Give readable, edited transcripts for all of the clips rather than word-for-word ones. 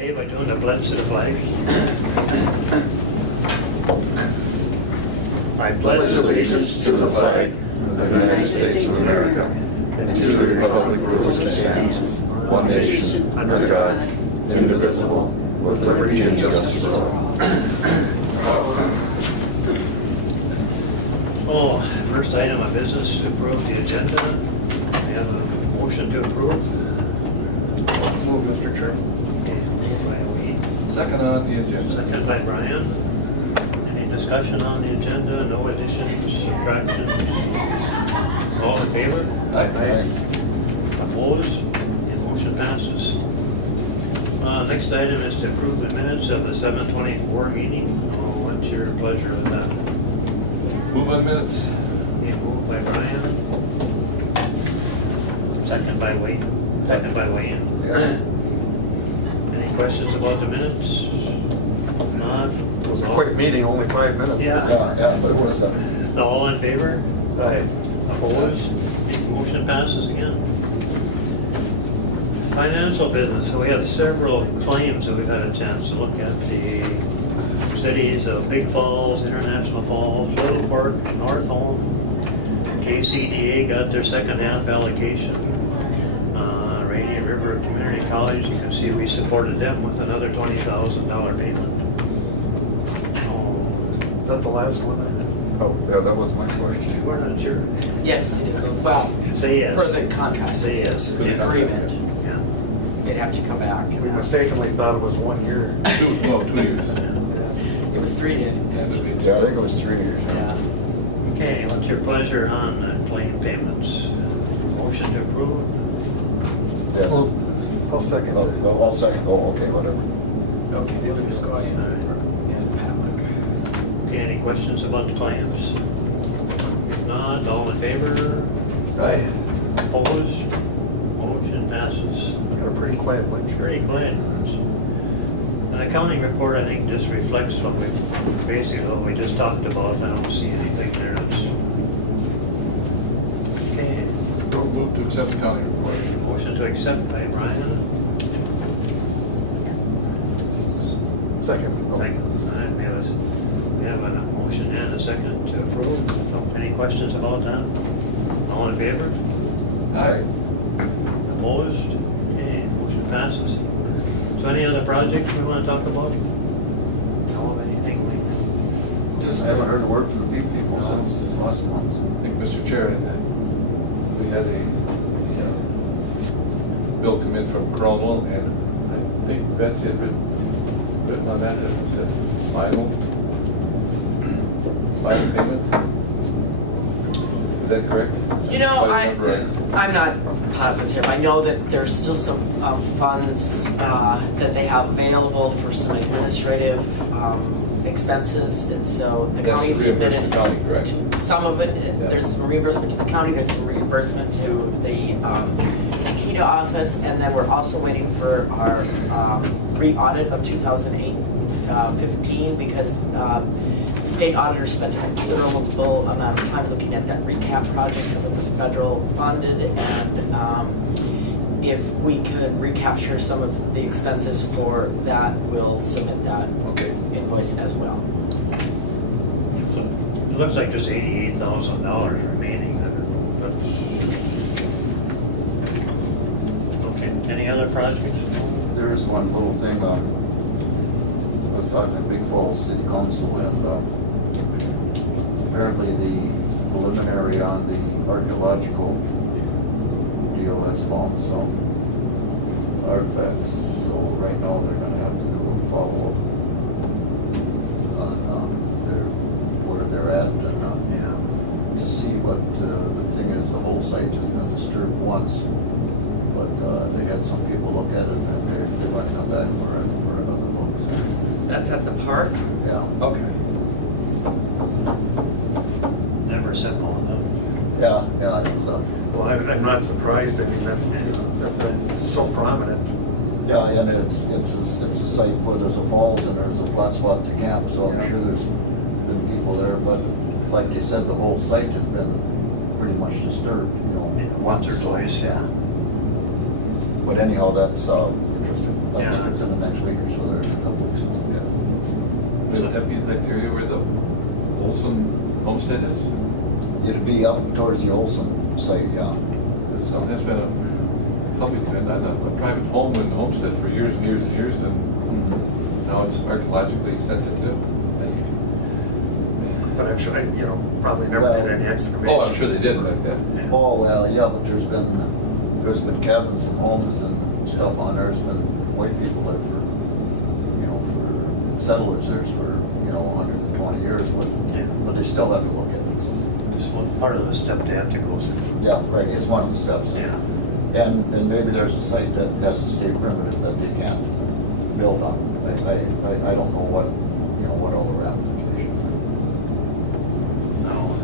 today by doing the pledge to the flag. I pledge allegiance to the flag of the United States of America and to the republic for which it stands, one nation, under God, indivisible, with liberty and justice for all. Oh, first item of business to approve the agenda. We have a motion to approve. Move, Mr. Chair. Okay, moved by Wade, Second on the agenda. second by Brian. Any discussion on the agenda? No additions, subtractions? All in favor? Aye. Opposed? The motion passes. Next item is to approve the minutes of the 7/24 meeting. What's your pleasure with that? Move on minutes. Okay, moved by Brian. Second by Wayne. Second by Wayne. Yes. Any questions about the minutes? Not. It was a quick meeting, only 5 minutes. Yeah. Yeah, but it was All in favor? Aye. Opposed? Motion passes again. Financial business, so we have several claims that we've had a chance to look at. The cities of Big Falls, International Falls, Little Fork, North Home. KCDA got their second half allocation. Rainy River Community College, you can see we supported them with another $20,000 payment. Is that the last one? Oh, yeah, that was my question. We're not sure. Yes, it is. Well, Say yes. for the contract, Say yes. the agreement, Yeah. they'd have to come back. We mistakenly thought it was 1 year. 2 years. It was 3 days. Yeah, I think it was 3 years. Yeah. Okay, what's your pleasure on claim payments? Motion to approve? Yes. I'll second it. I'll second. Oh, okay, whatever. Okay, the other Scott and Pamela. Okay, any questions about the claims? If not, all in favor? Aye. Opposed? Motion passes. Got a pretty quiet bunch. Very quiet. An accounting report, I think, just reflects what we, basically what we just talked about. I don't see anything there that's... Okay, Move to accept the county report. motion to accept by Brian. Second. Second. All right, we have a motion and a second to approve. So, any questions about that? All in favor? Aye. Opposed? Okay, motion passes. So any other projects we want to talk about? No, anything we... I haven't heard a word from the people since last month. I think, Mr. Chair, we had a bill come in from Cromwell, and I think Betsy had written on that, and it said final payment. Is that correct? You know, If I remember right. I'm not positive. I know that there's still some funds that they have available for some administrative expenses, and so the county That's to reimburse submitted the county, correct? some of it. Yeah. There's some reimbursement to the county, there's some reimbursement to the KDA office, and then we're also waiting for our re-audit of 2015 because the state auditor spent a considerable amount of time looking at that recap project because it was federal funded, and if we could recapture some of the expenses for that, we'll submit that invoice as well. It looks like there's $88,000 remaining. Okay, any other projects? There's one little thing, I was talking to Big Falls City Council, and apparently the preliminary on the archaeological deal has found some artifacts, so right now they're gonna have to do a follow-up on where they're at, and to see what the thing is. The whole site has been disturbed once, but they had some people look at it, and they might come back for another look. That's at the park? Yeah. Okay. Never simple enough. Yeah, I think so. Well, I'm not surprised. I mean, that's so prominent. Yeah, and it's a site where there's a falls and there's a flat spot to camp, so I'm sure there's been people there, but like you said, the whole site has been pretty much disturbed, Once or twice, yeah. But anyhow, that's interesting. I think it's in the next week or so, there's a couple weeks. Would that be like the area where the Olson homestead is? It'd be up towards the Olson site, yeah. So that's been a public, not a private home and homestead for years and years and years, and now it's archaeologically sensitive. But I'm sure, probably never did any excavation. Oh, I'm sure they did like that. Oh, well, yeah, but there's been cabins and homes and stuff on there. There's been white people there for settlers there for, 120 years, but they still have to look at it. So. It's one part of the step they have to go through. Yeah, right, it's one of the steps. Yeah. And maybe there's a site that has to stay primitive that they can't build on. I don't know what all the ramifications No.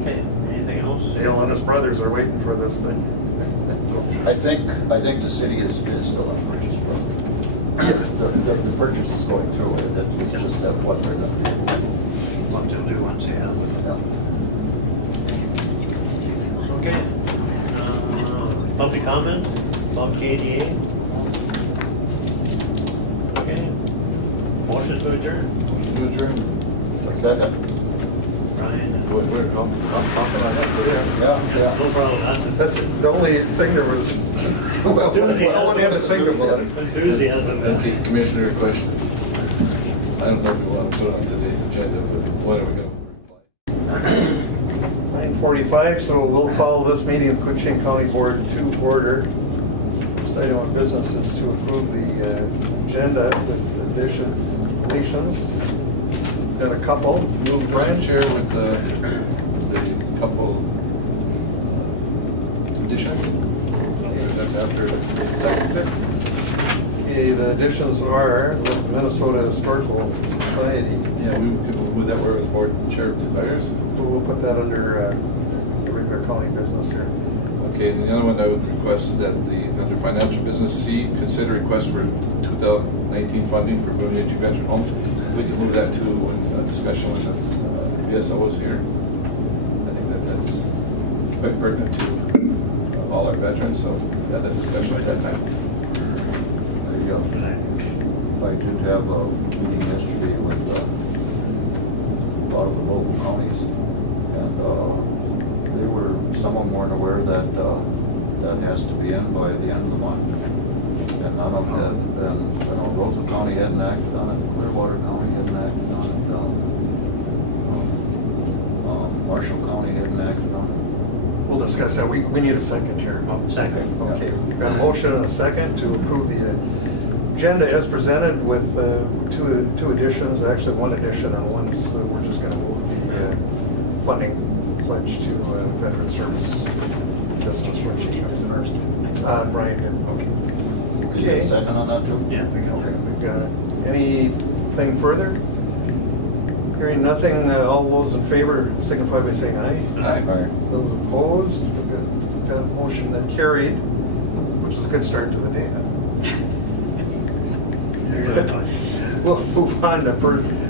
Okay, anything else? Dale and his brothers are waiting for this thing. I think the city is still on purchase program. The purchase is going through it, it's just that what they're gonna do. What they'll do once they have it. Yeah. Okay. Public comment about KDA? Okay. Motion to adjourn. To adjourn. Second. Brian? I'm talking on that for there. Yeah. No problem. That's the only thing there was, well, I only had to think about it. Enthusiasm. Okay, Commissioner, a question. I don't know if we want to put it on today's agenda, but when are we going to reply? 9:45, so we'll call this meeting of Koochiching County Board to order. First item of business is to approve the agenda with additions, deletions. Got a couple. Move, Brian. Mr. Chair, with the couple additions, after second pick. Okay, the additions are the Minnesota Historical Society. Yeah, we could move that where the board chair desires. We'll put that under the regular county business here. Okay, and the other one I would request is that under financial business C, consider request for 2019 funding for Boone Age Veteran Homes. We can move that to a discussion with the BSOs here. I think that's quite pertinent to all our veterans, so have that discussion at that time. There you go. I did have a meeting yesterday with a lot of the local counties, and some of them weren't aware that that has to be in by the end of the month. And none of them had, and Roseau County hadn't acted on it, Clearwater County hadn't acted on it, Marshall County hadn't acted on it. We'll discuss that. We need a second here. Second. Okay, we've got a motion and a second to approve the agenda as presented with two additions, actually one addition on one, so we're just going to move the funding pledge to veteran service business when she comes in first. Brian did, okay. Did you get a second on that too? Yeah, we got Okay, we've got it. Anything further? Hearing nothing, all those in favor signify by saying aye. Aye. Those opposed, we've got a motion that carried, which is a good start to the day then. We'll move on to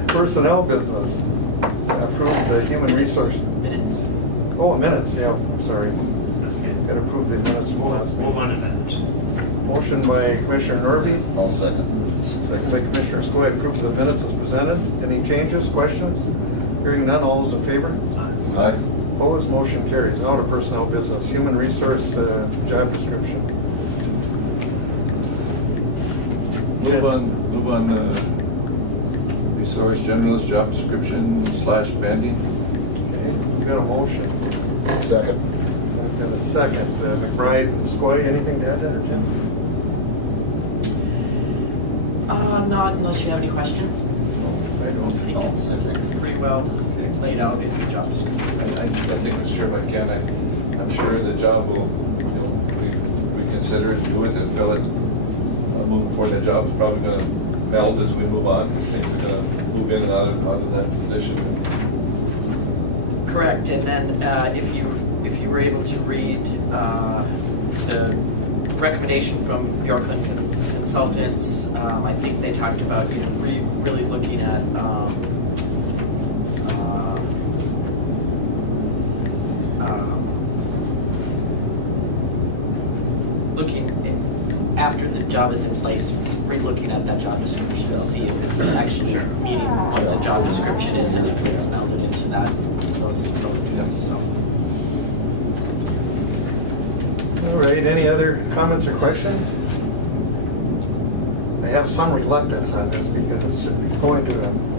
personnel business. Approve the human resource. Minutes. Oh, minutes, yeah, I'm sorry. Got to approve the minutes from last Move meeting. on to minutes. Motion by Commissioner Norby, I'll second. second by Commissioner Skoye, approve the minutes as presented. Any changes, questions? Hearing none, all those in favor? Aye. Opposed, motion carries. Now to personnel business, human resource job description. Move on resource generalist job description / banding. Okay, we got a motion. Second. We've got a second. McBride and Skoye, anything to add there, Jim? Not unless you have any questions. I I don't. think No, it's I think- pretty well laid out in the job description. I think, Mr. Chair, if I can, I'm sure the job will, if we consider it, do it, and fill it. Moving forward, the job is probably going to meld as we move on. Things are going to move in and out of that position. Correct, and then if you were able to read the recommendation from Bjorklund Consultants, I think they talked about really looking at looking after the job is in that job description, to see if it's actually meeting what the job description is and if it's melded into that, those duties, so. All right, any other comments or questions? I have some reluctance on this because it's going to,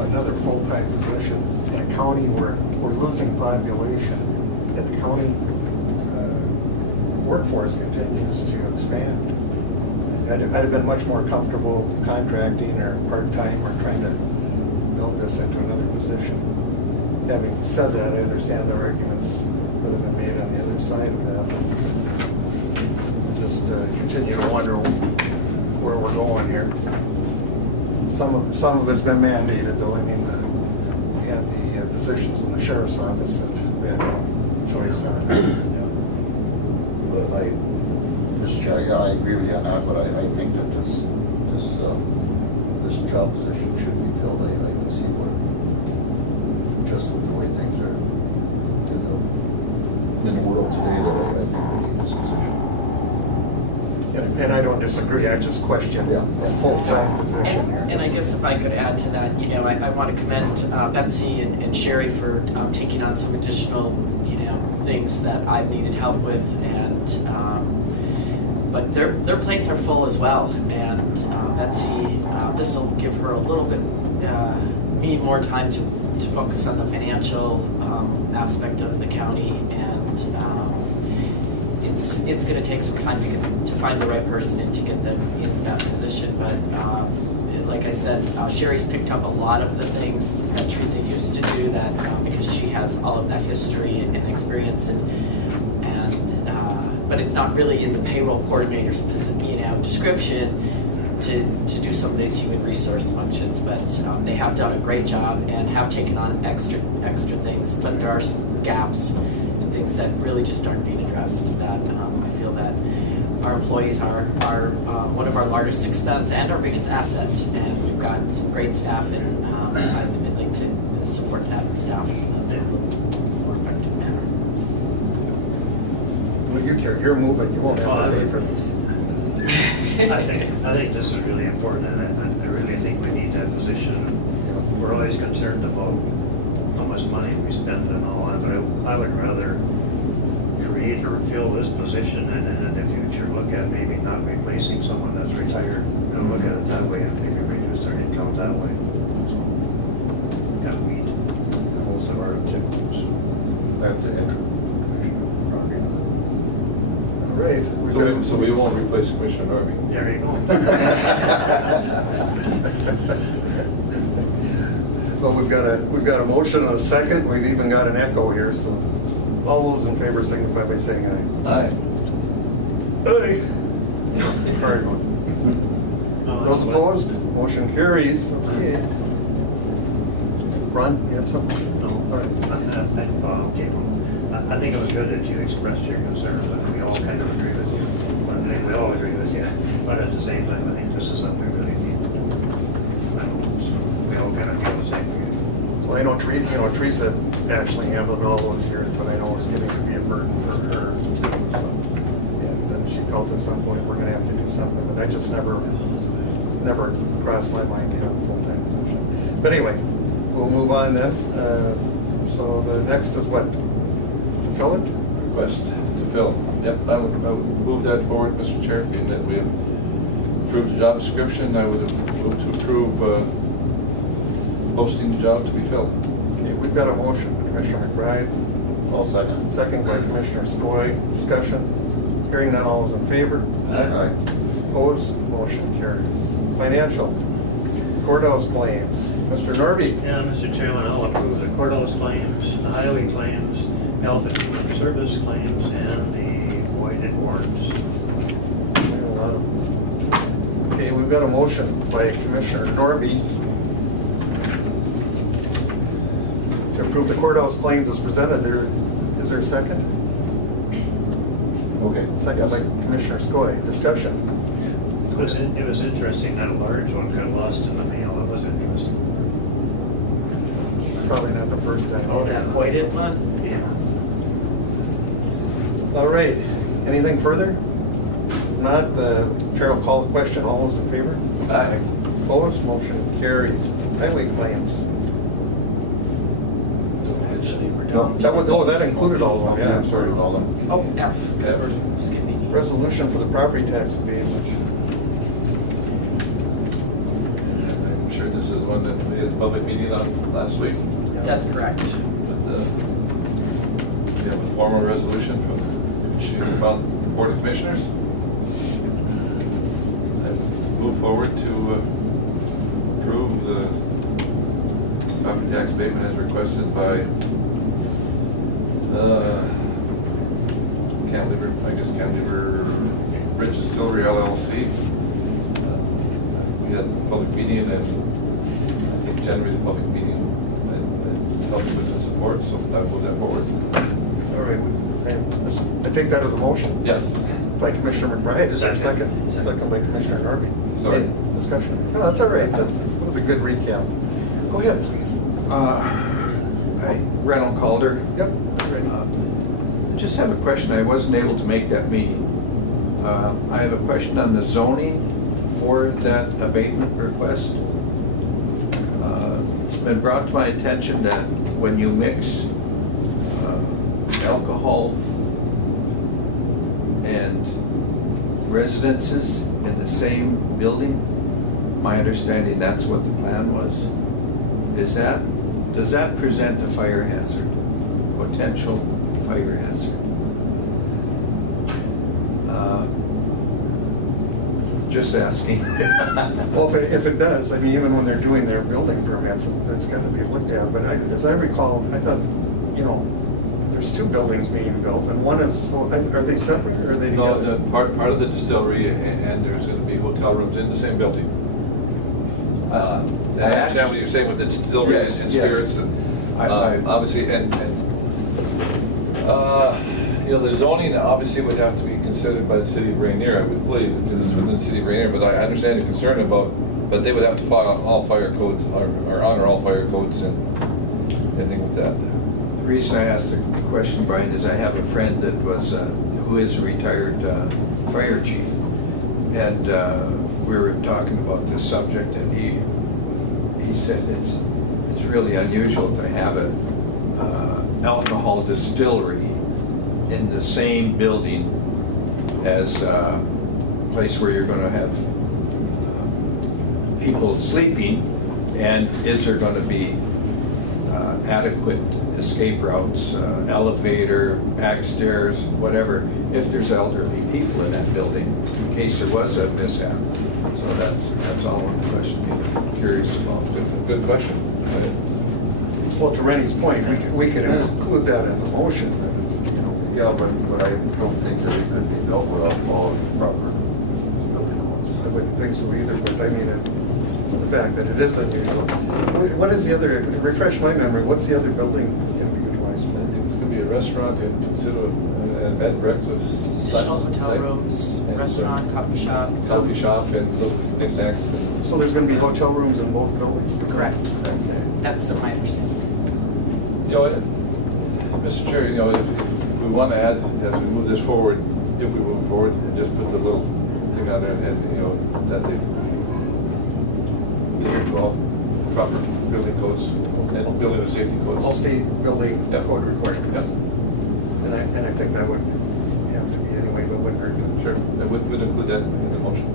another full-time position in a county where we're losing population, and the county workforce continues to expand. I'd have been much more comfortable contracting or part-time or trying to build this into another position. Having said that, I understand the arguments that have been made on the other side of that. I just continue to wonder where we're going here. Some of it's been mandated, though. I mean, we had the positions in the sheriff's office that we had no choice on. But Mr. Chair, yeah, I agree with you on that, but I think that this job position should be filled. I can see just with the way things are in the world today, that I think we need this position. And I don't disagree, I just question a full-time position here. And I guess if I could add to that, I want to commend Betsy and Sherry for taking on some additional, things that I've needed help with, and but their plates are full as well. And Betsy, this will give her a little bit need more time to focus on the financial aspect of the county, and it's going to take some time to find the right person and to get them in that position. But like I said, Sherry's picked up a lot of the things that Teresa used to do, that because she has all of that history and experience, but it's not really in the payroll coordinator's description to do some of these human resource functions. But they have done a great job and have taken on extra things. But there are some gaps and things that really just aren't being addressed. That I feel that our employees are one of our largest expense and our biggest asset, and we've got some great staff, and I'd like to support that staff in a more effective manner. Well, you're moving, you won't have to pay for this. I think this is really important, and I really think we need that position. We're always concerned about how much money we spend and all that, but I would rather create or fill this position and then in the future look at maybe not replacing someone that's retired. Look at it that way and maybe reduce their income that way. So, kind of meet most of our objectives. I have to enter Commissioner Crockett. All right. So we won't replace Commissioner Darby. There you go. Well, we've got a motion and a second. We've even got an echo here. So, all those in favor signify by saying aye. Aye. Aye. Hard one. Those opposed? Motion carries. Okay. Ron, you have something? No. All right. I think it was good that you expressed your concerns, and we all kind of agree with you. I think we all agree with you, but at the same time, I think this is something we really need to do. We all kind of feel the same way. Well, I know Teresa actually handled all those years, but I know it's getting to be a burden for her too. So, and she felt at some point we're going to have to do something, but I just never crossed my mind to have a full-time position. But anyway, we'll move on then. So the next is what? To fill it? Request to fill. Yep, I would move that forward, Mr. Chair, being that we have approved the job description. I would move to approve posting the job to be filled. Okay, we've got a motion by Commissioner McBride. I'll second. Second by Commissioner Stoy. Discussion. Hearing none, all is in favor? Aye. Opposed? Motion carries. Financial. Courthouse claims. Mr. Norby. Yeah, Mr. Chairman, I'll approve the courthouse claims, the highway claims, health and human service claims, and the voided warrants. Okay, we've got a motion by Commissioner Norby to approve the courthouse claims as presented. Is there a second? Okay. Second by Yes. Commissioner Skoye. Discussion. It was interesting that a large one got lost in the mail. It was interesting. Probably not the first time. Oh, that voided one? Yeah. All right. Anything further? If not, the chair will call the question. All those in favor? Aye. Opposed, motion carries. Highway claims. That included all of them, yeah, I'm sorry. All of them. Oh, F. F. Skip me. Resolution for the property tax abatement. I'm sure this is one that we had a public meeting on last week. That's correct. But, we have a formal resolution from the Koochiching Board of Commissioners. I move forward to approve the property tax abatement as requested by Cantilever Rich Distillery LLC. We had a public meeting, and I think generated a public meeting and helped with the support, so I move that forward. All right, I take that as a motion Yes. by Commissioner McBride. Is there a second? Second. Second by Commissioner Norby. Sorry. Any discussion? No, that's all right. That was a good recap. Go ahead, please. Reynold Calder. Yep. Ready. Just have a question. I wasn't able to make that meeting. I have a question on the zoning for that abatement request. It's been brought to my attention that when you mix alcohol and residences in the same building, my understanding that's what the plan was. Does that present a fire hazard, potential fire hazard? Just asking. Well, if it does, I mean, even when they're doing their building permits, that's got to be looked at. But as I recall, I thought, there's two buildings being built, and one is, are they separate or are they No, together? the part of the distillery, and there's going to be hotel rooms in the same building. I understand what you're saying with the distillery Yes, and yes. spirits, and obviously, and the zoning obviously would have to be considered by the city of Rainier, I would believe, because it's within the city of Rainier. But I understand your concern about, but they would have to follow all fire codes or honor all fire codes and anything with that. The reason I asked the question, Brian, is I have a friend that was, who is a retired fire chief, and we were talking about this subject, and he said it's really unusual to have an alcohol distillery in the same building as a place where you're going to have people sleeping, and is there going to be adequate escape routes, elevator, back stairs, whatever, if there's elderly people in that building, in case there was a mishap. So that's all one question I'm curious about. Good question. Well, to Rennie's point, we could include that in the motion. That it's, Yeah, but I don't think that it could be built without all proper building codes. I wouldn't think so either, but I mean, the fact that it is unusual. What is the other, refresh my memory, what's the other building going to be utilized I for? think it's going to be a restaurant, and consider a bed and breakfast. Additional hotel type, rooms, and restaurant, coffee shop. Coffee shop, and little knickknacks. And So there's going to be hotel rooms in both buildings? Correct. Okay. That's my understanding. Mr. Chair, if we want to add, as we move this forward, if we move forward, and just put the little thing on there, and that they adhere to all proper building codes and building and safety codes. All state building Yeah. code requirements. Yeah. And I think that would have to be anyway, but wouldn't hurt to. Sure, and we'd include that in the motion.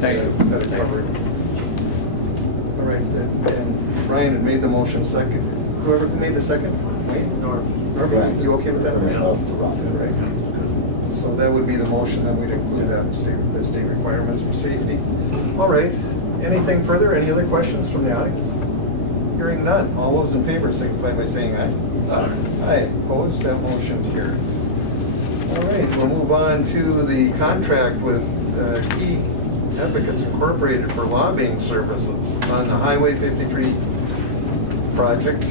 Thank you. Got it covered. All right, and Ryan had made the motion second. Whoever made the second? Wayne? Norby, you okay with that? Yeah. All right. So that would be the motion, that we'd include that the state requirements for safety. All right, anything further? Any other questions from the audience? Hearing none. All those in favor signify by saying aye. Aye, opposed, that motion carries. All right, we'll move on to the contract with Key Advocates Incorporated for lobbying services on the Highway 53 project.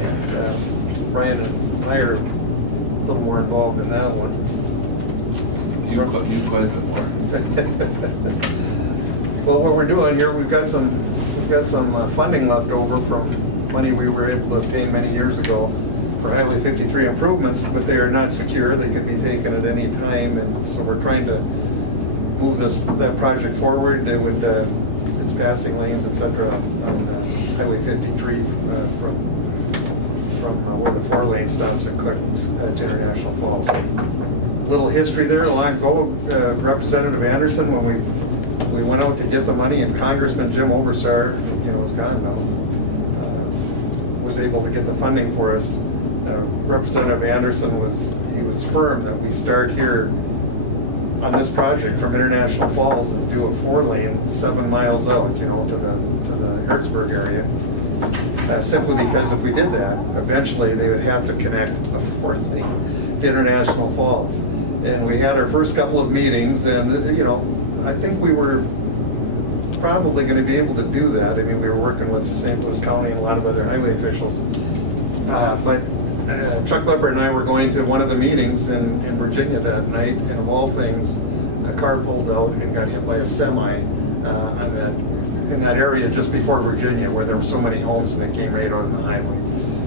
And Brian and I are a little more involved in that one. You quite a bit more. Well, what we're doing here, we've got some funding left over from money we were able to obtain many years ago for Highway 53 improvements, but they are not secure. They could be taken at any time, and so we're trying to move that project forward with its passing lanes, et cetera, on Highway 53 from where the 4-lane stops at Cook to International Falls. Little history there. Long ago, Representative Anderson, when we went out to get the money, and Congressman Jim Obersar, is gone now, was able to get the funding for us. Representative Anderson was firm that we start here on this project from International Falls and do a 4-lane 7 miles out, to the Harrisburg area. Simply because if we did that, eventually they would have to connect a 4-lane to International Falls. And we had our first couple of meetings, and I think we were probably going to be able to do that. I mean, we were working with St. Louis County and a lot of other highway officials. But Chuck Lepper and I were going to one of the meetings in Virginia that night, and of all things, a car pulled out and got hit by a semi in that area just before Virginia, where there were so many homes and it came right on the highway.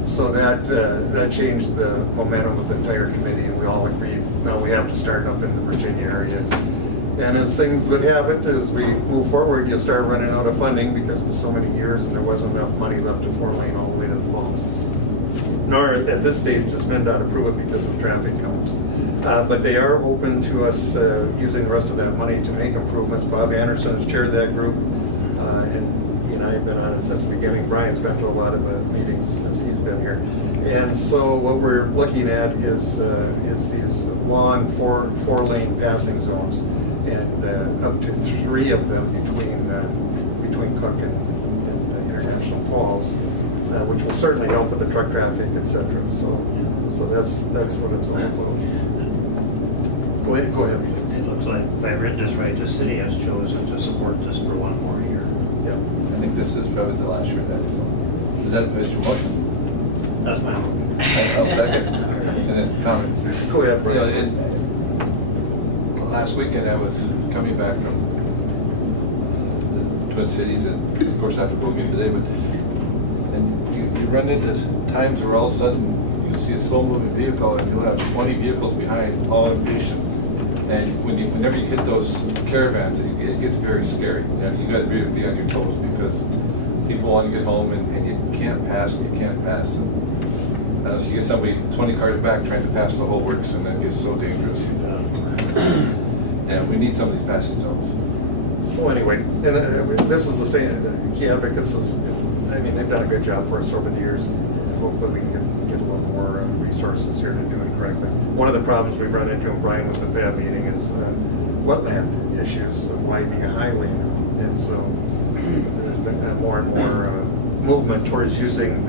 So that changed the momentum of the entire committee, and we all agreed, no, we have to start up in the Virginia area. And as things would have it, as we move forward, you start running out of funding because it was so many years and there wasn't enough money left to 4-lane all the way to the falls. Nor at this stage does MnDOT approve it because of traffic counts. But they are open to us using the rest of that money to make improvements. Bob Anderson has chaired that group, and he and I have been on it since the beginning. Brian's been to a lot of the meetings since he's been here. And so what we're looking at is these long 4-lane passing zones, and up to 3 of them between Cook and International Falls, which will certainly help with the truck traffic, etc. So that's what it's all about. Go ahead. It looks like, if I read this right, the city has chosen to support this for 1 more year. Yeah. I think this is probably the last year of that, so. Is that your motion? That's my hope. I'll second. And then comment. Go ahead, You know, Brian. last weekend I was coming back from the Twin Cities, and of course after booking today, and you run into times where all of a sudden you see a slow-moving vehicle and you'll have 20 vehicles behind, all impatient. And whenever you hit those caravans, it gets very scary. You got to be on your toes because people want to get home and you can't pass and you can't pass. And so you get somebody 20 cars back trying to pass the whole works, and that gets so dangerous. And we need some of these passing zones. So anyway, and this is the same. Key Advocates they've done a good job for us over the years. And hopefully we can get a little more resources here to do it correctly. One of the problems we've run into, and Brian was at that meeting, is wetland issues, widening a highway. And so there's been more and more movement towards using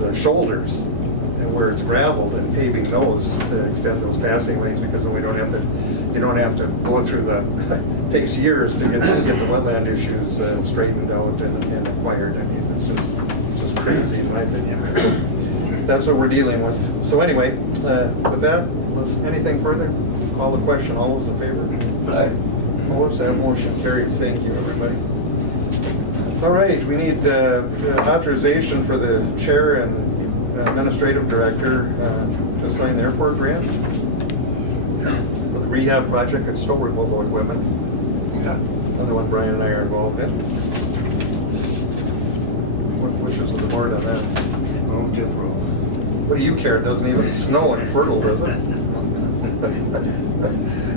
the shoulders and where it's graveled and paving those to extend those passing lanes, because then you don't have to go through it takes years to get the wetland issues straightened out and acquired. I mean, it's just crazy in my opinion. That's what we're dealing with. So anyway, with that, anything further? Call the question. All those in favor? Aye. Opposed? That motion carries. Thank you, everybody. All right, we need authorization for the chair and administrative director to sign the airport grant for the rehab project at snow removal equipment. Yeah. Another one Brian and I are involved in. What wishes of the board on that? Move to approve. What do you care? It doesn't even snow in Fertile, does it?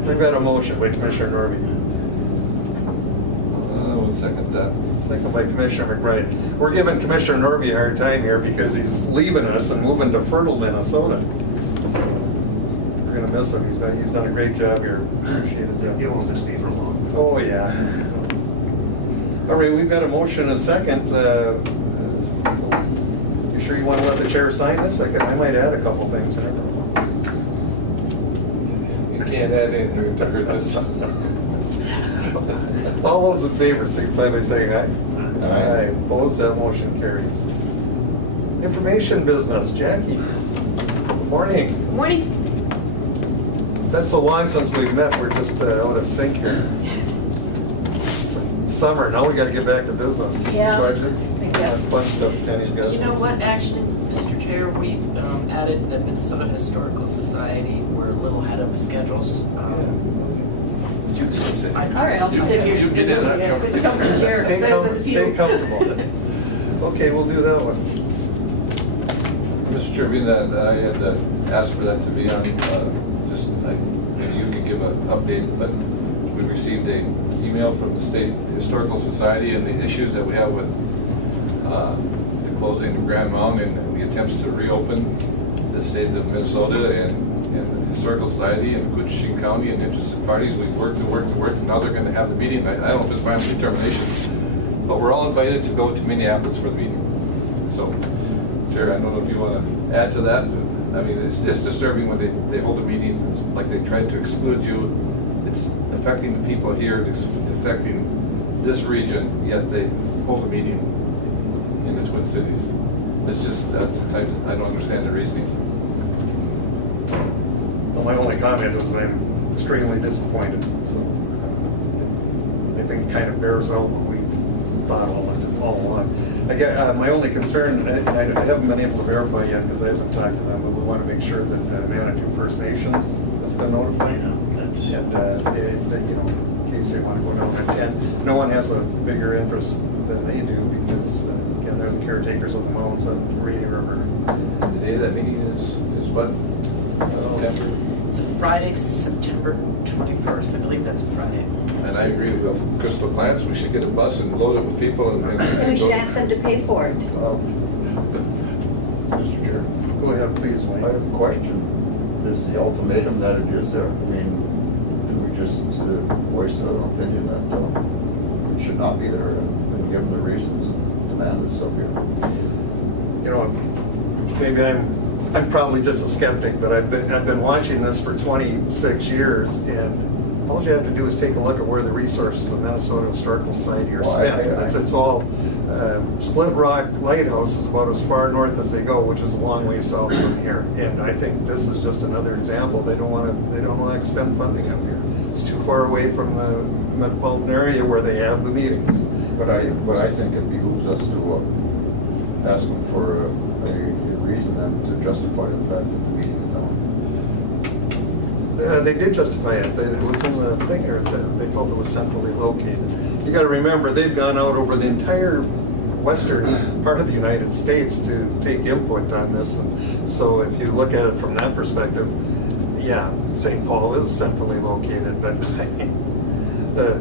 We've got a motion by Commissioner Norby. I'll second that. Second by Commissioner McBride. We're giving Commissioner Norby a hard time here because he's leaving us and moving to Fertile, Minnesota. We're going to miss him. He's done a great job here. Appreciate his It won't just be for long. Oh, yeah. All right, we've got a motion and a second. You sure you want to let the chair sign this? I might add a couple things. You can't add anything to hurt this. All those in favor, signify by saying aye. Aye. Opposed, that motion carries. Information business, Jackie. Good morning. Good morning. Been so long since we've met, we're just out of sync here. Summer, now we got to get back to business. Yeah. Budgets, I guess. fun stuff Kenny's got. You know what, actually, Mr. Chair, we added the Minnesota Historical Society. We're a little ahead of the schedules. Did You can sit. All right, I'll You- sit here. You did that. Yes, it's a comfy chair. Stay comfortable. Okay, we'll do that one. Mr. Chair, being that I had asked for that to be on, just, maybe you can give an update, but we received an email from the State Historical Society and the issues that we have with the closing of Grand Mountain and the attempts to reopen the state of Minnesota and the Historical Society and Koochiching County and interested parties. We've worked and now they're going to have the meeting. I don't know if it's final determination, but we're all invited to go to Minneapolis for the meeting. So, Chair, I don't know if you want to add to that. I mean, it's disturbing when they hold a meeting, like they tried to exclude you. It's affecting the people here, it's affecting this region, yet they hold a meeting in the Twin Cities. It's just, that's sometimes I don't understand the reasoning. Well, my only comment is I'm extremely disappointed. So I think it kind of bears out what we thought all along. Again, my only concern, and I haven't been able to verify yet because I haven't talked to them, but we want to make sure that Manitou First Nations has been notified. And you know, in case they want to go down and attend. No one has a bigger interest than they do because, again, they're the caretakers of the mountains on the Rainy River. The day of that meeting is what? September? It's a Friday, September 21st. I believe that's a Friday. And I agree with Crystal Clance, we should get a bus and load it with people and And we should ask them to pay for it. Mr. Chair, Go ahead, please, I Wayne. have a question. Is the ultimatum that it is there? I mean, do we just voice an opinion that it should not be there and give them the reasons and demand it's up here? You know, maybe I'm probably just a skeptic, but I've been watching this for 26 years, and all you have to do is take a look at where the resources of Minnesota Historical Society are Well, spent. It's all Split Rock Lighthouse is about as far north as they go, which is a long way south from here. And I think this is just another example. They don't want to expend funding up here. It's too far away from the metropolitan area where they have the meetings. But I think it behooves us to ask them for a reason and to justify the fact that the meeting is down. They did justify it. It was in the thing here. It said they felt it was centrally located. You got to remember, they've gone out over the entire western part of the United States to take input on this. And so if you look at it from that perspective, yeah, St. Paul is centrally located, but the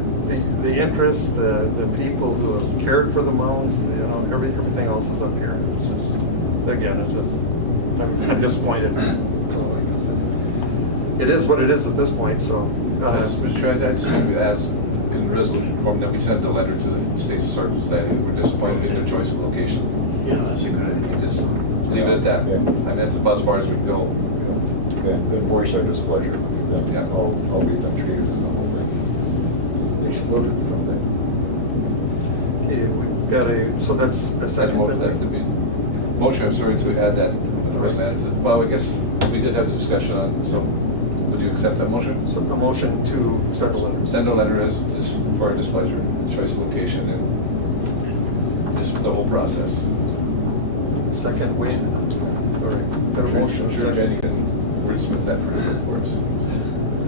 interest, the people who have cared for the mountains, you know, everything else is up here. It's just, again, it's just, I'm disappointed. So, like I said, it is what it is at this point. So, Mr. Chair, I just want to ask in resolution form that we send a letter to the State Historical Society that we're disappointed in their choice of location. Yeah, that's a good idea. We just leave it at that. Yeah. And that's about as far as we can go. And voice our displeasure. Yeah. I'll be them treated in the whole thing. Excluded from that. okay, we've got so that's a That's second. motion, I'm sorry, to add that. Well, I guess we did have the discussion on, so would you accept that motion? So a motion to send a letter. Send a letter as just for our displeasure, choice of location, and just the whole process. Second, wait. All right, got a motion. I'm sure Jenny can wordsmith that for us.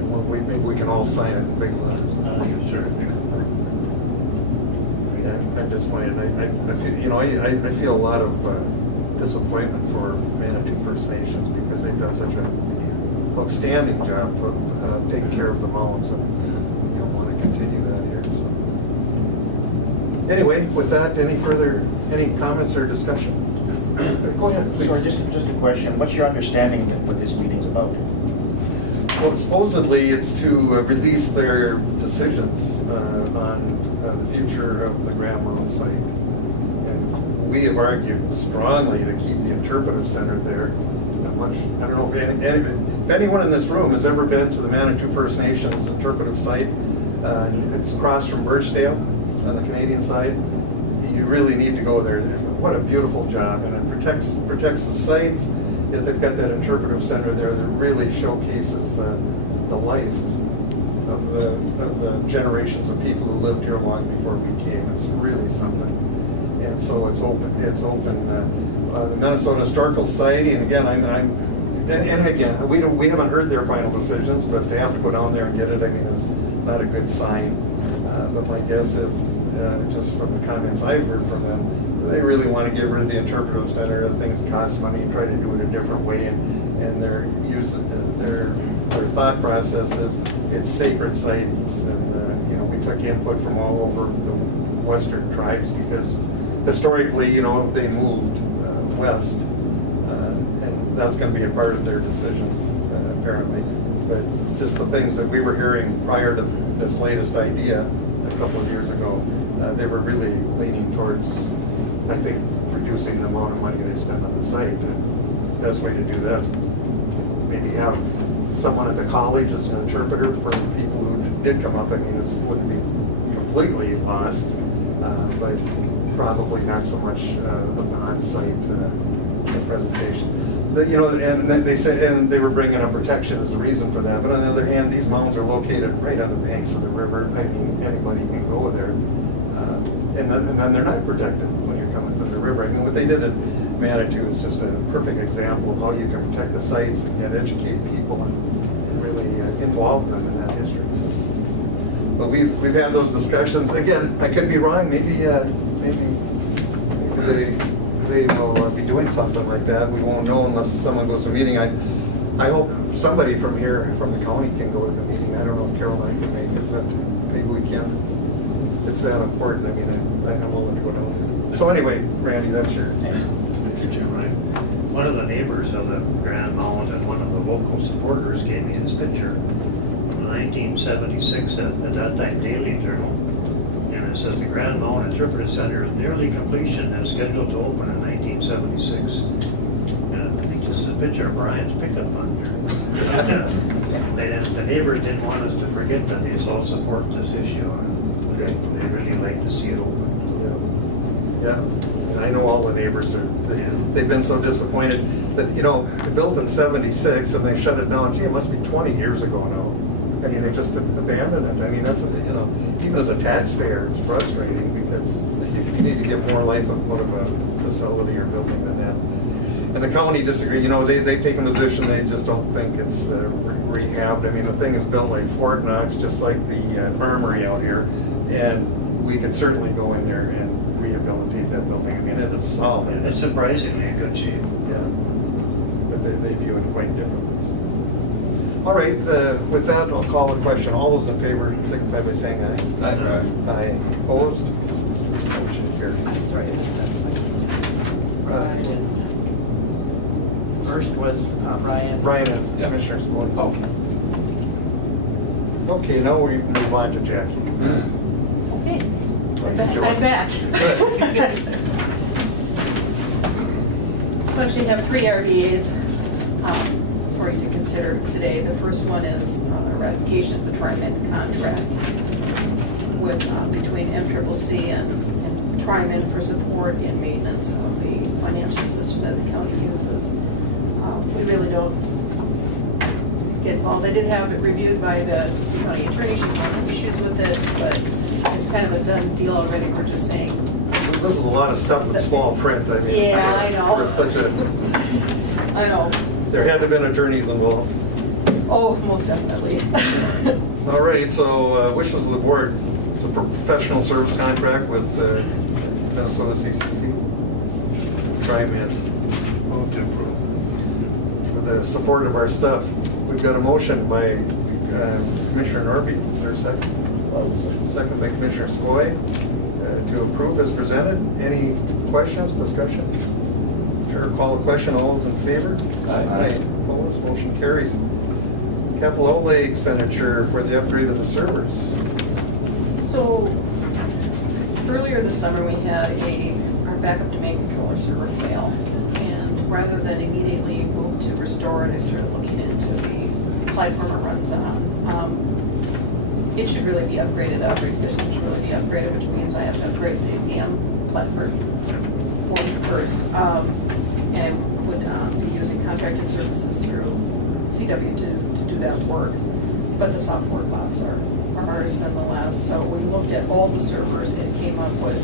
Well, maybe we can all sign it in big letters. Sure. I'm disappointed. I feel, you know, I feel a lot of disappointment for Manitou First Nations because they've done such an outstanding job of taking care of the mountains, and you know, want to continue that here. So. Anyway, with that, any comments or discussion? Go ahead. please. Sorry, just a question. What's your understanding of what this meeting's about? Well, supposedly it's to release their decisions on the future of the Grand Mountain site. And we have argued strongly to keep the interpretive center there. I don't know if anyone in this room has ever been to the Manitou First Nations interpretive site. It's across from Birchdale on the Canadian side. You really need to go there. What a beautiful job, and it protects the sites. Yet they've got that interpretive center there that really showcases the life of the generations of people who lived here long before we came. It's really something. And so it's open. The Minnesota Historical Society, and again, I'm And again, we haven't heard their final decisions, but they have to go down there and get it, I mean, it's not a good sign. But my guess is, just from the comments I've heard from them, they really want to get rid of the interpretive center. Things cost money, and try to do it a different way, and their thought process is it's sacred sites, and you know, we took input from all over the Western tribes because historically, you know, they moved west, and that's going to be a part of their decision, apparently. But just the things that we were hearing prior to this latest idea a couple of years ago, they were really leaning towards, I think, reducing the amount of money they spend on the site. And the best way to do that is maybe have someone at the college as an interpreter for people who did come up. I mean, it wouldn't be completely lost, but probably not so much of an on-site presentation. You know, and then they said, and they were bringing up protection as a reason for that. But on the other hand, these mounds are located right on the banks of the river. I mean, anybody can go there, and then they're not protected when you're coming from the river. I mean, what they did at Manitou is just a perfect example of how you can protect the sites and educate people and really involve them in that history. But we've had those discussions. Again, I could be wrong. Maybe they will be doing something like that. We won't know unless someone goes to a meeting. I hope somebody from here, from the county, can go to the meeting. I don't know if Carol and I can make it, but maybe we can. It's that important. I mean, I'm willing to go down. So anyway, Randy, that's your. Thank you, Jim. One of the neighbors of the Grand Mound and one of the local supporters gave me his picture from 1976 at that time Daily Journal. And it says the Grand Mound Interpretive Center is nearly completion and scheduled to open in 1976. And I think this is a picture of Brian's pickup on there. The neighbors didn't want us to forget that they all support this issue. And they really like to see it open. Yeah, and I know all the neighbors they've been so disappointed that, you know, they built in 76 and they shut it down. Gee, it must be 20 years ago now. I mean, they just abandoned it. I mean, that's, you know, even as a taxpayer, it's frustrating because you need to get more life out of a facility or building than that. And the county disagreed. You know, they take a position, they just don't think it's rehabbed. I mean, the thing is built like Fort Knox, just like the armory out here, and we could certainly go in there and rehabilitate that building. I mean, it is solid. And it's surprisingly in good shape. Yeah, but they view it quite differently. All right, with that, I'll call the question. All those in favor signify by saying aye. Aye. Aye. Opposed? Motion carries. I'm sorry, I missed that second. Ryan. First was Ryan. Brian and Yeah. Commissioner Spillane. Okay. Okay, now we move on to Jackie. Okay, Enjoy. I'm back. So actually have three RDAs for you to consider today. The first one is a ratification of the TriMet contract with between MCCC and TriMet for support and maintenance of the financial system that the county uses. We really don't get involved. I did have it reviewed by the assistant county attorney. She found no issues with it, but it's kind of a done deal already. We're just saying. This is a lot of stuff with small print. I mean, Yeah, I know. For such a, I know. there had to have been attorneys involved. Oh, most definitely. All right, so wishes of the board. It's a professional service contract with Minnesota CCC. TriMet. Move to approve. For the support of our stuff. We've got a motion by Commissioner Norby. Is there a second? Second by Commissioner Skoye to approve as presented. Any questions, discussion? Sure, call the question. All those in favor? Aye. Opposed? Motion carries. Capital outlay expenditure for the upgrade of the servers. So earlier this summer, we had our backup domain controller server fail. And rather than immediately move to restore it, I started looking into the platform it runs on. It should really be upgraded. The operating system should really be upgraded, which means I have to upgrade the AM platform for me first. And I would be using contracted services through CW to do that work. But the software costs are ours nonetheless. So we looked at all the servers and came up with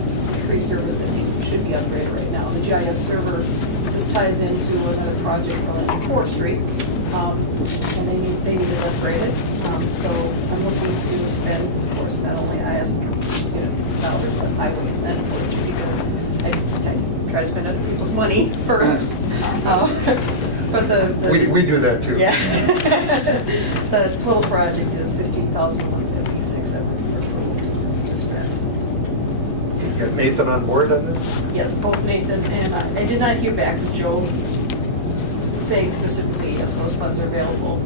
3 servers that should be upgraded right now. The GIS server, the this ties into another project for land and forestry. And they need it upgraded. So I'm looking to spend, of course, not only I asked, dollars, but I will get that because I try to spend other people's money first. But We do that too. Yeah. The total project is $15,176 that we're approved to spend. You got Nathan on board on this? Yes, both Nathan and I did not hear back from Joe saying specifically, yes, those funds are available.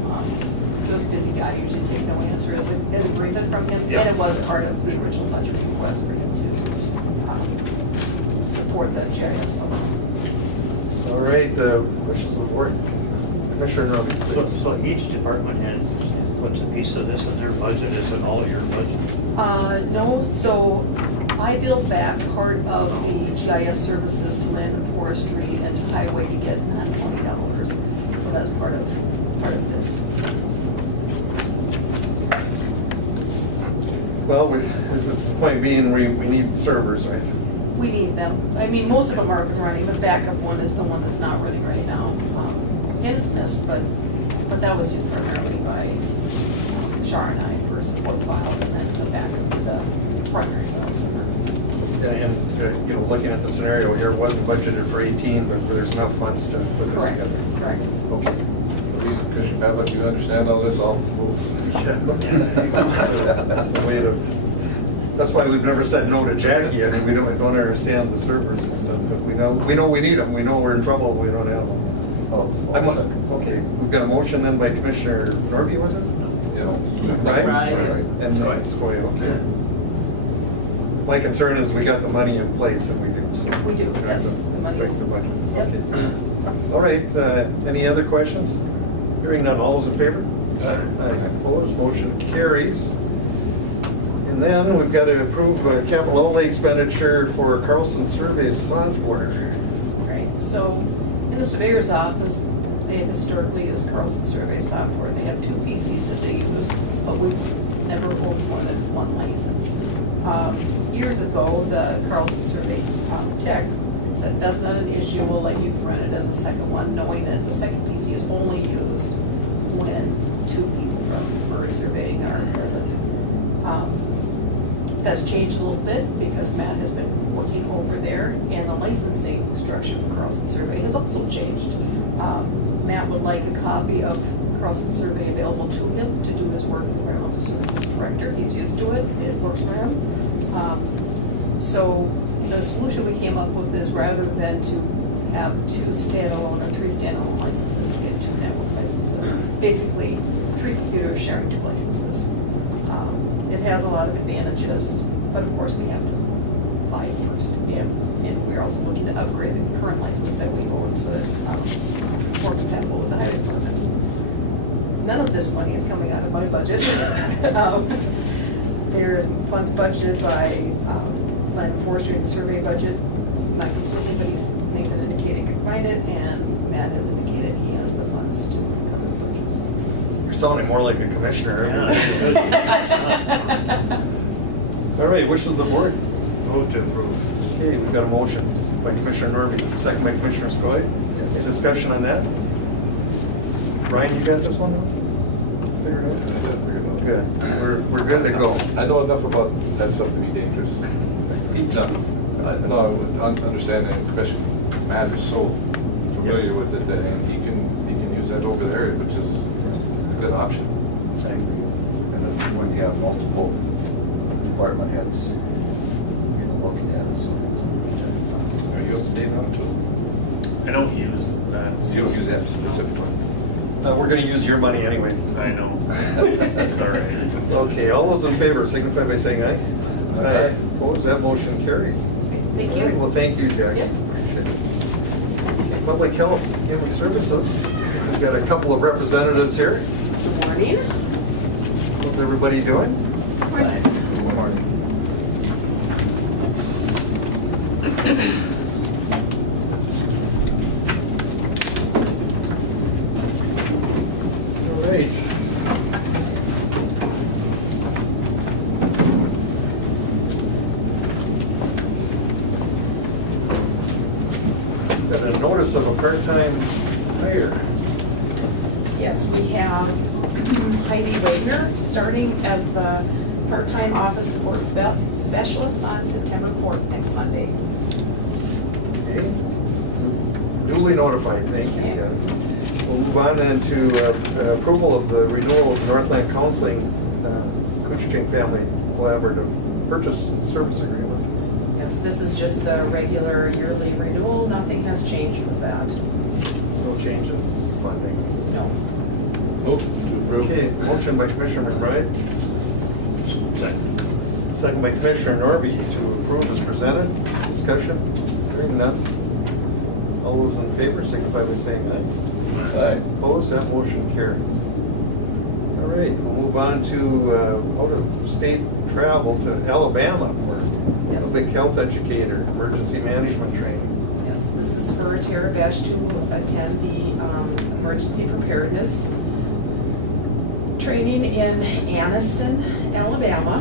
Just busy guy, usually take no answer as agreement from him. Yeah. And it was part of the original budget request for him to support the GIS funds. All right, wishes of the board. Commissioner Roby, please. So each department head puts a piece of this in their budget, is it all your budget? No, so I built back part of the GIS services to land and forestry and to highway to get $20. So that's part of this. Well, the point being, we need servers, right? We need them. I mean, most of them are up and running. The backup one is the one that's not running right now. And it's missed, but that was used primarily by Shar and I for support files, and then it's a backup to the primary file server. And, looking at the scenario here, it wasn't budgeted for 18, but there's enough funds to put this Correct, together. correct. Okay. Please, Commissioner Pavlik, you understand all this, I'll move. That's a way to, that's why we've never said no to Jackie. I mean, we don't understand the servers and stuff, but we know we need them. We know we're in trouble when we don't have them. Okay, we've got a motion then by Commissioner Norby, was it? Yeah. Right. And Skoye, okay. My concern is we got the money in place, and we do. So We do, we're yes. gonna The money fix is- the budget. Yep. Okay. All right, any other questions? Hearing none, all those in favor? Aye. Opposed, motion carries. And then we've got to approve capital outlay expenditure for Carlson Survey software. Right, so in the surveyor's office, they have historically used Carlson Survey software. They have 2 PCs that they use, but we've never owned more than 1 license. Years ago, the Carlson Survey tech said, that's not an issue, we'll let you run it as a second one, knowing that the second PC is only used when 2 people from Murray Surveying are present. That's changed a little bit because Matt has been working over there, and the licensing structure for Carlson Survey has also changed. Matt would like a copy of Carlson Survey available to him to do his work as environmental services director. He's used to it, it works for him. So the solution we came up with is rather than to have 2 standalone or 3 standalone licenses, to get 2 network licenses. Basically, 3 computers sharing 2 licenses. It has a lot of advantages, but of course we have to buy it first. And we're also looking to upgrade the current license that we own so that it's more compatible with the highway department. None of this money is coming out of my budget. There's funds budgeted by land and forestry and survey budget, not completely, but Nathan indicated he could find it, and Matt has indicated he has the funds to cover the budgets. You're sounding more like a commissioner. Yeah. All right, wishes of the board. Move to approve. Okay, we've got a motion by Commissioner Norby, second by Commissioner Skoye. Yes. Discussion on that? Brian, you got this one? Figured out? Good. We're good to go. I know enough about that stuff to be dangerous. No, I understand that, especially Matt is so familiar with it, that he can use that over there, which is a good option. I agree. And then when you have multiple department heads, looking at it, so it's Are you up to date on it too? I don't use that. You don't use that specifically. We're going to use your money anyway. I know. That's all right. Okay, all those in favor signify by saying aye. Aye. Opposed, that motion carries. Thank All right, you. well, thank you, Jackie. Yep. Appreciate it. Okay, Public Health, Human Services. We've got a couple of representatives here. Good morning. How's everybody doing? Good morning. All right. Got a notice of a part-time hire. Yes, we have Heidi Wagner starting as the part-time office support specialist on September 4th, next Monday. Okay. Duly notified, thank you. Okay. We'll move on then to approval of the renewal of Northland Counseling Koochiching Family Collaborative Purchase and Service Agreement. Yes, this is just the regular yearly renewal. Nothing has changed with that. No change in funding. No. Move to approve. Okay, motion by Commissioner McBride, Second. second by Commissioner Norby to approve as presented. Discussion, hearing none. All those in favor signify by saying aye. Aye. Opposed, that motion carries. All right, we'll move on to out-of-state travel to Alabama for Yes. public health educator, emergency management training. Yes, this is for Tara Besh to attend the emergency preparedness training in Anniston, Alabama.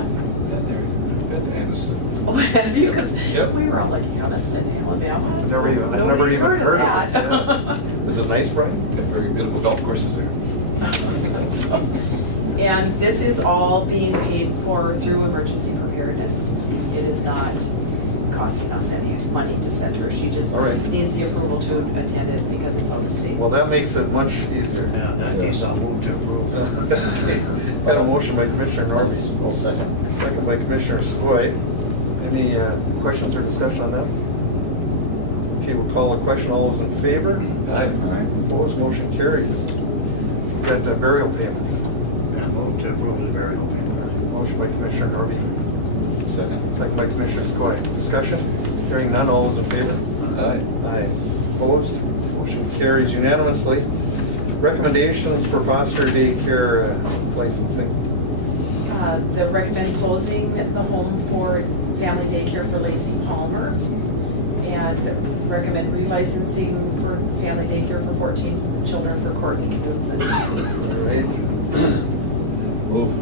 Been there. Been to Anderson. Oh, have you? Because Yep. we were all like, Anniston, Alabama. I've never even Nobody heard of that. it. Yeah. Is it nice, Brian? Got very beautiful golf courses there. And this is all being paid for through emergency preparedness. It is not costing us any money to send her. She just All right. needs the approval to attend it because it's out of state. Well, that makes it much easier. Yeah, that case I'll move to approve. Okay. Got a motion by Commissioner Norby, I'll second. second by Commissioner Skoye. Any questions or discussion on that? Okay, we'll call the question. All those in favor? Aye. Opposed, motion carries. Got burial payments. Yeah, move to approve the burial payment. Motion by Commissioner Norby, Second. second by Commissioner Skoye. Discussion? Hearing none, all those in favor? Aye. Aye. Opposed? Motion carries unanimously. Recommendations for foster daycare licensing. The recommend closing the home for family daycare for Lacey Palmer and recommend relicensing for family daycare for 14 children for Courtney Knudsen. All right. Move.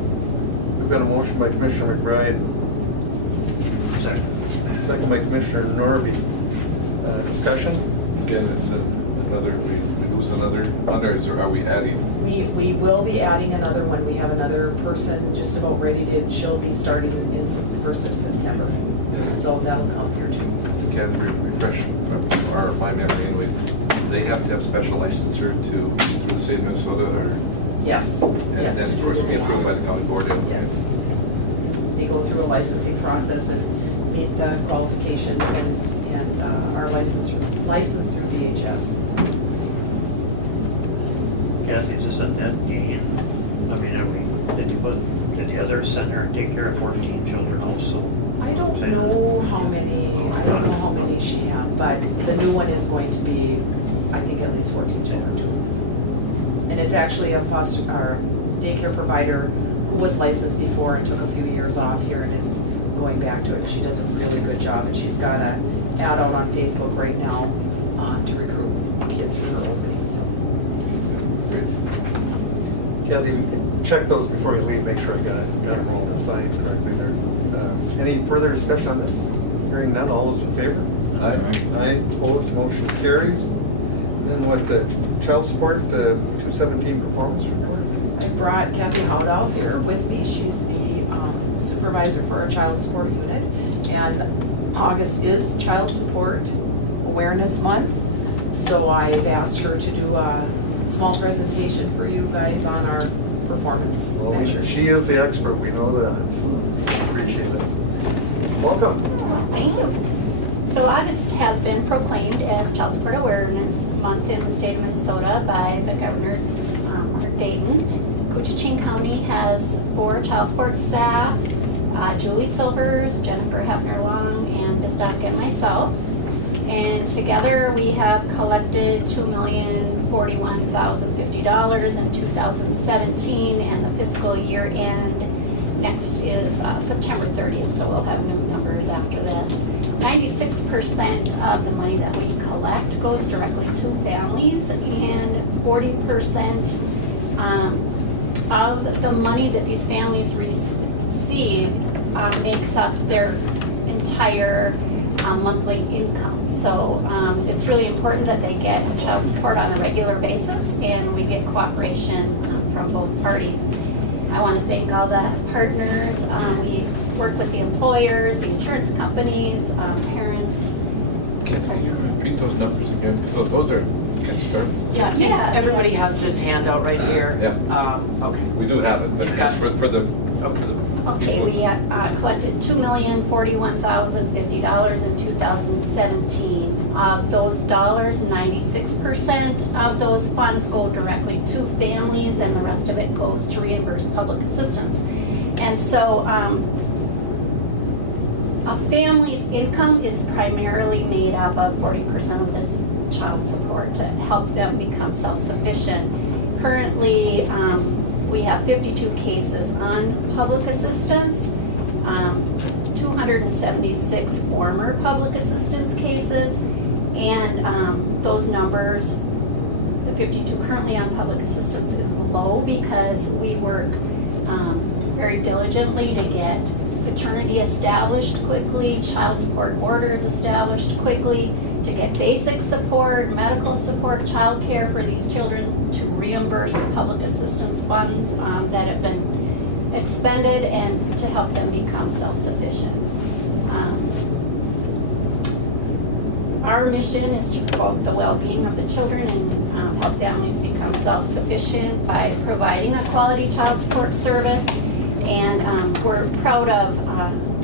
We've got a motion by Commissioner McBride, Second. second by Commissioner Norby. Discussion? Again, it's another, we lose another honors, or are we adding? We will be adding another one. We have another person just about ready to, she'll be starting in the 1st of September. So that'll come here too. Can refresh my memory anyway. They have to have special licensure through the state of Minnesota, or? Yes. And Yes, then, to of do course, the be approved by the county board. Yes. They go through a licensing process and meet the qualifications and are licensed through DHS. Kathy, is this a net gain? I mean, did the other center take care of 14 children also? I don't know how many she had, but the new one is going to be, I think, at least 14 children too. And it's actually a foster or daycare provider who was licensed before and took a few years off here and is going back to it. She does a really good job, and she's got an ad out on Facebook right now to recruit kids for her openings. So. Kathy, check those before you leave, make sure I got them all signed correctly there. Any further discussion on this? Hearing none, all those in favor? Aye. Aye, opposed, motion carries. Then what, the child support, 217 performance report? I brought Kathy Howdow here with me. She's the supervisor for our child support unit. And August is Child Support Awareness Month. So I've asked her to do a small presentation for you guys on our performance Well, measures. she is the expert, we know that, so appreciate it. Welcome. Thank you. So August has been proclaimed as Child Support Awareness Month in the state of Minnesota by the Governor, Mark Dayton. Koochiching County has 4 child support staff, Julie Silvers, Jennifer Hefner-Long, and Ms. Dock and myself. And together we have collected $2,041,050 in 2017, and the fiscal year end next is September 30th, so we'll have new numbers after this. 96% of the money that we collect goes directly to families, and 40% of the money that these families receive makes up their entire monthly income. so it's really important that they get child support on a regular basis, and we get cooperation from both parties. I want to thank all the partners. We work with the employers, the insurance companies, parents. Can you repeat those numbers again? Those are kind of stark. Yeah, Yeah, everybody has this handout right here. Yeah. Okay. We do have it, but You've got- just for the Okay. Okay, we collected $2,041,050 in 2017. Of those dollars, 96% of those funds go directly to families, and the rest of it goes to reimburse public assistance. And so a family's income is primarily made up of 40% of this child support to help them become self-sufficient. Currently, we have 52 cases on public assistance, 276 former public assistance cases, and those numbers, the 52 currently on public assistance is low because we work very diligently to get paternity established quickly, child support orders established quickly, to get basic support, medical support, child care for these children, to reimburse the public assistance funds that have been expended, and to help them become self-sufficient. Our mission is to promote the well-being of the children and help families become self-sufficient by providing a quality child support service. And we're proud of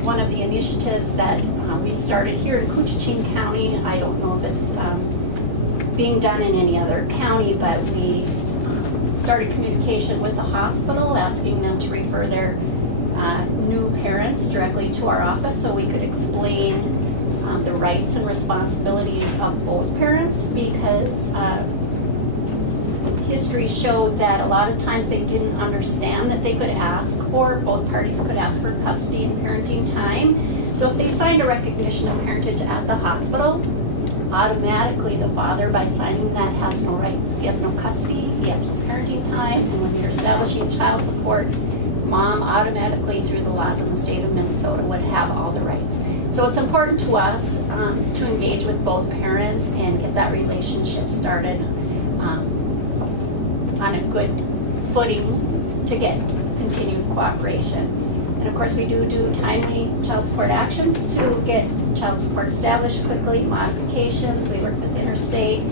one of the initiatives that we started here in Koochiching County. I don't know if it's being done in any other county, but we started communication with the hospital, asking them to refer their new parents directly to our office so we could explain the rights and responsibilities of both parents, because history showed that a lot of times they didn't understand that they could ask for, both parties could ask for custody and parenting time. So if they signed a recognition of parentage at the hospital, automatically the father, by signing that, has no rights. He has no custody, he has no parenting time, and when you're establishing child support, mom automatically, through the laws in the state of Minnesota, would have all the rights. So it's important to us to engage with both parents and get that relationship started on a good footing to get continued cooperation. And of course, we do timely child support actions to get child support established quickly, modifications, we work with Interstate.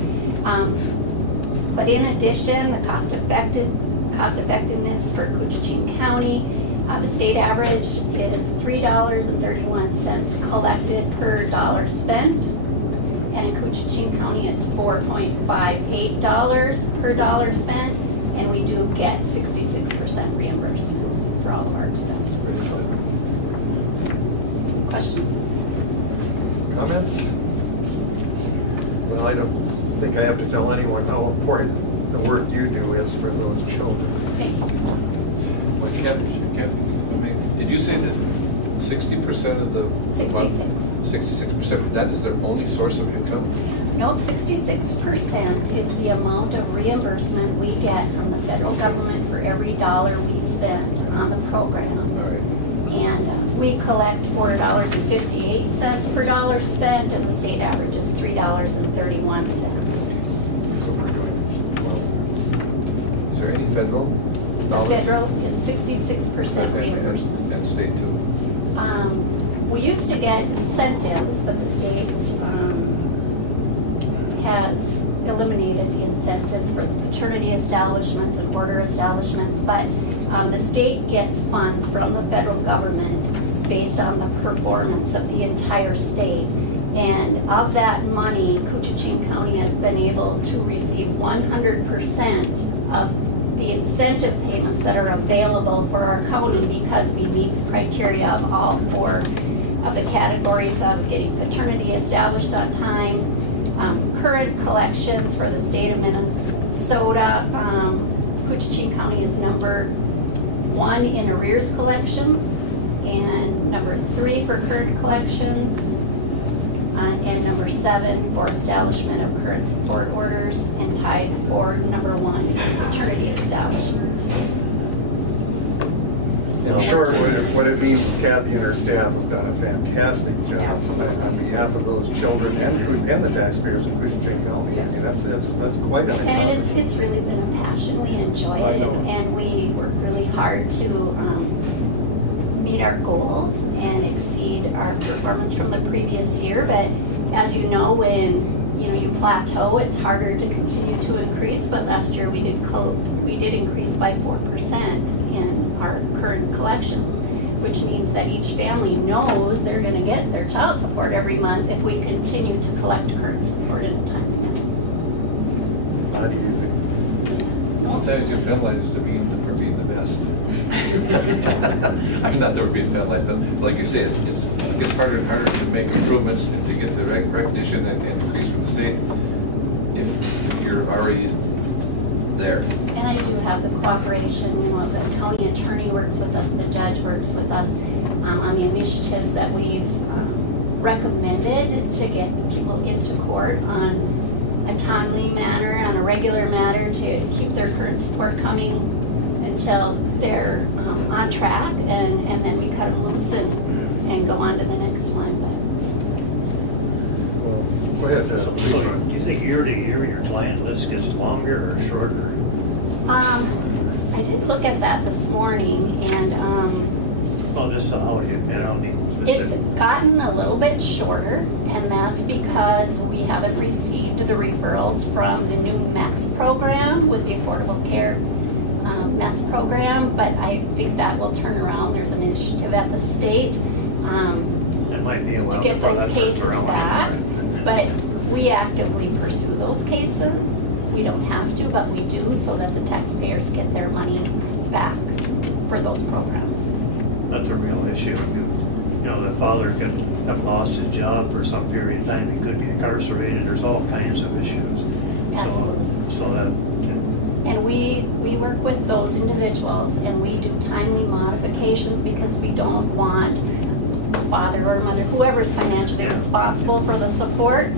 But in addition, the cost effectiveness for Koochiching County, the state average is $3.31 collected per dollar spent. And in Koochiching County, it's $4.58 per dollar spent, and we do get 66% reimbursement for all of our expenses. Questions? Comments? Well, I don't think I have to tell anyone how important the work you do is for those children. Thank you. What, Kevin? Did you say that 60% of the 66%, that is their only source of income? Nope, 66% is the amount of reimbursement we get from the federal government for every dollar we spend on the program. All right. And we collect $4.58 per dollar spent, and the state average is $3.31. So we're doing well. Is there any federal The dollars? federal is 66% reimbursement. And state too? We used to get incentives, but the state has eliminated the incentives for paternity establishments and order establishments, but the state gets funds from the federal government based on the performance of the entire state. And of that money, Koochiching County has been able to receive 100% of the incentive payments that are available for our county, because we meet the criteria of all four of the categories of getting paternity established on time, current collections for the state of Minnesota. Koochiching County is number 1 in arrears collections, and number 3 for current collections, and number 7 for establishment of current support orders, and tied for number 1 in paternity establishment. So In short, what it means is Kathy and her staff have done a fantastic job Absolutely. on behalf of those children and the taxpayers in Koochiching County. I mean, Yes. that's quite an And accomplishment. it's really been a passion. We enjoy I it, know. and we work really hard to meet our goals and exceed our performance from the previous year. But as you know, when you plateau, it's harder to continue to increase. But last year we did increase by 4% in our current collections, which means that each family knows they're going to get their child support every month if we continue to collect current support in a timely manner. Not easy. Sometimes you're penalized for being the best. I mean, not that we're being penalized, but like you say, it gets harder and harder to make improvements and to get the recognition and increase from the state if you're already there. And I do have the cooperation, the county attorney works with us, the judge works with us on the initiatives that we've recommended to get people into court on a timely manner, on a regular manner, to keep their current support coming until they're on track, and then we cut them loose and go on to the next one. Well, go ahead, So Lisa. do you think year to year your client list gets longer or shorter? I did look at that this morning, and Well, just how you don't need it's specific. gotten a little bit shorter, and that's because we haven't received the referrals from the new METS program with the Affordable Care METS program, but I think that will turn around. There's an initiative at the state It might be a while to get before those that turns cases around. back, but we actively pursue those cases. We don't have to, but we do, so that the taxpayers get their money back for those programs. That's a real issue. The father could have lost his job for some period of time. He could be incarcerated. There's all kinds of issues. Absolutely. So that, And we work with those individuals, and we do timely modifications because we don't want the father or mother, whoever's financially Yeah. responsible for the support,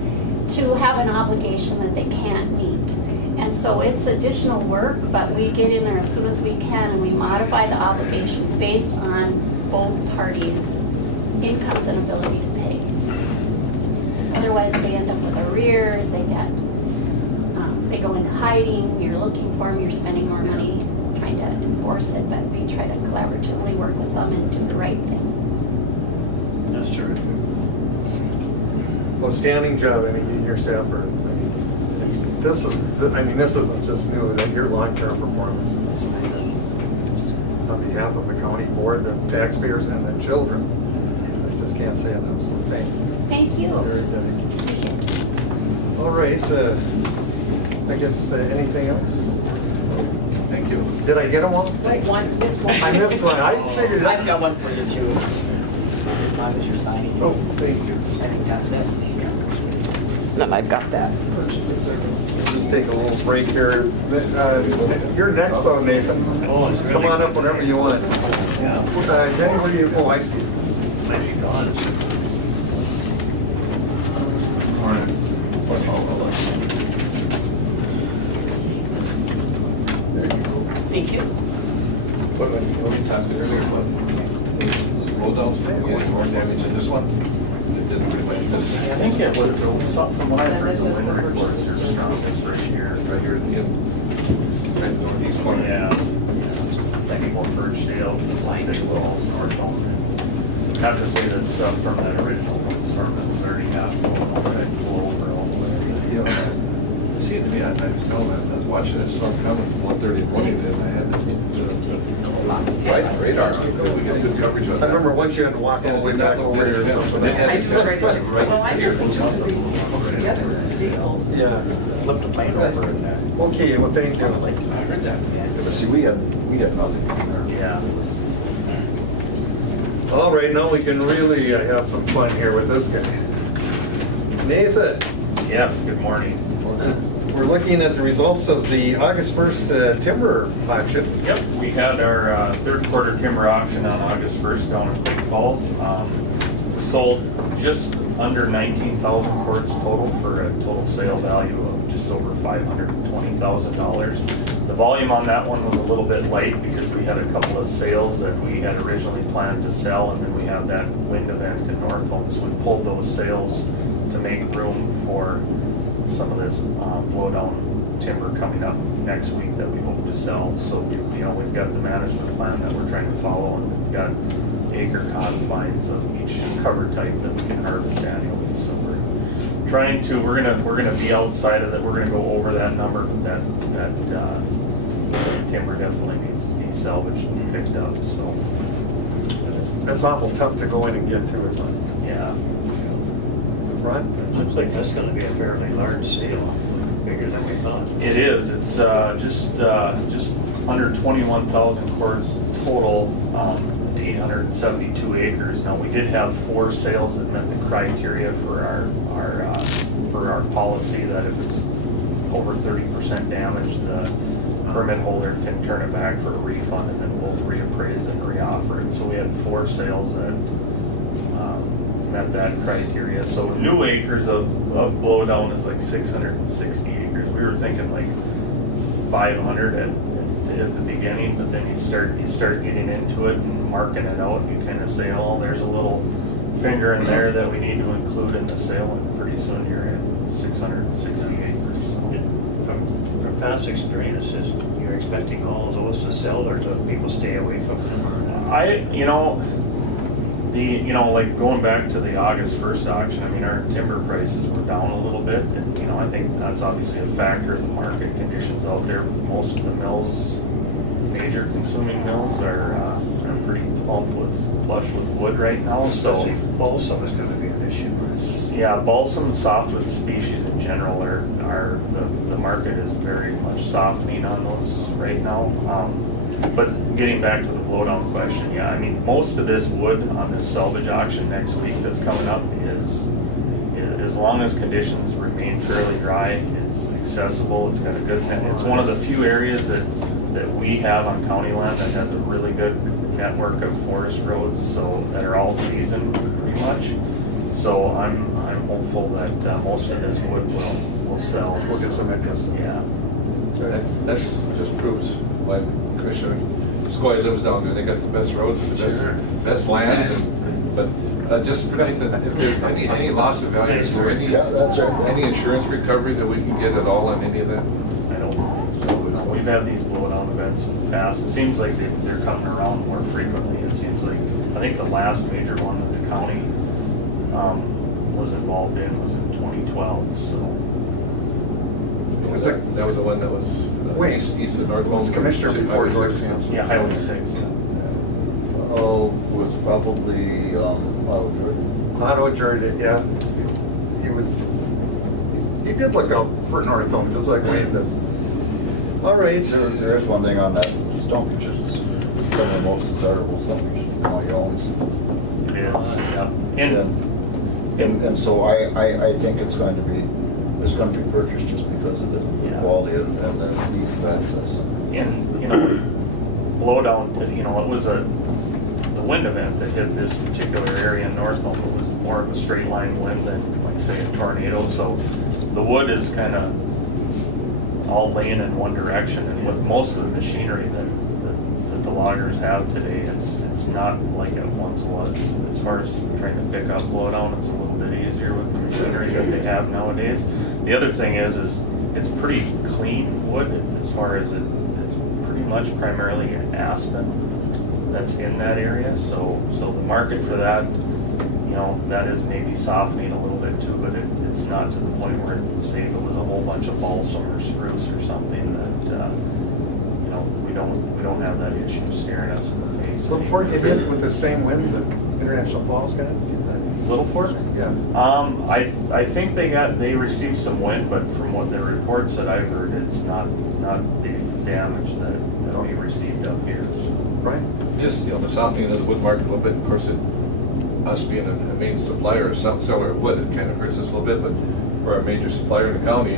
to have an obligation that they can't meet. And so it's additional work, but we get in there as soon as we can, and we modify the obligation based on both parties' incomes and ability to pay. Otherwise, they end up with arrears, they go into hiding, you're looking for them, you're spending more money trying to enforce it, but we try to collaboratively work with them and do the right thing. that's terrific. Well, standing job, I mean, you yourself are, this isn't just new, that your long-term performance in this arena is on behalf of the county board, the taxpayers, and the children. I just can't say enough, so thank you. Thank you. Very good. Appreciate it. All right, I guess, anything else? Thank you. Did I get them all? Wait, this one. I missed one, I figured I've that. got one for you too, as long as you're signing. Oh, thank you. I think that's it. And I've got that. Just take a little break here. You're next though, Nathan. Oh, it's really Come on up good. whenever you want. Yeah, Jenny, where do you, oh, I see. might be gone. There you go. Thank you. What we talked earlier about roll downs, getting more damage in this one. It didn't really this. I think it would have, from what I've And heard, this the is the wind reports purchase are of strongest right here. Right here in the right in the northeast corner. Yeah. This is just the second More one. Birchdale, Assigned Big to Falls, it. North Holman. Have to say that stuff from that original storm that was already happening, already blew over all the way. Yeah. It seemed to me, I was telling them, I was watching that storm coming from 1:30 in the morning, and I had the radar, we got good coverage on I that. remember once you had to walk all the way back over here. I do right. Well, I just think together the deals. Yeah. Flipped a plane over in there. Okay, well, thank you. I heard that. But see, we had nothing in there. Yeah. It was- All right, now we can really have some fun here with this guy. Nathan, Yes, good morning. we're looking at the results of the August 1st timber auction. Yep, we had our third quarter timber auction on August 1st down in Big Falls. Sold just under 19,000 cords total for a total sale value of just just over $520,000. The volume on that one was a little bit light because we had a couple of sales that we had originally planned to sell, and then we had that wind event in Northholm, so we pulled those sales to make room for some of this blowdown timber coming up next week that we hope to sell. So we've got the management plan that we're trying to follow, and we've got acre confines of each cover type that we can harvest annually. So we're gonna be outside of that. We're gonna go over that number, but that timber definitely needs to be salvaged and picked up. So That's awful tough to go in and get to, isn't it? yeah. Ron? It looks like that's gonna be a fairly large sale, bigger than we thought. It is. It's just under 21,000 cords total, 872 acres. Now, we did have 4 sales that met the criteria for our policy that if it's over 30% damage, the permit holder can turn it back for a refund, and then we'll reappraise and reoffer it. So we had 4 sales that met that criteria. So new acres of blowdown is like 660 acres. We were thinking like 500 at the beginning, but then you start getting into it and marking it out, and you kind of say, oh, there's a little finger in there that we need to include in the sale, and pretty soon you're at 660 acres. So. From past experiences, you're expecting all of those to sell, or do people stay away from them? Like going back to the August 1st auction, I mean, our timber prices were down a little bit, and I think that's obviously a factor of the market conditions out there. Most of the mills, major consuming mills, are pretty flush with wood right now. So balsam is going to be an issue. Yeah, balsam and softwood species in general are the market is very much softening on those right now. But getting back to the blowdown question, yeah, I mean, most of this wood on this salvage auction next week that's coming up is as long as conditions remain fairly dry, it's accessible, it's got a good, it's one of the few areas that we have on county land that has a really good network of forest roads, so that are all season pretty much. So I'm hopeful that most of this wood will sell. We'll get some interest. Yeah. That just proves why Commissioner Scoy lives down there. They got the best roads and the best land. But just for Nathan, if there's any loss of value, is there any that's right. any insurance recovery that we can get at all on any of that? I don't think so. We've had these blowdown events in the past. It seems like they're coming around more frequently. It seems like, I think the last major one that the county was involved in was in 2012. So That was the one that was east of North. Was Commissioner before Joyce Hanson? yeah, Highway 6. Was probably Otto Jordan, yeah. He did look out for Northholm, just like Wayne does. All right. there is one thing on that stumpage. It's one of the most desirable stumpage county owns. It is. Yeah. And so I think it's going to be purchased just because of the quality and the ease of access. And blowdown. It was the wind event that hit this particular area in Northholm. It was more of a straight line wind than, like, say, a tornado. So the wood is kind of all laying in one direction, and with most of the machinery that the loggers have today, it's not like it once was. As far as trying to pick up blowdown, it's a little bit easier with the machinery that they have nowadays. The other thing is it's pretty clean wood, as far as it's pretty much primarily an aspen that's in that area. So the market for that, that is maybe softening a little bit too, but it's not to the point where, say, if it was a whole bunch of balsam or spruce or something, that we don't have that issue staring us in the face. Little Fork, they did with the same wind that International Falls got? Little Fork? Yeah. I think they received some wind, but from what the reports that I've heard, it's not the damage that we received up here. Right. Just, the softening of the wood market a little bit. Of course, us being a main supplier or seller of wood, it kind of hurts us a little bit, but for our major supplier in the county,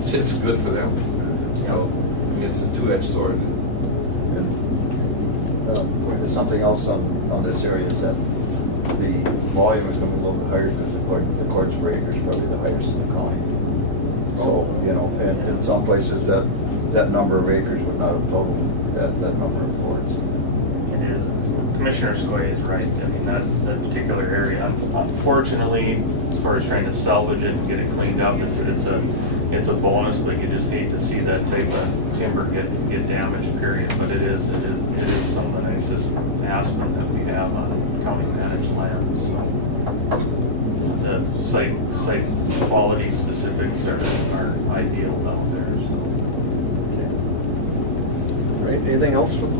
it's good for them. So it's a two-edged sword. Something else on this area is that the volume is going to be a little bit higher because the cords per acre is probably the highest in the county. So, you know, and in some places that number of acres would not have totaled that number of boards. It is. Commissioner Skoye is right. I mean, that particular area, unfortunately, as far as trying to salvage it and get it cleaned up, it's a bonus, but you just hate to see that type of timber get damaged, period. But it is some of the nicest aspen that we have on county managed lands. So the site quality specifics are ideal down there, so. Right, anything else from?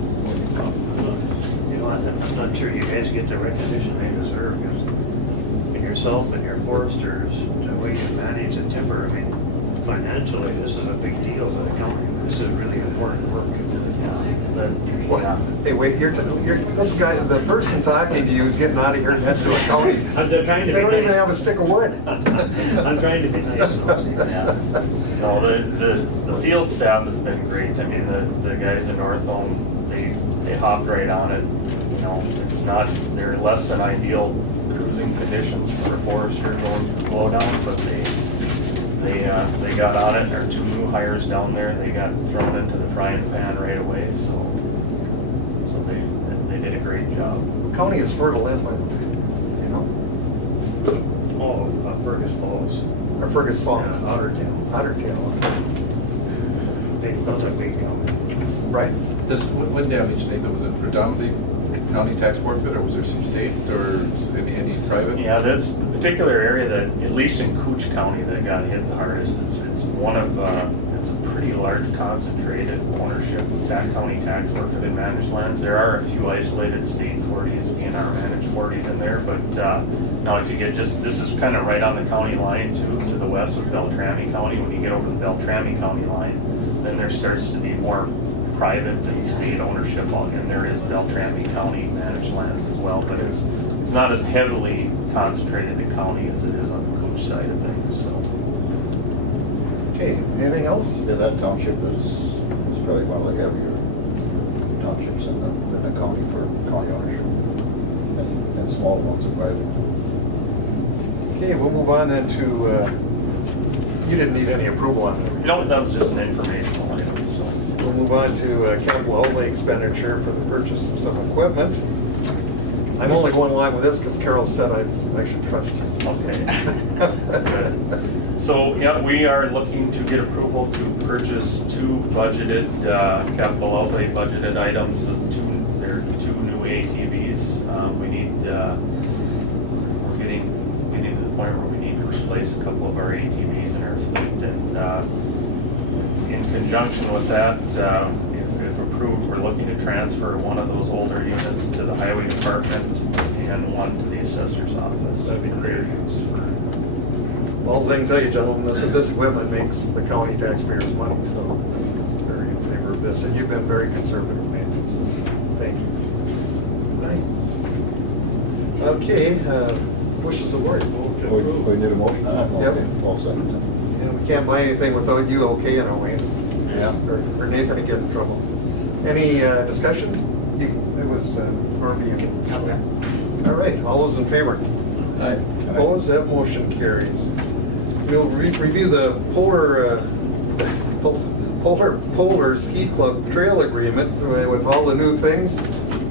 You know, I'm not sure you guys get the recognition they deserve, because and yourself and your foresters, the way you manage the timber, I mean, financially, this is a big deal to the county. This is really important work. What? Hey, wait, this guy, the person talking to you is getting out of here and heading to a county. I'm trying to They be don't even nice. have a stick of wood. I'm trying to be nice. Yeah. No, the field staff has been great. I mean, the guys in Northome, they hopped right on it. You know, they're less than ideal cruising conditions for a forester going blow down, but they got on it. There are 2 new hires down there. They got thrown into the frying pan right away, so they did a great job. County is fertile inland, you know, Oh, Fergus Falls. or Fergus Falls. Yeah, Ottertail. Those are big companies. Right. This wind damage, Nathan, was it predominantly county tax forfeit, or was there some state or any private? Yeah, this particular area that, at least in Cooch County, that got hit the hardest. It's one of it's a pretty large concentrated ownership of county tax forfeited managed lands. There are a few isolated state 40s, DNR managed 40s in there, but now if you get this is kind of right on the county line to the west of Beltrami County. When you get over the Beltrami County line, then there starts to be more private and state ownership on, and there is Beltrami County managed lands as well, but it's not as heavily concentrated in county as it is on the Cooch side of things. So. Okay, anything else? Yeah, that township is probably one of the heavier townships in the county for county ownership, and small ones are private. Okay, we'll move on then to, you didn't need any approval on it. No, that was just an informational item. So. We'll move on to capital outlay expenditure for the purchase of some equipment. I'm only going along with this because Carol said I should trust you. Okay. Good. So, yeah, we are looking to get approval to purchase 2 budgeted, capital outlay budgeted items of 2 new ATVs. We're getting to the point where we need to replace a couple of our ATVs in our fleet, and in conjunction with that, if approved, we're looking to transfer one of those older units to the highway department and one to the assessor's office. That'd be great. Well, I can tell you, gentlemen, this equipment makes the county taxpayers money, so very in favor of this. And you've been very conservative, man. So thank you. Right. Okay, wishes of word. Move to approve. We need a motion on that? Yep. Okay, all second. And we can't buy anything without you okay, you know, Wayne. Yeah. Or Nathan to get in trouble. Any discussion? It was Harvey and. Okay. All right, all those in favor? Aye. Opposed, that motion carries. We'll review the Polar Ski Club Trail Agreement with all the new things.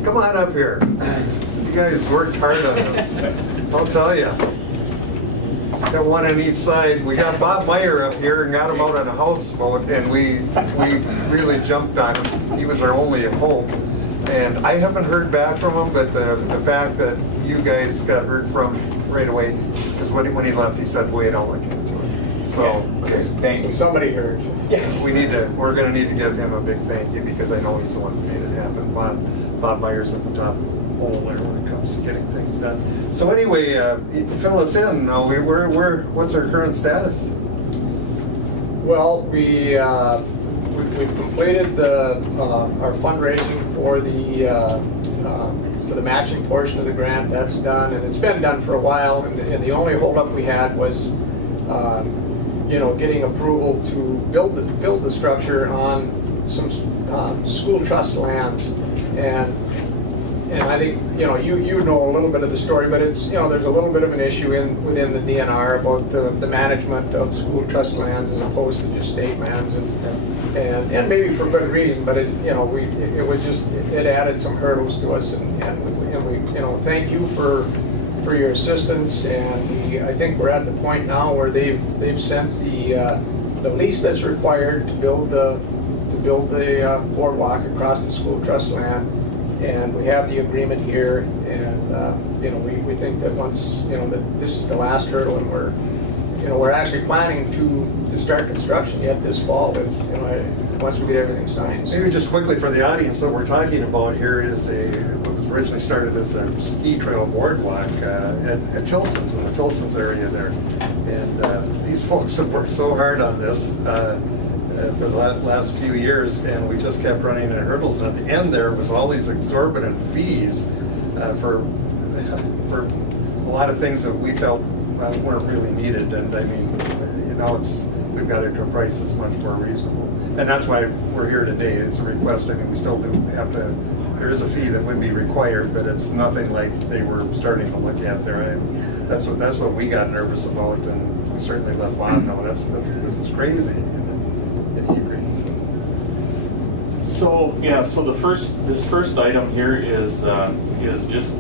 Come on up here. You guys worked hard on this. I'll tell you. Got one on each side. We got Bob Meyer up here and got him out on a houseboat, and we really jumped on him. He was our only hope. And I haven't heard back from him, but the fact that you guys got heard from right away, because when he left, he said, wait, I'll look into it. So, Thank you. Somebody heard. we're gonna need to give him a big thank you, because I know he's the one who made it happen. Bob Meyer's at the top of the pole there when it comes to getting things done. So anyway, fill us in. Now, what's our current status? Well, we've completed our fundraising for the matching portion of the grant. That's done, and it's been done for a while. And the only holdup we had was, getting approval to build the structure on some school trust lands. and I think, you know a little bit of the story, but it's, there's a little bit of an issue within the DNR about the management of school trust lands as opposed to just state lands, and maybe for good reason, but it added some hurdles to us, and we, thank you for your assistance, and I think we're at the point now where they've sent the lease that's required to build the boardwalk across the school trust land, and we have the agreement here, and we think that once that this is the last hurdle, and we're actually planning to start construction yet this fall, but once we get everything signed. Maybe just quickly for the audience, what we're talking about here is what was originally started as a ski trail boardwalk at Tilson's, in the Tilson's area there. And these folks have worked so hard on this for the last few years, and we just kept running into hurdles. And at the end there was all these exorbitant fees for a lot of things that we felt weren't really needed. And I mean, we've got it to a price that's much more reasonable. And that's why we're here today. It's a request. I mean, we still do have to, there is a fee that would be required, but it's nothing like they were starting to look at there. That's what we got nervous about, and we certainly let Bob know this is crazy. And he agreed. So this first item here is just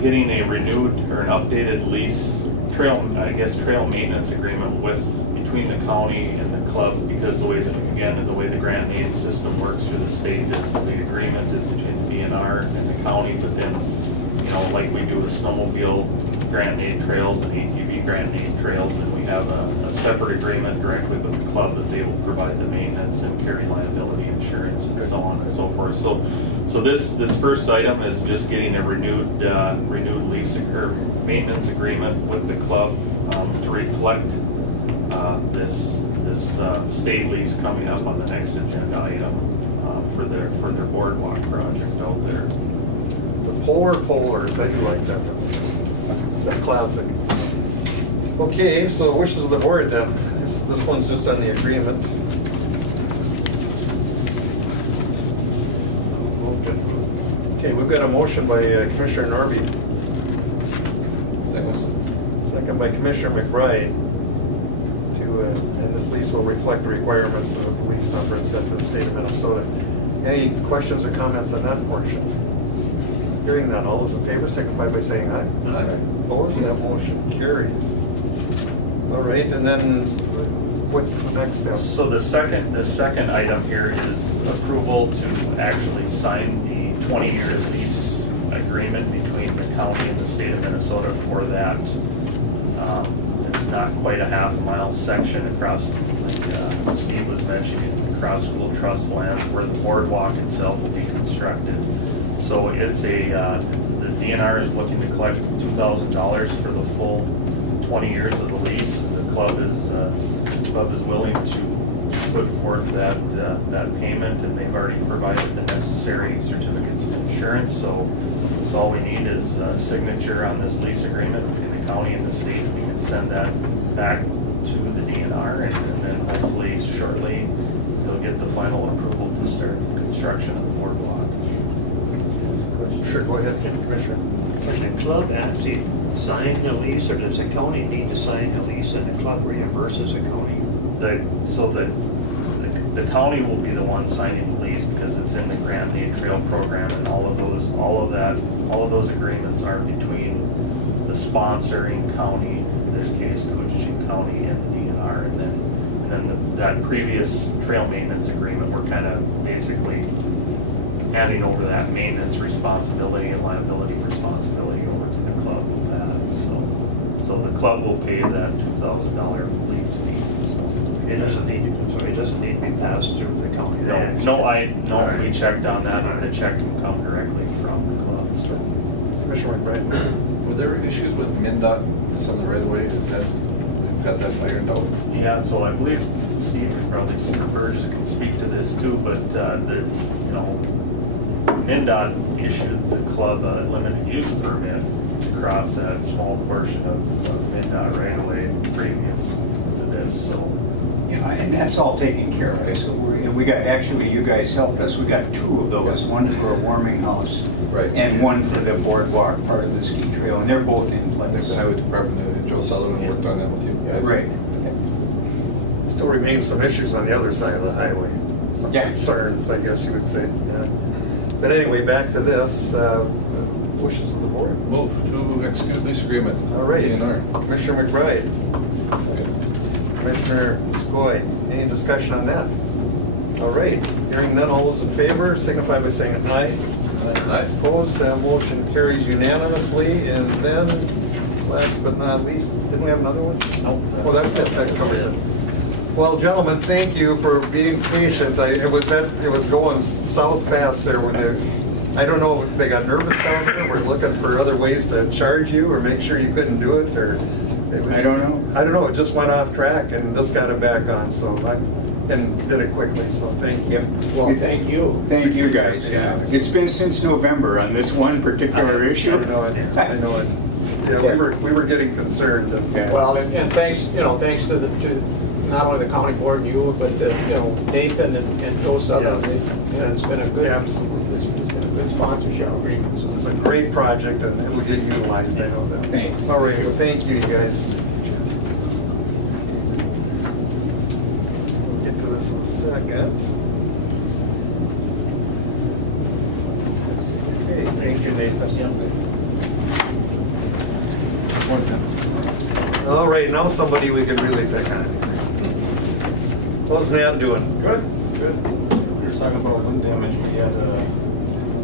getting a renewed or an updated lease trail maintenance agreement between the county and the club, because the way the grant aid system works through the state is the agreement is between the DNR and the county, but then like we do with snowmobile grant aid trails and ATV grant aid trails, and we have a separate agreement directly with the club that they will provide the maintenance and carry liability insurance and so on and so forth. So this first item is just getting a renewed lease or maintenance agreement with the club to reflect this state lease coming up on the next agenda item for their boardwalk project out there. The polars, I do like that. That's classic. Okay, so wishes of the board then. This one's just on the agreement. Okay, we've got a motion by Commissioner Norby. Second by Commissioner McBride. And this lease will reflect the requirements of the police number and set for the state of Minnesota. Any questions or comments on that portion? Hearing none, all those in favor signify by saying aye. Aye. Opposed, that motion carries. All right, and then what's the next step? So the second item here is approval to actually sign the 20-year lease agreement between the county and the state of Minnesota for that. It's not quite a half-mile section across, like Steve was mentioning, across school trust lands where the boardwalk itself will be constructed. So it's the DNR is looking to collect $2,000 for the full 20 years of the lease. The club is willing to put forth that payment, and they've already provided the necessary certificates of insurance. So all we need is a signature on this lease agreement between the county and the state. We can send that back to the DNR, and then hopefully shortly they'll get the final approval to start construction of the boardwalk. Sure, go ahead, Commissioner. Can the club actually sign the lease, or does the county need to sign the lease and the club reimburses the county? The county will be the one signing the lease because it's in the Grand Aid Trail program, and all of those agreements are between the sponsoring county, in this case Koochiching County, and the DNR, and then that previous trail maintenance agreement, we're kind of basically handing over that maintenance responsibility and liability responsibility over to the club with that. So the club will pay that $2,000 lease fee. So It doesn't need to be passed through the county. We checked on that, and the check can come directly from the club. So. Commissioner McBride. Were there issues with MnDOT that's on the right of way? We've got that ironed out? Yeah, so I believe Steve can probably, or Burgess can speak to this too, but MnDOT issued the club a limited use permit to cross that small portion of MnDOT right away previous to this. So And that's all taken care of. So we got, actually, you guys helped us. We got 2 of those, one for a warming house Right. and one for the boardwalk, part of the ski trail, and they're both in I think place. the highway department, Joe Sullivan worked on that with you guys. Right. Still remains some issues on the other side of the highway. Some Yeah. concerns, I guess you would say. Yeah. But anyway, back to this. Wishes of the board. Move to execute lease agreement. All right. DNR. Commissioner McBride, Second. Commissioner Skoye, any discussion on that? All right, hearing none, all those in favor signify by saying aye. Aye. Opposed, that motion carries unanimously. And then, last but not least, didn't we have another one? Nope. Well, that's it, that covers it. Well, gentlemen, thank you for being patient. It was going south fast there when I don't know if they got nervous down there, we're looking for other ways to charge you or make sure you couldn't do it, or. I don't know. I don't know, it just went off track and this got it back on, so and did it quickly, so thank you. Yep. Well, thank you. Thank you, guys, yeah. It's been since November on this one particular issue. I know it, I know it. Yeah, we were getting concerned. Yeah. Well, and thanks, thanks to not only the county board and you, but Nathan and Joe Southern. Yes. It's been a good, Absolutely. it's been a good sponsorship agreement. So It's a great project and it'll get utilized, I know that. Thanks. All right, well, thank you, you guys. We'll get to this in a second. Okay, thank you, Nathan. All right, now somebody we can really pick on. How's Nat doing? Good, good. We were talking about wind damage. We had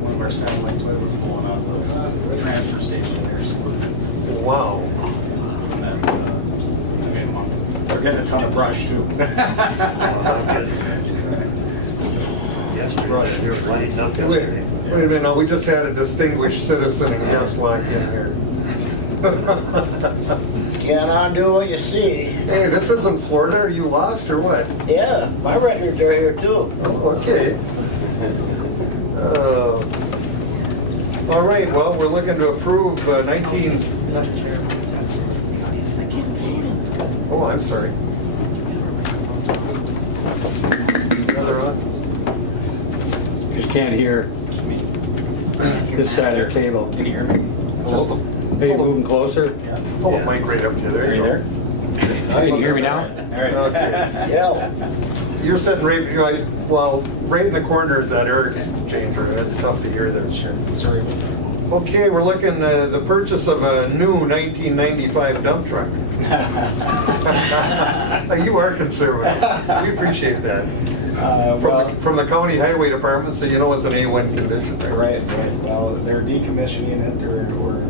one of our satellite toilets blowing out the transfer station there. So Wow. and then, I mean, they're getting a ton of brush too. Yesterday, we were lighting up Wait yesterday. a minute, now, we just had a distinguished citizen and guest walk in here. Can't undo what you see. Hey, this isn't Florida, are you lost or what? Yeah, my records are here too. Oh, okay. All right, well, we're looking to approve 19... Oh, I'm sorry. Another on? Just can't hear this side of the table. Can you hear me? Hello? Are you moving closer? Pull the mic right up to you, there you go. Can you hear me now? Okay. Yeah. You're sitting right, well, right in the corner is that air exchanger. That's tough to hear there. Sure. Sorry. Okay, we're looking at the purchase of a new 1995 dump truck. You are conservative. We appreciate that. From the county highway department, so you know it's an A1 condition. Right, right. Well, they're decommissioning it, or they were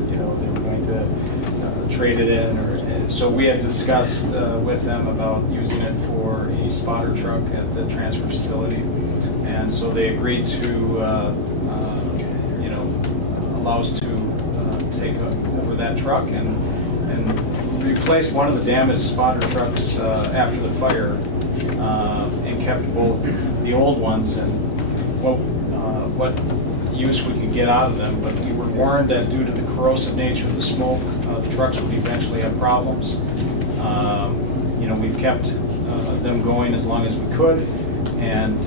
going to trade it in, and so we had discussed with them about using it for a spotter truck at the transfer facility, and so they agreed to, allow us to take over that truck and replace one of the damaged spotter trucks after the fire, and kept both the old ones and what use we could get out of them. But we were warned that due to the corrosive nature of the smoke, the trucks would eventually have problems. We've kept them going as long as we could, and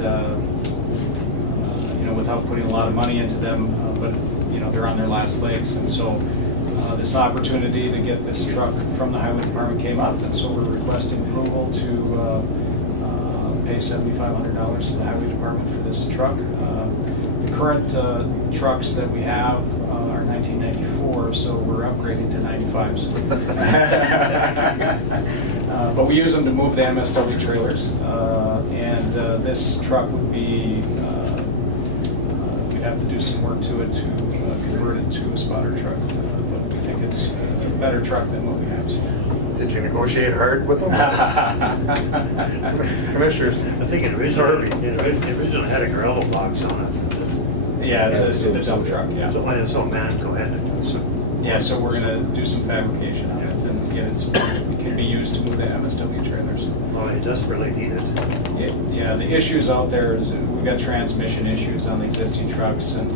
without putting a lot of money into them, but they're on their last legs, and so this opportunity to get this truck from the highway department came up, and so we're requesting approval to pay $7,500 to the highway department for this truck. The current trucks that we have are 1994, so we're upgrading to 95s. But we use them to move the MSW trailers, and this truck would be, we'd have to do some work to it to convert it to a spotter truck, but we think it's a better truck than what we have. So. Did you negotiate hard with them? Commissioners? I think it originally had a gravel box on it. Yeah, it's a dump truck, yeah. So man, go ahead and do some. Yeah, so we're gonna do some fabrication on it and get it can be used to move the MSW trailers. Oh, it does really need it. Yeah, the issues out there is we've got transmission issues on the existing trucks, and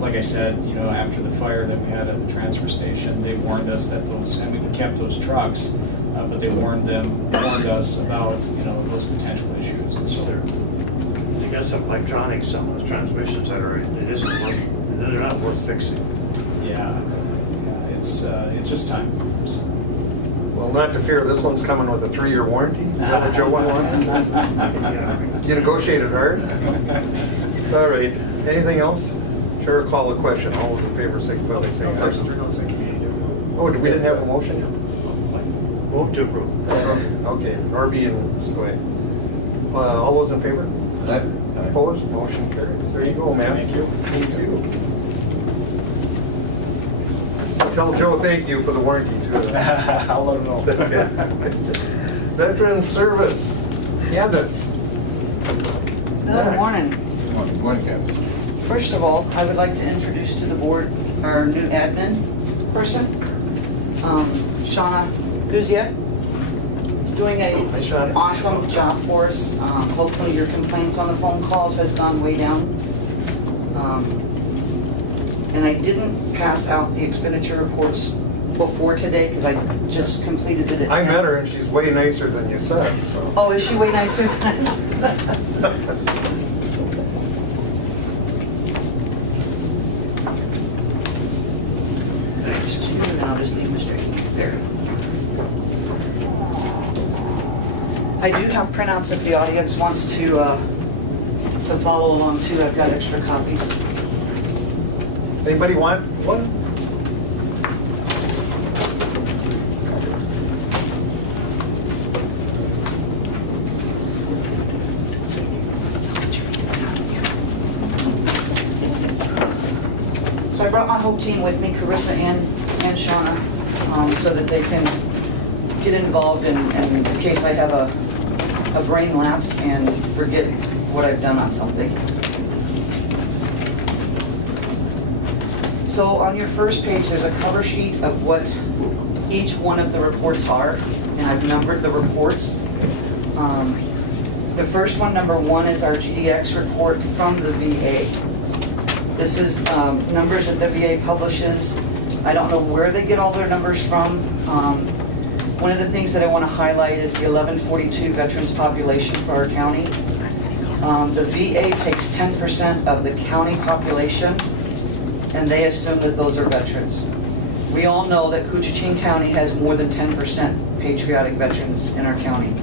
like I said, after the fire that we had at the transfer station, they warned us that and we kept those trucks, but they warned us about, those potential issues. And so You got some electronics, some of those transmissions that are, they're not worth fixing. yeah, it's just time. So. Well, not to fear, this one's coming with a 3-year warranty. Is that what Joe wanted? You negotiated hard? All right. Anything else? Chair will call the question. All those in favor, signify by saying aye. Oh, we didn't have a motion yet? Move to approve. Okay, Norby and Skoye. All those in favor? Opposed? Motion carries. There you go, man. Thank you. Thank you. Tell Joe thank you for the warranty, too. I'll let him know. Veteran Service, candidates. Good morning. Good morning, Captain. First of all, I would like to introduce to the board our new admin person, Shauna Guzia. He's doing an awesome job for us. Hopefully your complaints on the phone calls has gone way down. And I didn't pass out the expenditure reports before today because I just completed it. I met her and she's way nicer than you said. So. Oh, is she way nicer than I and I'll just leave my straight there. I do have printouts if the audience wants to follow along too. I've got extra copies. Anybody want one? So I brought my whole team with me, Carissa and Shauna, so that they can get involved in case I have a brain lapse and forget what I've done on something. So on your first page, there's a cover sheet of what each one of the reports are, and I've numbered the reports. The first one, number 1, is our GDX report from the VA. This is numbers that the VA publishes. I don't know where they get all their numbers from. One of the things that I want to highlight is the 1142 veterans population for our county. The VA takes 10% of the county population, and they assume that those are veterans. We all know that Koochiching County has more than 10% patriotic veterans in our county.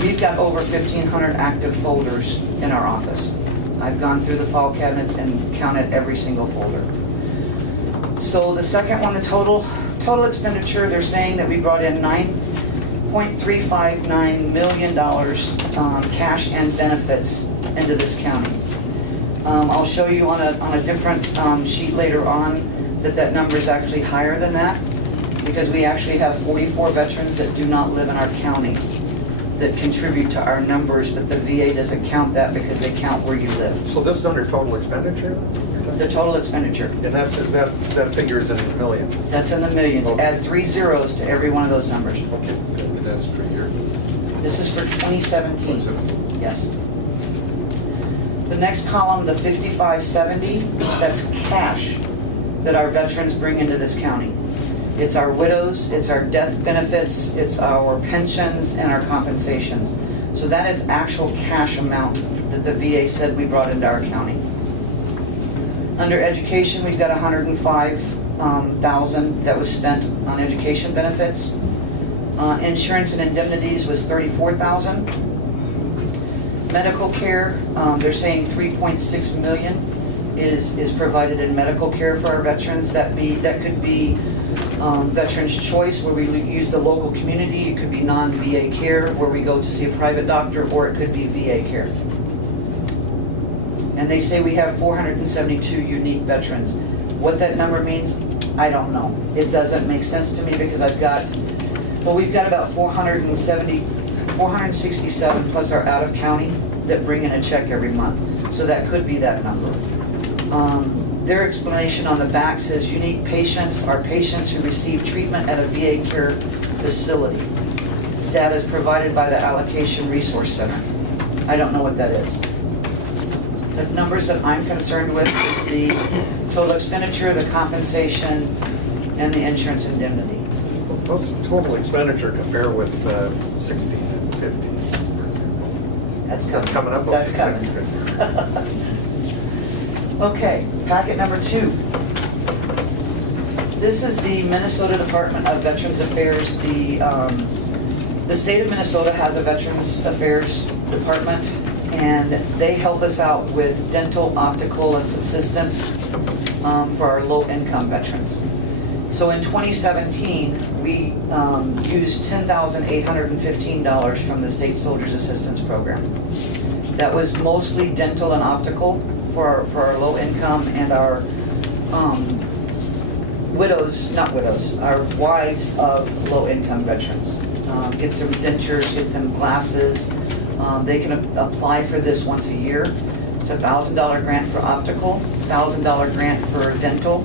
We've got over 1,500 active folders in our office. I've gone through the file cabinets and counted every single folder. So the second one, the total expenditure, they're saying that we brought in $9.359 million cash and benefits into this county. I'll show you on a different sheet later on that number is actually higher than that, because we actually have 44 veterans that do not live in our county that contribute to our numbers, but the VA doesn't count that because they count where you live. So this is under total expenditure? The total expenditure. And that figure is in the millions? That's in the millions. Okay. Add 3 zeros to every one of those numbers. Okay. And that's per year? This is for 2017. 2017. Yes. The next column, the 5570, that's cash that our veterans bring into this county. It's our widows, it's our death benefits, it's our pensions, and our compensations. So that is actual cash amount that the VA said we brought into our county. Under education, we've got $105,000 that was spent on education benefits. Insurance and indemnities was $34,000. Medical care, they're saying $3.6 million is provided in medical care for our veterans. That could be Veterans Choice, where we use the local community. It could be non-VA care, where we go to see a private doctor, or it could be VA care. And they say we have 472 unique veterans. What that number means, I don't know. It doesn't make sense to me because we've got about 467 plus our out-of-county that bring in a check every month. So that could be that number. Their explanation on the back says unique patients are patients who receive treatment at a VA care facility. Data is provided by the Allocation Resource Center. I don't know what that is. The numbers that I'm concerned with is the total expenditure, the compensation, and the insurance indemnity. What's total expenditure compare with 16 and 15? That's coming. That's coming up? That's Okay. coming. Okay, packet number 2. This is the Minnesota Department of Veterans Affairs. The state of Minnesota has a Veterans Affairs Department, and they help us out with dental, optical, and subsistence for our low-income veterans. So in 2017, we used $10,815 from the State Soldiers Assistance Program. That was mostly dental and optical for our low income and our our wives of low income veterans. Get them dentures, get them glasses. They can apply for this once a year. It's a $1,000 grant for optical, $1,000 grant for dental.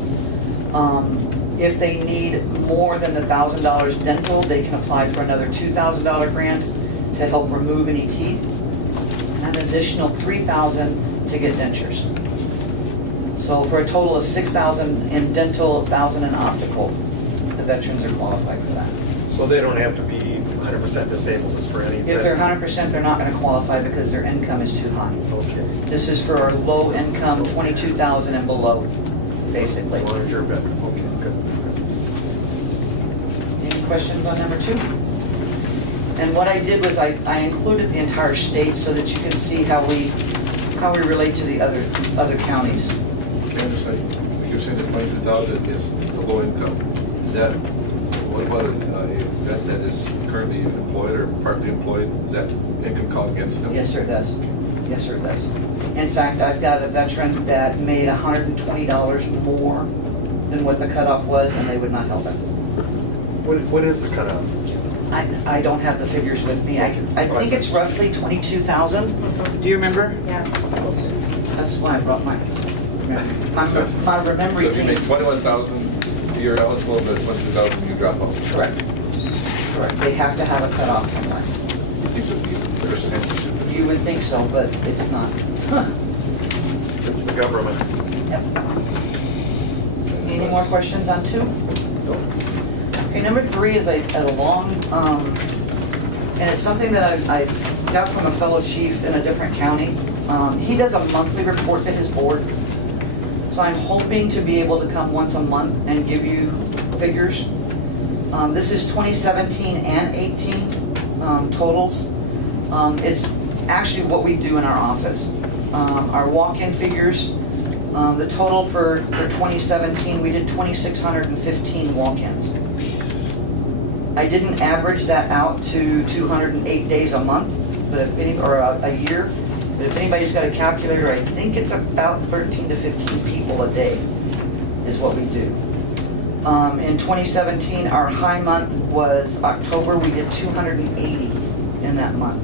If they need more than the $1,000 dental, they can apply for another $2,000 grant to help remove any teeth, and an additional $3,000 to get dentures. So for a total of $6,000 in dental, $1,000 in optical, the veterans are qualified for that. So they don't have to be 100% disabled just for anything? If they're 100%, they're not going to qualify because their income is too high. Okay. This is for our low income, $22,000 and below, basically. As long as you're a veteran. Okay, good. Any questions on number 2? And what I did was I included the entire state so that you can see how we relate to the other counties. Can I just say, you're saying that 22,000 is the low income. Is that, what about a vet that is currently employed or partly employed? Is that income count against them? Yes, sir, it does. Yes, sir, it does. In fact, I've got a veteran that made $120 more than what the cutoff was, and they would not help him. What is the cutoff? I don't have the figures with me. I think it's roughly 22,000. Do you remember? Yeah. That's why I brought my So memory if you team. make 21,000, you're eligible, but 22,000 you drop off. Correct. Correct. They have to have a cutoff sometimes. Seems to be a percentage. You would think so, but it's not. It's the government. Yep. Any more questions on 2? Okay, number 3 is a long, and it's something that I got from a fellow chief in a different county. He does a monthly report to his board. So I'm hoping to be able to come once a month and give you figures. This is 2017 and 18 totals. It's actually what we do in our office. Our walk-in figures, the total for 2017, we did 2,615 walk-ins. I didn't average that out to 208 days a month, but or a year. But if anybody's got a calculator, I think it's about 13 to 15 people a day is what we do. In 2017, our high month was October. We did 280 in that month,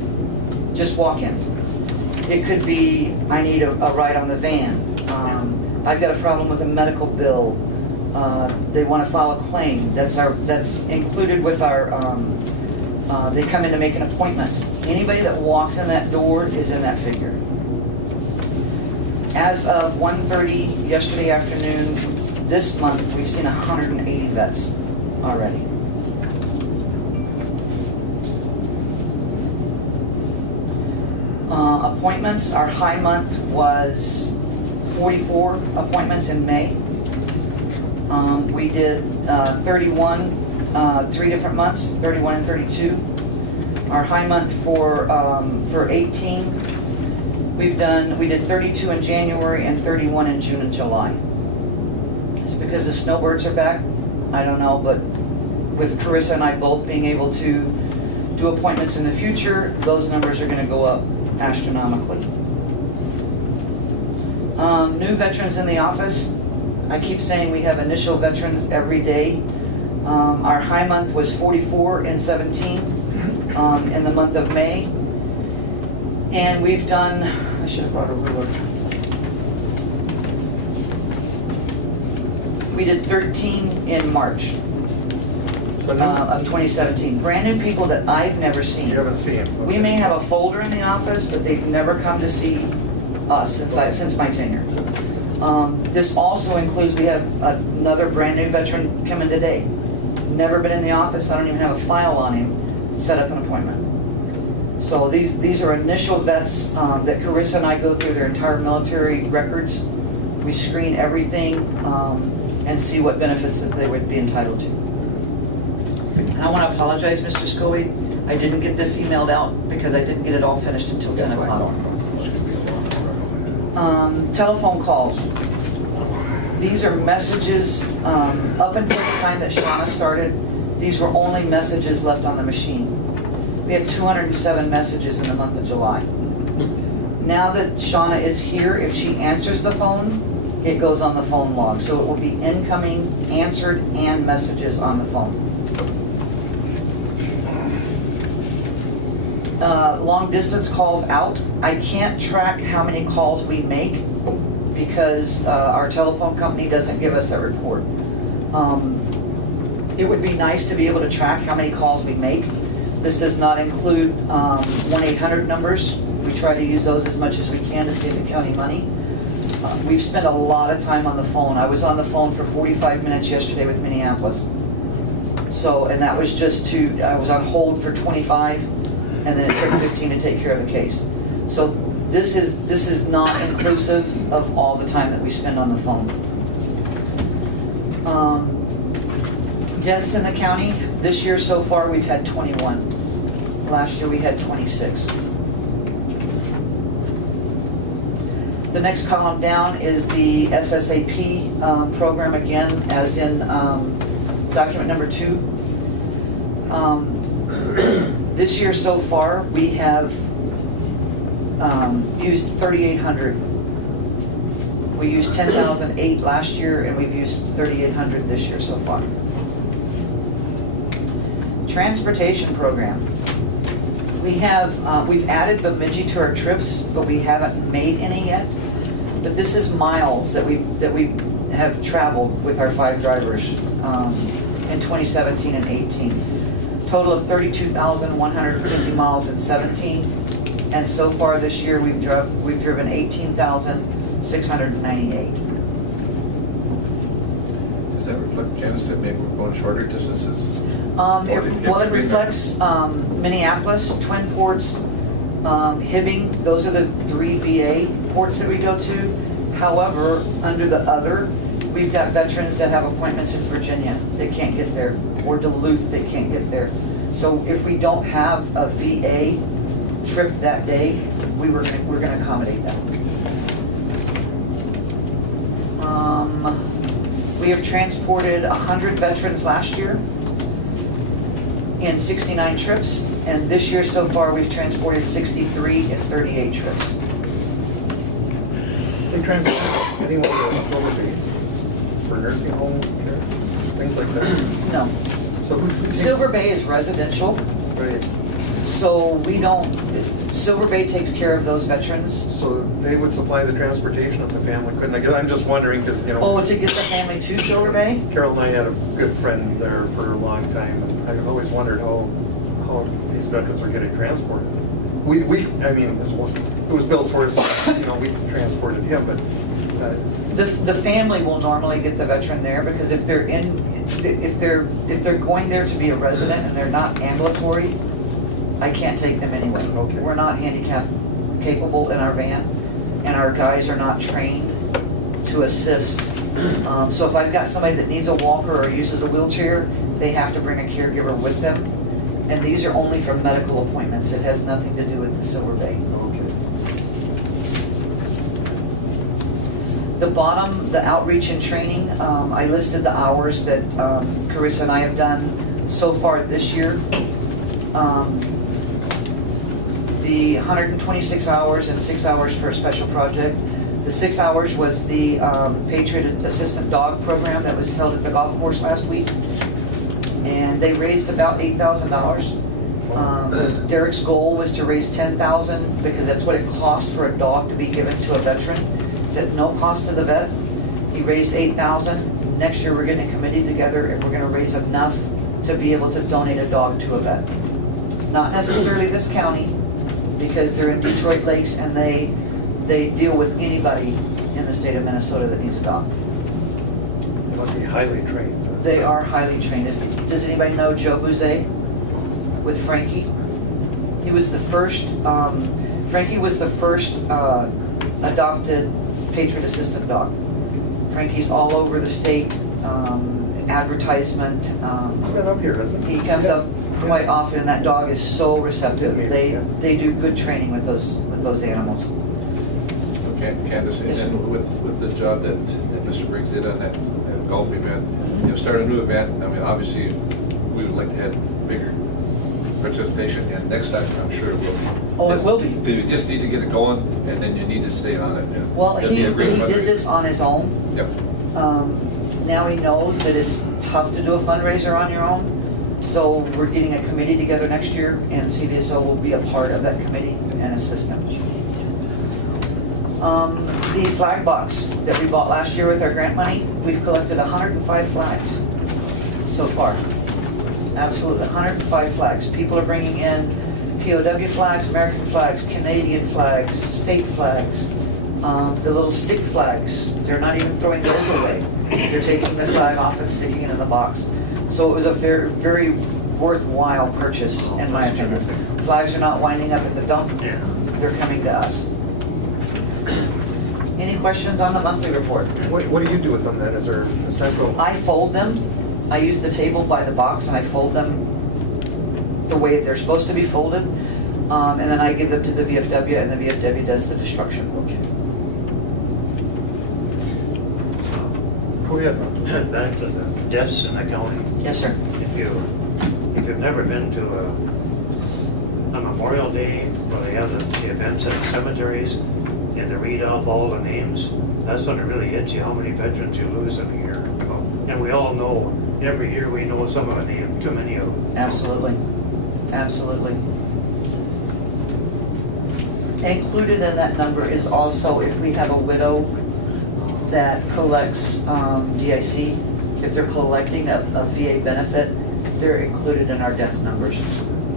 just walk-ins. It could be, I need a ride on the van. I've got a problem with a medical bill. They want to file a claim. That's included with our, they come in to make an appointment. Anybody that walks in that door is in that figure. As of 1:30 yesterday afternoon, this month, we've seen 180 vets already. Appointments, our high month was 44 appointments in May. We did 31, 3 different months, 31 and 32. Our high month for 18, we did 32 in January and 31 in June and July. It's because the snowbirds are back? I don't know, but with Carissa and I both being able to do appointments in the future, those numbers are going to go up astronomically. New veterans in the office. I keep saying we have initial veterans every day. Our high month was 44 in 17 in the month of May. And we've done, I should have brought a ruler. We did 13 in March of 2017. Brand new people that I've never seen. You haven't seen them? We may have a folder in the office, but they've never come to see us since my tenure. This also includes, we have another brand new veteran coming today. Never been in the office, I don't even have a file on him, set up an appointment. So these are initial vets that Carissa and I go through their entire military records. We screen everything and see what benefits that they would be entitled to. And I want to apologize, Mr. Scobie. I didn't get this emailed out because I didn't get it all finished until 10 o'clock. Telephone calls. These are messages, up until the time that Shauna started, these were only messages left on the machine. We had 207 messages in the month of July. Now that Shauna is here, if she answers the phone, it goes on the phone log. So it will be incoming, answered, and messages on the phone. Long distance calls out. I can't track how many calls we make because our telephone company doesn't give us that report. It would be nice to be able to track how many calls we make. This does not include 1-800 numbers. We try to use those as much as we can to save the county money. We've spent a lot of time on the phone. I was on the phone for 45 minutes yesterday with Minneapolis. So, and that was just I was on hold for 25, and then it took 15 to take care of the case. So this is not inclusive of all the time that we spend on the phone. Deaths in the county, this year so far we've had 21. Last year we had 26. The next column down is the SSAP program again, as in document number 2. This year so far, we have used 3,800. We used 10,008 last year, and we've used 3,800 this year so far. Transportation program. We've added Bemidji to our trips, but we haven't made any yet. But this is miles that we have traveled with our 5 drivers in 2017 and 18. Total of 32,150 miles in 17, and so far this year we've driven 18,698. Does that reflect, Janice, that maybe we're going shorter distances? It reflects Minneapolis, Twin Ports, Hibbing. Those are the 3 VA ports that we go to. However, under the other, we've got veterans that have appointments in Virginia. They can't get there. Or Duluth, they can't get there. So if we don't have a VA trip that day, we're going to accommodate that. We have transported 100 veterans last year in 69 trips, and this year so far we've transported 63 in 38 trips. They transport anyone to Silver Bay for nursing home care, things like that? No. So Silver Bay is residential. Right. So we don't, Silver Bay takes care of those veterans. So they would supply the transportation if the family couldn't. I guess I'm just wondering because, you know. Oh, to get the family to Silver Bay? Carol and I had a good friend there for a long time, and I've always wondered how these veterans are getting transported. I mean, it was built for us, you know, we transported him, but. The family will normally get the veteran there because if they're going there to be a resident and they're not ambulatory, I can't take them anyway. Okay. We're not handicap capable in our van, and our guys are not trained to assist. So if I've got somebody that needs a walker or uses a wheelchair, they have to bring a caregiver with them. And these are only for medical appointments. It has nothing to do with the Silver Bay. Okay. The bottom, the outreach and training, I listed the hours that Carissa and I have done so far this year. The 126 hours and 6 hours for a special project. The 6 hours was the Patriot Assistant Dog Program that was held at the golf course last week. And they raised about $8,000. Derek's goal was to raise $10,000 because that's what it costs for a dog to be given to a veteran. It's at no cost to the vet. He raised $8,000. Next year we're getting a committee together and we're going to raise enough to be able to donate a dog to a vet. Not necessarily this county, because they're in Detroit Lakes and they deal with anybody in the state of Minnesota that needs a dog. They must be highly trained. They are highly trained. Does anybody know Joe Bouzet with Frankie? He was the first, Frankie was the first adopted patron assistant dog. Frankie's all over the state, advertisement. He's been up here, hasn't he? He comes up quite often, and that dog is so receptive. Yeah. They do good training with those animals. Okay, Candace, and Yes, sir. then with the job that Mr. Briggs did on that golf event, start a new event. I mean, obviously, we would like to have bigger participation, and next time, I'm sure it will. Oh, it will be. We just need to get it going, and then you need to stay on it. Yeah. Well, That'd he be a great did fundraiser. this on his own. Yep. Now he knows that it's tough to do a fundraiser on your own. So we're getting a committee together next year, and CVSO will be a part of that committee and assist them. The flag box that we bought last year with our grant money, we've collected 105 flags so far. Absolutely, 105 flags. People are bringing in POW flags, American flags, Canadian flags, state flags, the little stick flags. They're not even throwing those away. They're taking the flag off and sticking it in the box. So it was a very, very worthwhile purchase, in my opinion. Flags are not winding up at the dump. Yeah. They're coming to us. Any questions on the monthly report? What do you do with them then? Is there a central? I fold them. I use the table by the box and I fold them the way they're supposed to be folded. And then I give them to the VFW and the VFW does the destruction. Okay. Go ahead. Back to the deaths in the county. Yes, sir. If you've never been to a Memorial Day where they have the events at the cemeteries and they read off all the names, that's when it really hits you how many veterans you lose in a year. And we all know, every year we know some of the names, too many of them. Absolutely. Absolutely. Included in that number is also if we have a widow that collects DIC, if they're collecting a VA benefit, they're included in our death numbers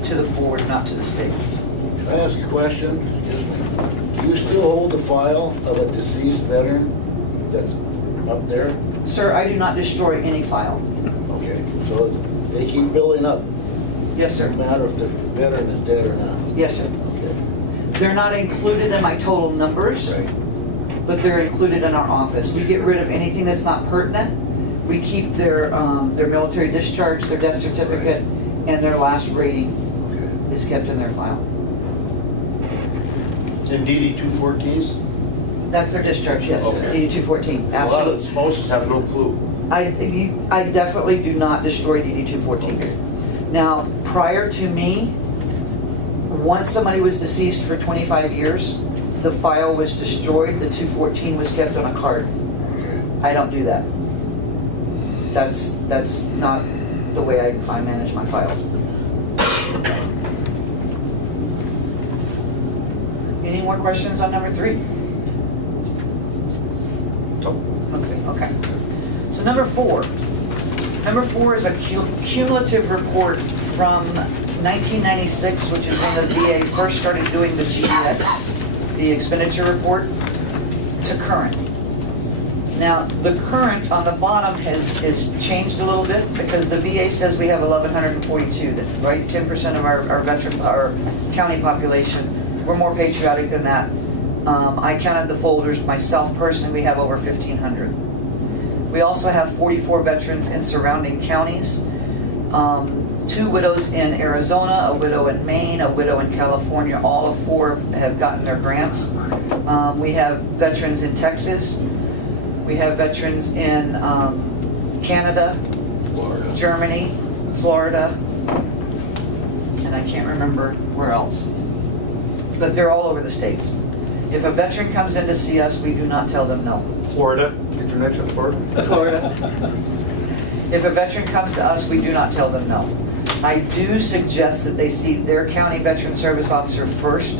to the board, not to the state. Can I ask a question? Excuse me. Do you still hold the file of a deceased veteran that's up there? Sir, I do not destroy any file. Okay, so they keep building up, Yes, no sir. matter if the veteran is dead or not? Yes, sir. Okay, They're not included in my total numbers, right. but they're included in our office. We get rid of anything that's not pertinent. We keep their military discharge, their death certificate, and their last rating Okay. is kept in their file. In DD 214s, That's their discharge, yes, Okay. 8214, a lot of the absolutely. spouses have no clue. I definitely do not destroy DD 214s. Now, prior to me, once somebody was deceased for 25 years, the file was destroyed, the 214 was kept on a card. Okay. I don't do that. That's not the way I manage my files. Any more questions on number 3? Okay. So number 4. Number 4 is a cumulative report from 1996, which is when the VA first started doing the GDX, the expenditure report, to current. Now, the current on the bottom has changed a little bit because the VA says we have 1,142, right? 10% of our county population. We're more patriotic than that. I counted the folders myself personally. We have over 1,500. We also have 44 veterans in surrounding counties. 2 widows in Arizona, a widow in Maine, a widow in California. All of 4 have gotten their grants. We have veterans in Texas. We have veterans in Canada, Florida. Germany, Florida, and I can't remember where else. But they're all over the states. If a veteran comes in to see us, we do not tell them no. Florida, did you mention Florida? Florida. If a veteran comes to us, we do not tell them no. I do suggest that they see their county veteran service officer first.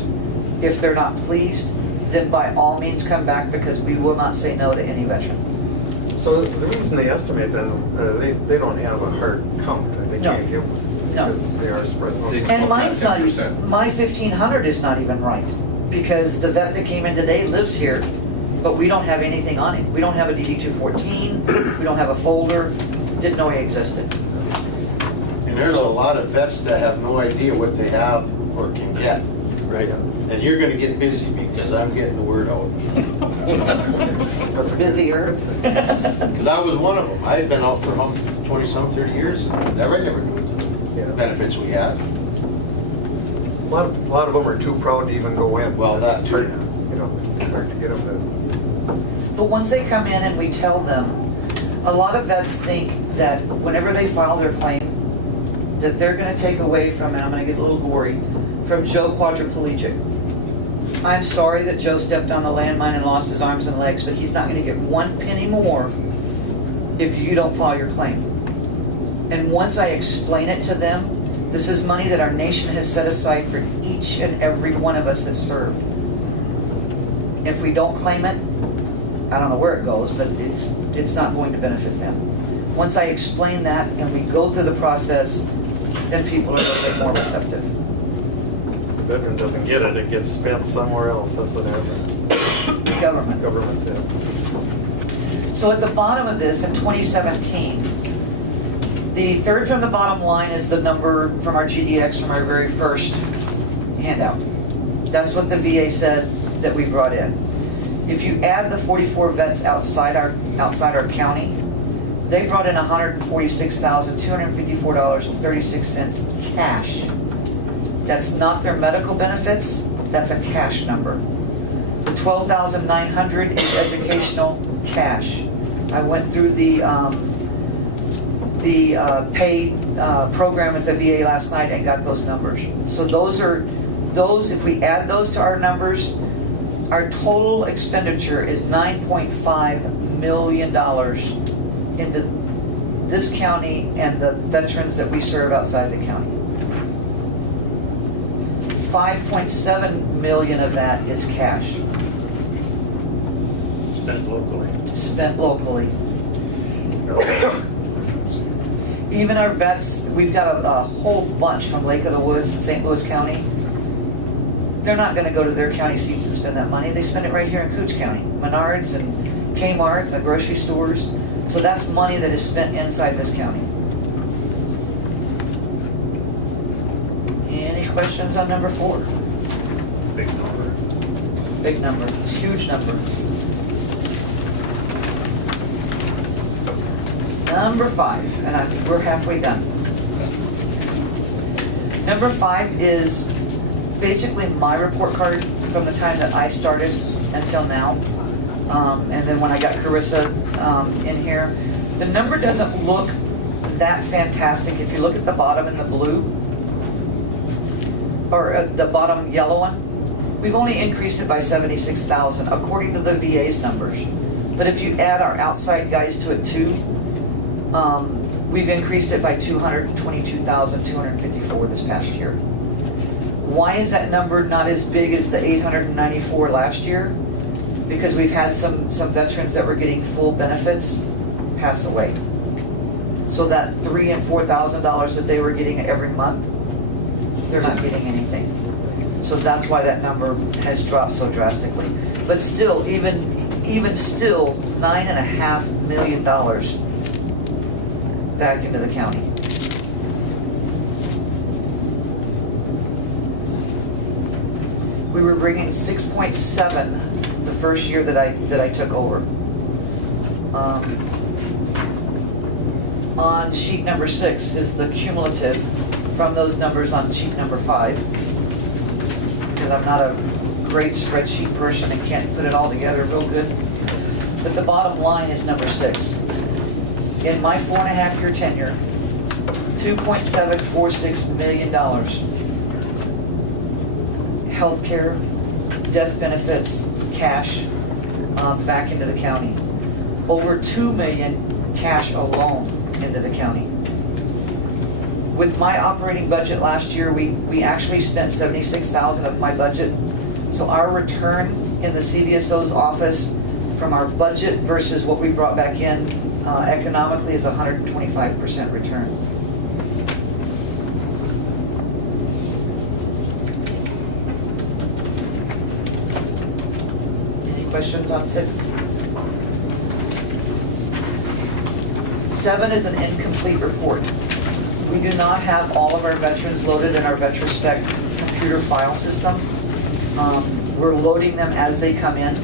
If they're not pleased, then by all means come back because we will not say no to any veteran. So the reason they estimate that, they don't have a hard count, they No. can't give one. No. Because they are spread out. And mine's not, 10%. my 1,500 is not even right, because the vet that came in today lives here, but we don't have anything on him. We don't have a DD-214, we don't have a folder, didn't know he existed. And there's a lot of vets that have no idea what they have working yet. Right. And you're gonna get busy because I'm getting the word out. Busier. Because I was one of them. I had been out for 20-some, 30 years, and I never knew the benefits we had. A lot of them are too proud to even go in. Well, that It's too. hard, you know, hard to get them to. But once they come in and we tell them, a lot of vets think that whenever they file their claim, that they're gonna take away from, and I'm gonna get a little gory, from Joe quadriplegic. I'm sorry that Joe stepped on the landmine and lost his arms and legs, but he's not gonna get 1 penny more if you don't file your claim. And once I explain it to them, this is money that our nation has set aside for each and every one of us that served. If we don't claim it, I don't know where it goes, but it's not going to benefit them. Once I explain that and we go through the process, then people are a little bit more receptive. The veteran doesn't get it, it gets spent somewhere else, that's what happens. Government. Government, yeah. So at the bottom of this, in 2017, the third from the bottom line is the number from our GDX from our very first handout. That's what the VA said that we brought in. If you add the 44 vets outside our county, they brought in $146,254.36 cash. That's not their medical benefits, that's a cash number. The $12,900 is educational cash. I went through the pay program at the VA last night and got those numbers. So those, if we add those to our numbers, our total expenditure is $9.5 million into this county and the veterans that we serve outside the county. 5.7 million of that is cash. Spent locally. Spent locally. Even our vets, we've got a whole bunch from Lake of the Woods in St. Louis County. They're not going to go to their county seats and spend that money. They spend it right here in Cooch County. Menards and Kmart and the grocery stores. So that's money that is spent inside this county. Any questions on number 4? Big number. Big number. It's a huge number. Number 5, and I think we're halfway done. Number 5 is basically my report card from the time that I started until now. And then when I got Carissa in here, the number doesn't look that fantastic. If you look at the bottom in the blue, or the bottom yellow one, we've only increased it by 76,000 according to the VA's numbers. But if you add our outside guys to it too, we've increased it by 222,254 this past year. Why is that number not as big as the 894 last year? Because we've had some veterans that were getting full benefits pass away. So that $3,000 and $4,000 that they were getting every month, they're not getting anything. So that's why that number has dropped so drastically. But still, even still, $9.5 million back into the county. We were bringing 6.7 the first year that I took over. On sheet number 6 is the cumulative from those numbers on sheet number 5. Because I'm not a great spreadsheet person and can't put it all together real good. But the bottom line is number 6. In my 4.5-year tenure, $2.746 million. Healthcare, death benefits, cash back into the county. Over $2 million cash alone into the county. With my operating budget last year, we actually spent $76,000 of my budget. So our return in the CVSO's office from our budget versus what we brought back in economically is 125% return. Any questions on 6? 7 is an incomplete report. We do not have all of our veterans loaded in our VetraSpec computer file system. We're loading them as they come in.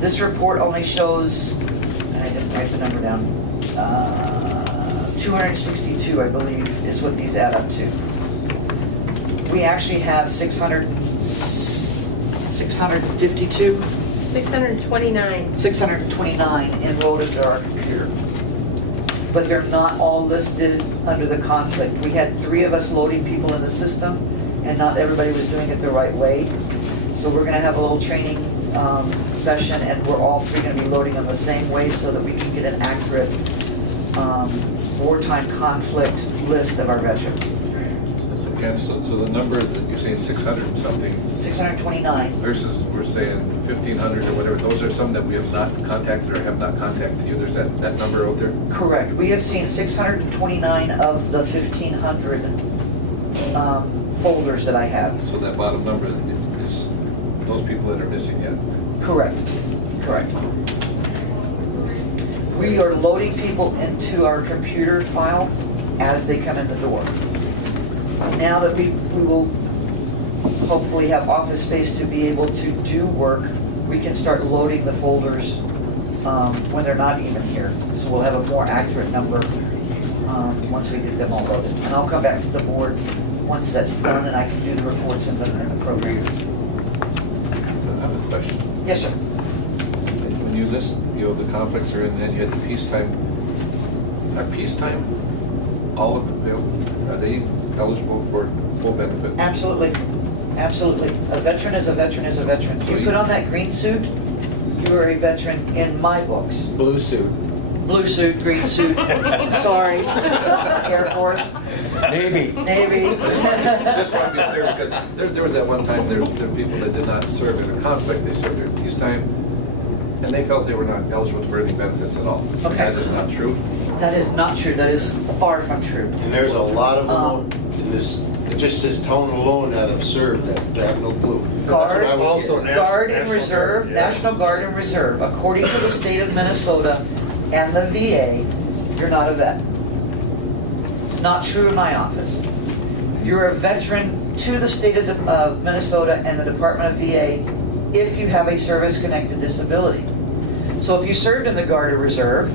This report only shows, and I didn't write the number down, 262, I believe, is what these add up to. We actually have 652? 629. 629 enrolled into our computer. But they're not all listed under the conflict. We had 3 of us loading people in the system, and not everybody was doing it the right way. So we're gonna have a little training session, and we're all 3 gonna be loading them the same way so that we can get an accurate wartime conflict list of our veterans. So the number that you're saying 600 and something 629. versus we're saying 1,500 or whatever, those are some that we have not contacted or have not contacted you. There's that number out there? Correct. We have seen 629 of the 1,500 folders that I have. So that bottom number is those people that are missing yet? Correct. Correct. We are loading people into our computer file as they come in the door. Now that we will hopefully have office space to be able to do work, we can start loading the folders when they're not even here. So we'll have a more accurate number once we get them all loaded. And I'll come back to the board once that's done and I can do the reports in the program. I have a question. Yes, sir. When you list, the conflicts are in, and you had the peacetime. Are peacetime, all of them, are they eligible for full benefit? Absolutely. Absolutely. A veteran is a veteran is a veteran. So You put on that green suit, you are a veteran in my books. Blue suit. Blue suit, green suit, sorry, Air Force, Navy. Navy. Just want to be clear, because there was that one time, there were people that did not serve in a conflict, they served in peacetime, and they felt they were not eligible for any benefits at all. Okay. That is not true? That is not true. That is far from true. And there's a lot of them in this, it just says town alone that have served that have no clue. Guard, That's what I was Also getting. Guard and National Reserve, Guard, yeah. National Guard and Reserve, according to the state of Minnesota and the VA, you're not a vet. It's not true in my office. You're a veteran to the state of Minnesota and the Department of VA if you have a service-connected disability. So if you served in the Guard or Reserve,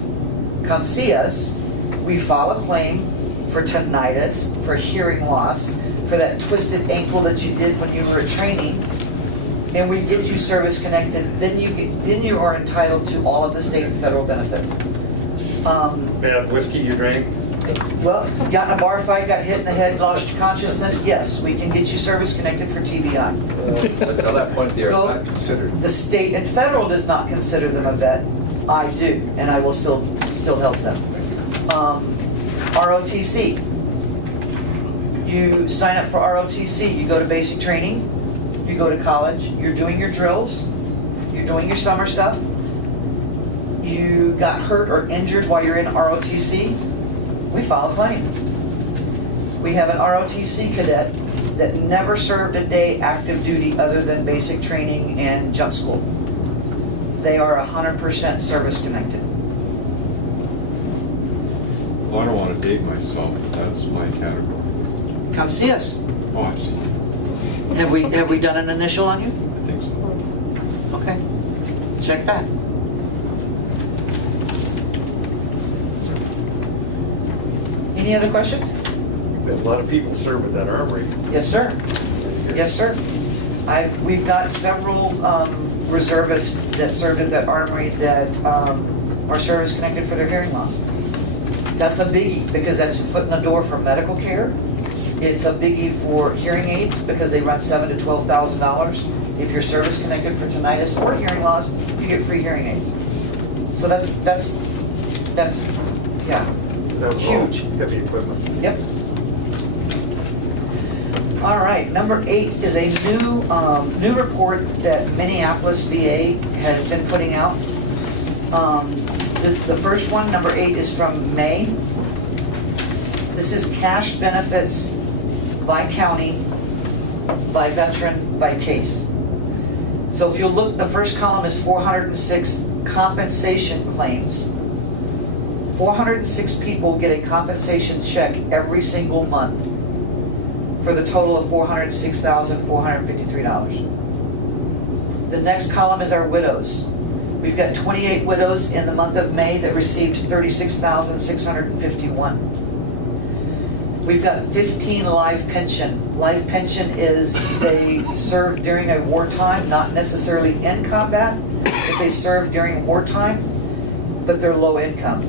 come see us. We file a claim for tinnitus, for hearing loss, for that twisted ankle that you did when you were at training, and we get you service connected. Then you are entitled to all of the state and federal benefits. Bad whiskey you drank? Well, got in a bar fight, got hit in the head, lost your consciousness. Yes, we can get you service connected for TBI. Until that point, they are Go- not considered. The state and federal does not consider them a vet. I do, and I will still help them. ROTC. You sign up for ROTC, you go to basic training, you go to college, you're doing your drills, you're doing your summer stuff, you got hurt or injured while you're in ROTC, we file a claim. We have an ROTC cadet that never served a day active duty other than basic training and jump school. They are 100% service connected. Well, I don't want to date myself, but that's my category. Come see us. Oh, I've seen it. Have we done an initial on you? I think so. Okay. Check back. Any other questions? A lot of people serve at that armory. Yes, sir. Yes, sir. We've got several reservists that served at that armory that are service connected for their hearing loss. That's a biggie because that's a foot in the door for medical care. It's a biggie for hearing aids because they run $7,000 to $12,000. If you're service connected for tinnitus or hearing loss, you get free hearing aids. So that's yeah. That was all heavy equipment. Yep. All right, number 8 is a new report that Minneapolis VA has been putting out. The first one, number 8, is from May. This is cash benefits by county, by veteran, by case. So if you look, the first column is 406 compensation claims. 406 people get a compensation check every single month. for the total of $406,453. The next column is our widows. We've got 28 widows in the month of May that received $36,651. We've got 15 live pension. Live pension is they served during a wartime, not necessarily in combat, but they served during wartime, but they're low income.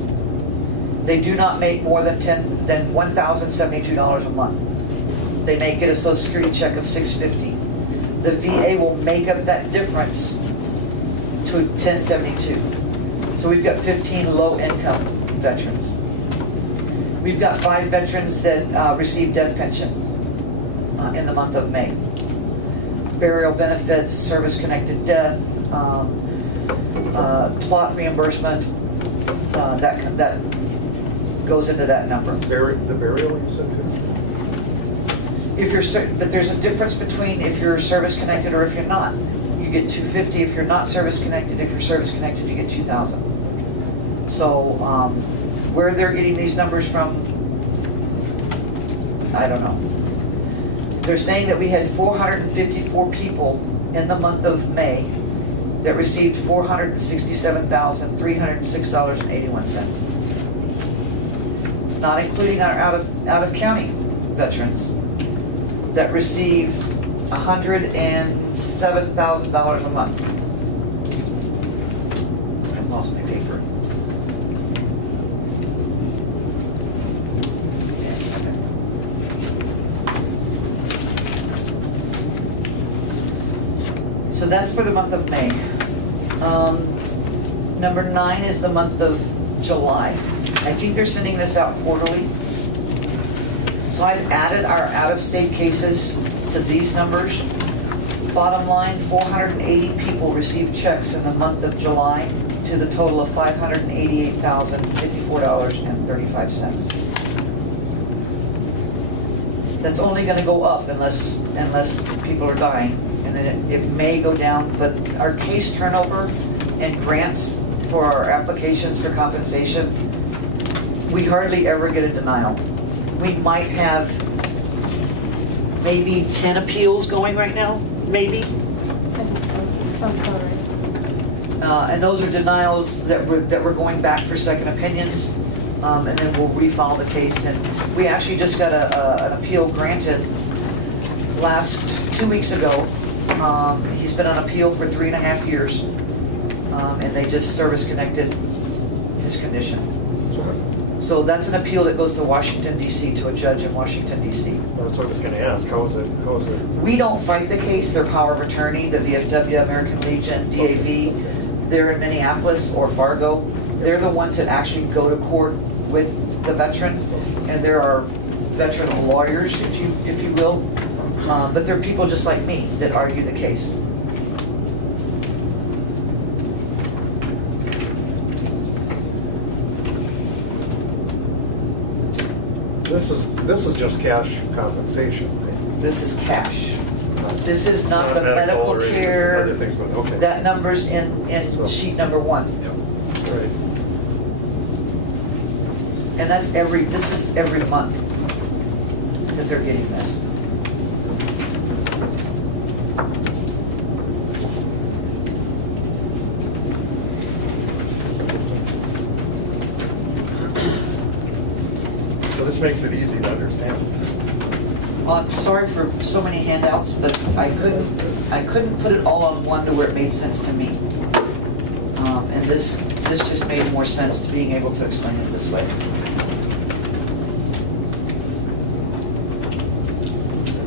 They do not make more than $1,072 a month. They may get a Social Security check of $650. The VA will make up that difference to $1,072. So we've got 15 low-income veterans. We've got 5 veterans that receive death pension in the month of May. Burial benefits, service-connected death, plot reimbursement, that goes into that number. The burial, you said? If you're, but there's a difference between if you're service-connected or if you're not. You get $250 if you're not service-connected. If you're service-connected, you get $2,000. So where they're getting these numbers from, I don't know. They're saying that we had 454 people in the month of May that received $467,306.81. It's not including our out-of-county veterans that receive $107,000 a month. I lost my paper. So that's for the month of May. Number 9 is the month of July. I think they're sending this out quarterly. So I've added our out-of-state cases to these numbers. Bottom line, 480 people received checks in the month of July to the total of $588,054.35. That's only going to go up unless people are dying, and then it may go down, but our case turnover and grants for our applications for compensation, we hardly ever get a denial. We might have maybe 10 appeals going right now, maybe. I think so. Sounds about right. And those are denials that we're going back for second opinions, and then we'll refile the case. And we actually just got an appeal granted 2 weeks ago. He's been on appeal for 3.5 years, and they just service-connected his condition. So that's an appeal that goes to Washington, D.C., to a judge in Washington, D.C. That's what I was going to ask. How is it? We don't fight the case. Their power of attorney, the VFW, American Legion, DAV, they're in Minneapolis or Fargo. They're the ones that actually go to court with the veteran, and there are veteran lawyers, if you will, but they're people just like me that argue the case. This is just cash compensation. This is cash. This is not the medical medical or any care. other things, but okay. That number's in sheet number 1. Right. And this is every month that they're getting this. So this makes it easy to understand. Well, I'm sorry for so many handouts, but I couldn't put it all on one to where it made sense to me. And this just made more sense to being able to explain it this way.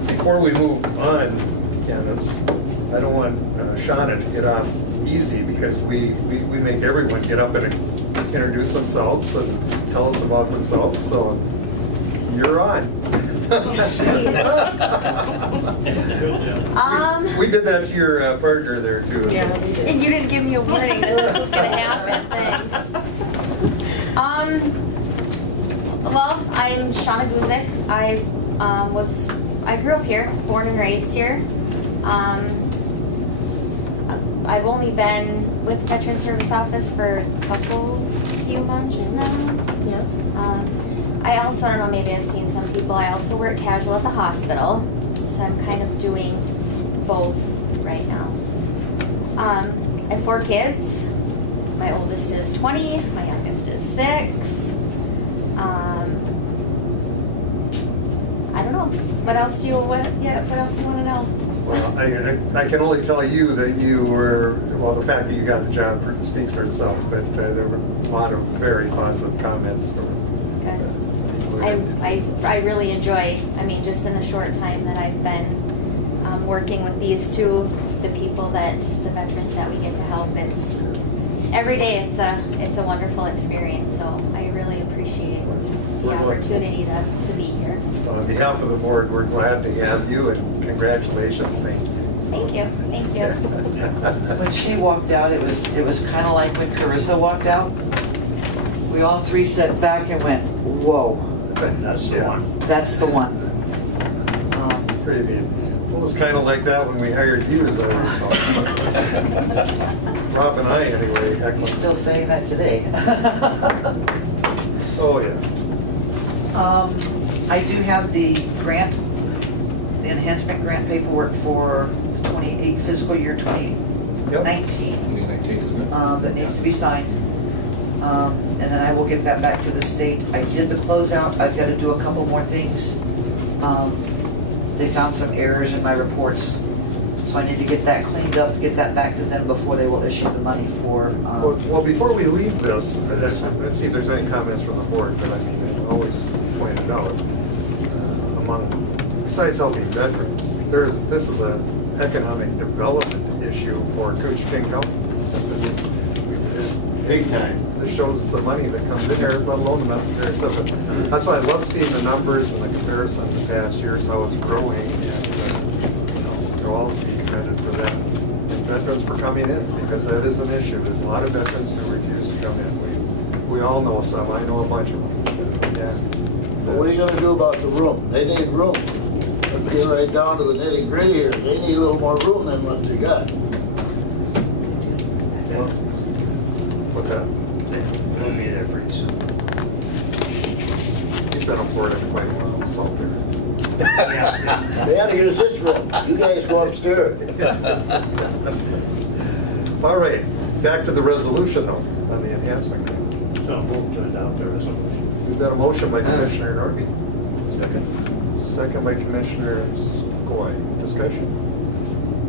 Before we move on, Candace, I don't want Shauna to get off easy because we make everyone get up and introduce themselves and tell us about themselves. So you're on. We did that to your partner there too. Yeah, and you didn't give me a warning that this was going to happen. Thanks. Well, I'm Shauna Guzik. I grew up here, born and raised here. I've only been with the Veteran Service Office for a few months now. Yeah. I also, I don't know, maybe I've seen some people, I also work casual at the hospital, so I'm kind of doing both right now. I have 4 kids. My oldest is 20, my youngest is 6. I don't know. What else do you want to know? Well, I can only tell you that you were, well, the fact that you got the job speaks for itself, but there were a lot of very positive comments from I really enjoy, I mean, just in the short time that I've been working with these two, the people that, the veterans that we get to help, it's, every day it's a wonderful experience, so I really appreciate the opportunity to be here. On behalf of the board, we're glad to have you, and congratulations, thank you. Thank you, thank you. When she walked out, it was kind of like when Carissa walked out. We all 3 sat back and went, whoa. That's the one. That's the one. Pretty neat. Well, it was kind of like that when we hired you, as I recall. Rob and I, anyway. You're still saying that today. Oh, yeah. I do have the grant, the enhancement grant paperwork for the fiscal year 2019. That needs to be signed. And then I will get that back to the state. I did the closeout. I've got to do a couple more things. They found some errors in my reports, so I need to get that cleaned up, get that back to them before they will issue the money for. Well, before we leave this, let's see if there's any comments from the board, but I mean, I always point it out. Besides helping veterans, this is an economic development issue for Koochiching County. Big time. This shows the money that comes in here, let alone the military stuff. That's why I love seeing the numbers and the comparison the past years, how it's growing, and they're all to be commended for that. And veterans for coming in, because that is an issue. There's a lot of veterans who refuse to come in. We all know some. I know a bunch of them. Yeah. But what are you gonna do about the room? They need room. Let's get right down to the nitty gritty here. They need a little more room than what they got. What's that? They'll be there pretty soon. He's been on Florida quite a while, so They ought to use this room. You guys go upstairs. all right, back to the resolution though, on the enhancement. So move to adopt the resolution. We've got a motion by Commissioner Norby. Second. Second by Commissioner Skoye. Discussion?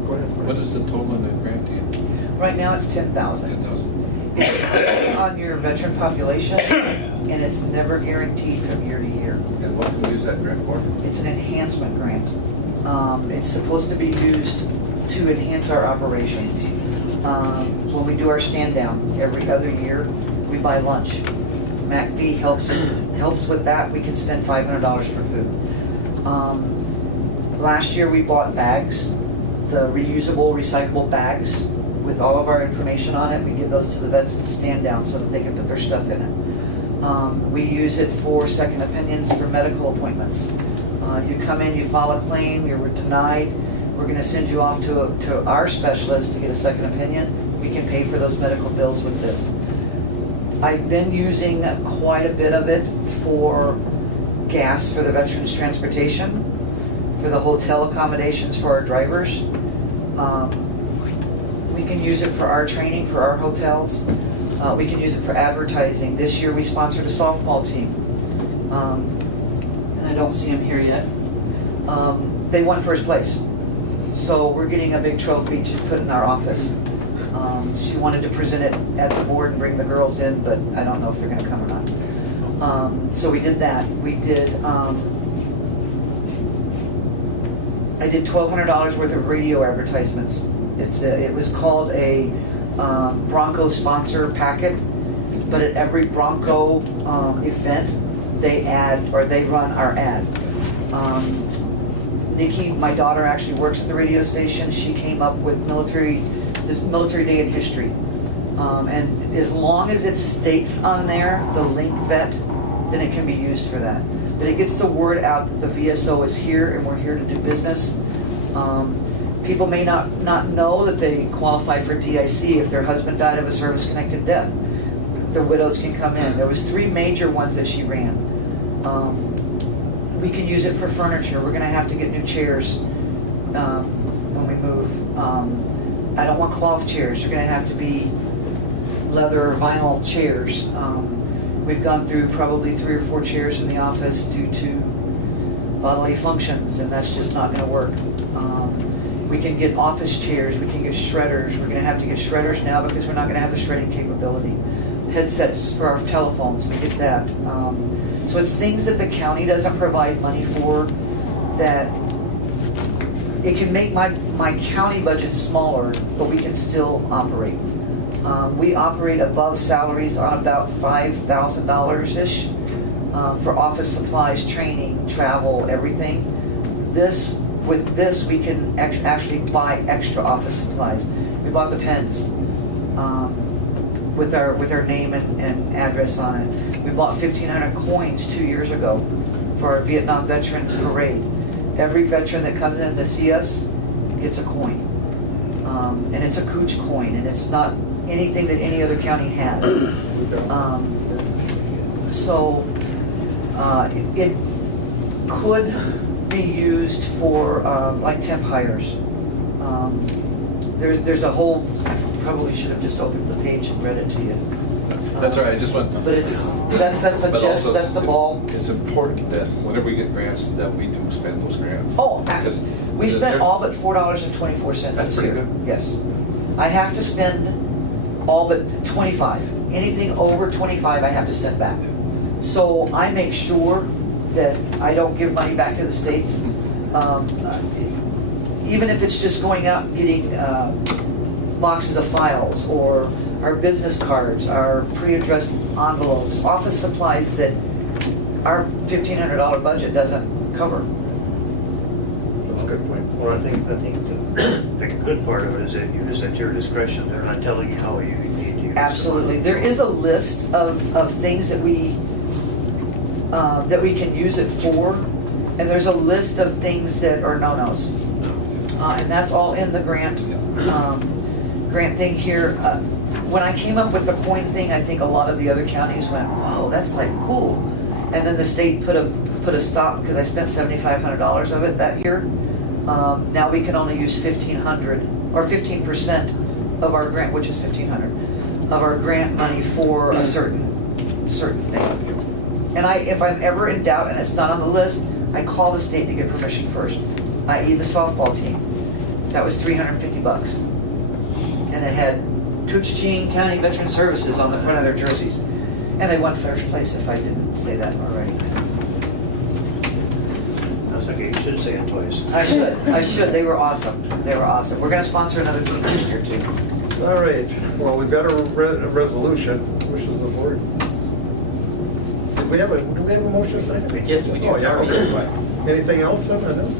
Go ahead. What is the total in the grant? Right now, it's 10,000. 10,000. It's on your veteran population, and it's never guaranteed from year to year. And what can we use that grant for? It's an enhancement grant. It's supposed to be used to enhance our operations. When we do our stand down every other year, we buy lunch. MACD helps with that. We can spend $500 for food. Last year we bought bags, the reusable, recyclable bags with all of our information on it. We give those to the vets at the stand down so that they can put their stuff in it. We use it for second opinions for medical appointments. You come in, you file a claim, you were denied, we're going to send you off to our specialist to get a second opinion. We can pay for those medical bills with this. I've been using quite a bit of it for gas for the veterans' transportation, for the hotel accommodations for our drivers. We can use it for our training, for our hotels. We can use it for advertising. This year we sponsored a softball team. And I don't see them here yet. They won first place. So we're getting a big trophy to put in our office. She wanted to present it at the board and bring the girls in, but I don't know if they're going to come or not. So we did that. We did, I did $1,200 worth of radio advertisements. It was called a Bronco sponsor packet, but at every Bronco event, they run our ads. Nikki, my daughter, actually works at the radio station. She came up with this Military Day in History. And as long as it states on there, the link vet, then it can be used for that. But it gets the word out that the VSO is here and we're here to do business. People may not know that they qualify for DIC if their husband died of a service-connected death. Their widows can come in. There was 3 major ones that she ran. We can use it for furniture. We're gonna have to get new chairs when we move. I don't want cloth chairs. They're gonna have to be leather or vinyl chairs. We've gone through probably 3 or 4 chairs in the office due to bodily functions, and that's just not gonna work. We can get office chairs, we can get shredders. We're gonna have to get shredders now because we're not gonna have the shredding capability. Headsets for our telephones, we get that. So it's things that the county doesn't provide money for, that it can make my county budget smaller, but we can still operate. We operate above salaries on about $5,000-ish for office supplies, training, travel, everything. With this, we can actually buy extra office supplies. We bought the pens with our name and address on it. We bought 1,500 coins 2 years ago for our Vietnam Veterans Parade. Every veteran that comes in to see us gets a coin. And it's a Cooch coin, and it's not anything that any other county has. It could be used for like temp hires. There's a whole, probably should have just opened the page and read it to you. That's all right, I just want. But that's But also, that's the ball. It's important that whenever we get grants, that we do spend those grants. Oh, Because we spent there's- all but $4.24 That's this pretty year. good. Yes. I have to spend all but 25. Anything over 25, I have to send back. So I make sure that I don't give money back to the states. Even if it's just going out and getting boxes of files, or our business cards, our pre-addressed envelopes, office supplies that our $1,500 budget doesn't cover. That's a good point. Well, I think the good part of it is that you just at your discretion, they're not telling you how you need to use the Absolutely. money. There is a list of things that we can use it for, and there's a list of things that are no-nos. And that's all in the grant thing here. When I came up with the coin thing, I think a lot of the other counties went, "Oh, that's like cool." And then the state put a stop because I spent $7,500 of it that year. Now we can only use 1,500 or 15% of our grant, which is 1,500 of our grant money for a certain thing. And if I'm ever in doubt and it's not on the list, I call the state to get permission first. I.e. the softball team. That was $350. And it had Koochiching County Veteran Services on the front of their jerseys. And they won first place, if I didn't say that already. I was thinking you should say it twice. I should. They were awesome. We're going to sponsor another team this year too. All right, well, we've got a resolution, wishes the board. Do we have a motion second? Yes, we do. Oh, yeah, Yes, okay. Anything else on this?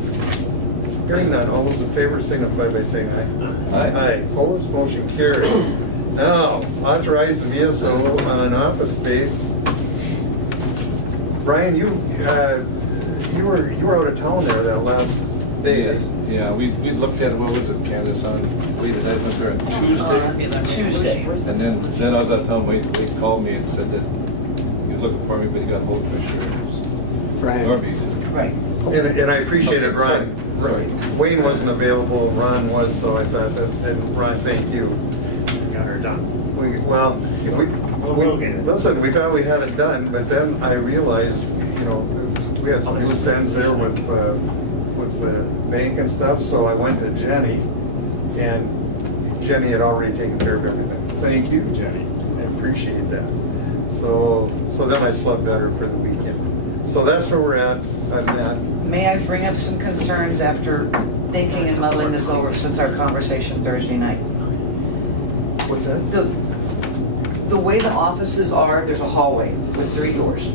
Hearing none, all those in favor signify by saying aye. Aye. Opposed, motion carried. Now, authorize the VSO on office space. Brian, you were out of town there that last day. Yeah, we looked at, what was it, Candace, on, we did that, went there on Tuesday. And then I was out of town, they called me and said that he was looking for me, but he got hold of Commissioner Norby. Right. And I appreciate it, Ron. Sorry. Wayne wasn't available, Ron was, so I thought that, and Ron, thank you. Got her done. Listen, we thought we had it done, but then I realized, we had some loose ends there with the bank and stuff, so I went to Jenny, and Jenny had already taken care of everything. Thank you, Jenny. I appreciate that. So then I slept better for the weekend. So that's where we're at on that. May I bring up some concerns after thinking and muddling this over since our conversation Thursday night? What's that? The way the offices are, there's a hallway with 3 doors.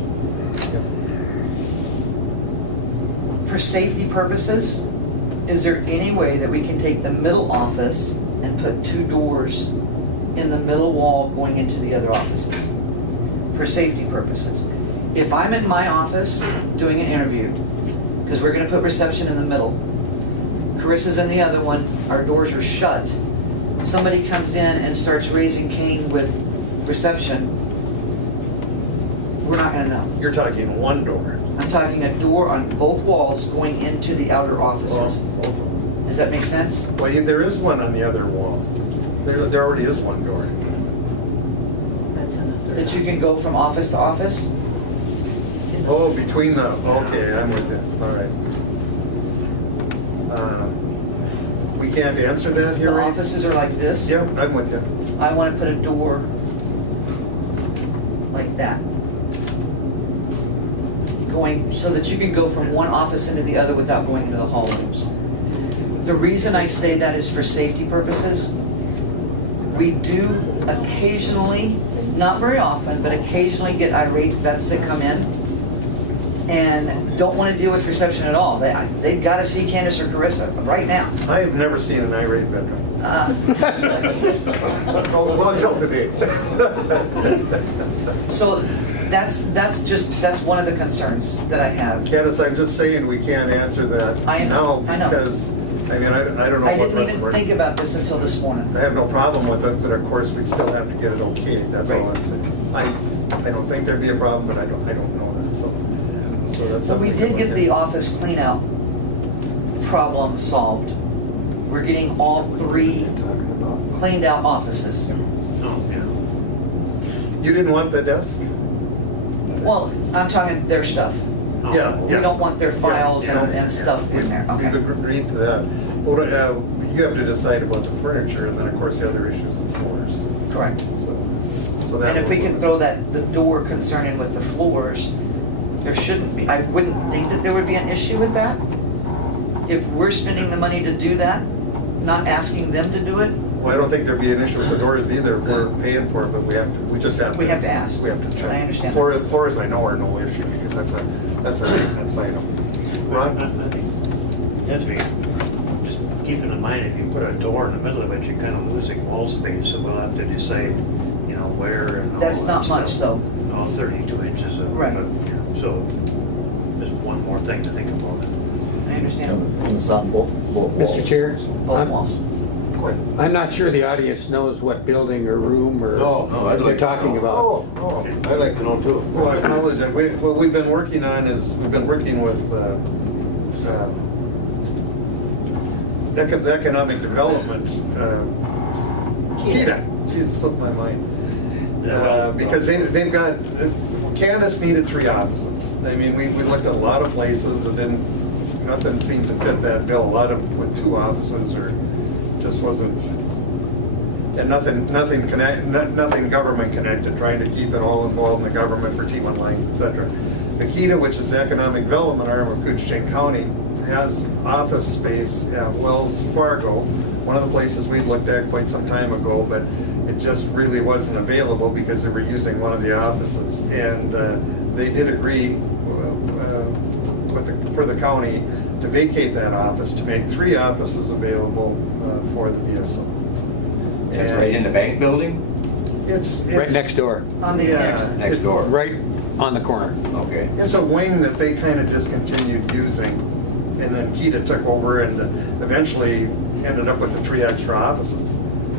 For safety purposes, is there any way that we can take the middle office and put 2 doors in the middle wall going into the other offices? For safety purposes. If I'm in my office doing an interview, because we're going to put reception in the middle, Carissa's in the other one, our doors are shut, somebody comes in and starts raising Cain with reception, We're not gonna know. You're talking one door. I'm talking a door on both walls going into the outer offices. Does that make sense? Well, there is one on the other wall. There already is one door. That you can go from office to office? Oh, between the, okay, I'm with you, all right. We can't answer that here, The Ray? offices are like this? Yeah, I'm with you. I want to put a door like that. Going, so that you can go from one office into the other without going into the hallways. The reason I say that is for safety purposes. We do occasionally, not very often, but occasionally get irate vets that come in and don't want to deal with reception at all. They've got to see Candace or Carissa right now. I have never seen an irate veteran. Oh, well, until today. So that's one of the concerns that I have. Candace, I'm just saying we can't answer that I know, now I know. because, I mean, I don't know I what didn't rest even of our- think about this until this morning. I have no problem with it, but of course, we still have to get it okayed, that's all I'm saying. I don't think there'd be a problem, but I don't know that, so that's So we something to did get look the at. office clean out problem solved. We're getting all 3 cleaned out offices. Oh, yeah. You didn't want the desk? Well, I'm talking their stuff. Yeah, We don't want their files and stuff in there. We've Okay. agreed to that. Well, you have to decide about the furniture, and then, of course, the other issue is the floors. Correct. So that And if we will- can throw the door concern in with the floors, there shouldn't be, I wouldn't think that there would be an issue with that. If we're spending the money to do that, not asking them to do it, Well, I don't think there'd be an issue with the doors either. We're paying for it, but we just have to. We have to ask. We have to check. I understand. Floors, I know, are no issue because that's a maintenance item. Ron? I think you have to be, just keeping in mind, if you put a door in the middle of it, you're kind of losing wall space, so we'll have to decide, where and all that's that not much stuff. though. 32 inches of. Right. So, just one more thing to think about. I understand. And it's on both walls. Mr. Chair, Both walls. I'm not sure the audience knows what building or room or No, I'd you're like to talking know. about. Oh, I'd like to know too. well, I apologize. What we've been working on is, we've been working with the economic development, KDA. Geez, slipped my mind. Because they've got, Candace needed 3 offices. I mean, we looked at a lot of places and nothing seemed to fit that bill. A lot of with 2 offices or just wasn't, and nothing government connected, trying to keep it all involved in the government for T1 lines, et cetera. The KDA, which is the economic development arm of Koochiching County, has office space at Wells Fargo, one of the places we looked at quite some time ago, but it just really wasn't available because they were using one of the offices. And they did agree for the county to vacate that office, to make 3 offices available for the BSO. That's right in the bank building? It's Right next door, On the Next door? right on the corner. Okay. It's a wing that they kind of discontinued using, and then KDA took over and eventually ended up with the 3 extra offices.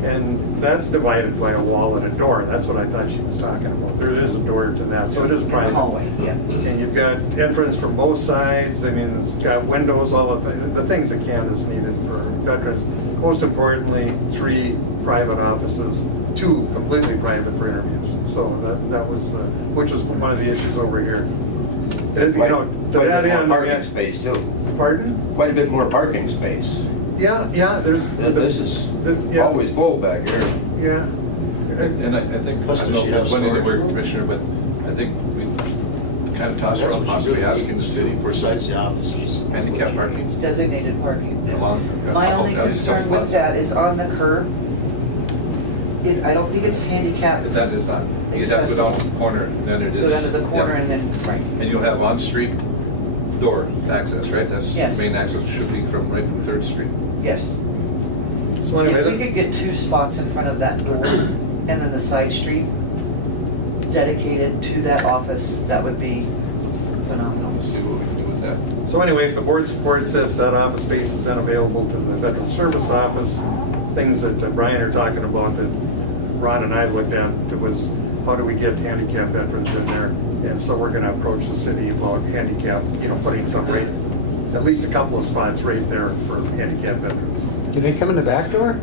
And that's divided by a wall and a door. That's what I thought she was talking about. There is a door to that, so it is private. hallway, yeah. And you've got entrance from both sides. I mean, it's got windows, all of the things that Candace needed for veterans. Most importantly, 3 private offices, 2 completely private for interviews. So that was, which was one of the issues over here. It is, Quite to a that bit more end, parking space too. Pardon? Quite a bit more parking space. Yeah, there's. This is yeah. always full back here. Yeah. And I think, I Plus, don't does know she if have that went anywhere, storage? Commissioner, but I think we kind of tossed around possibly asking the city for Besides the offices. handicap parking Designated parking. along. My only at least some concern with spots. that is on the curb. I don't think it's handicapped. That is not, you'd have to go down the corner, and then it is. Go down to the corner yeah. and then, right. And you'll have on-street door access, right? That's, Yes. main access should be right from 3rd Street. Yes. So anyway, If we could get 2 spots in front of that door and then the side street dedicated to that office, that would be phenomenal. We'll see what we can do with that. So anyway, if the board supports this, that office space is then available to the Veteran Service Office. Things that Brian are talking about that Ron and I looked at was, how do we get handicapped veterans in there? And so we're gonna approach the city about handicap, putting some rate, at least a couple of spots right there for handicapped veterans. Can they come in the back door?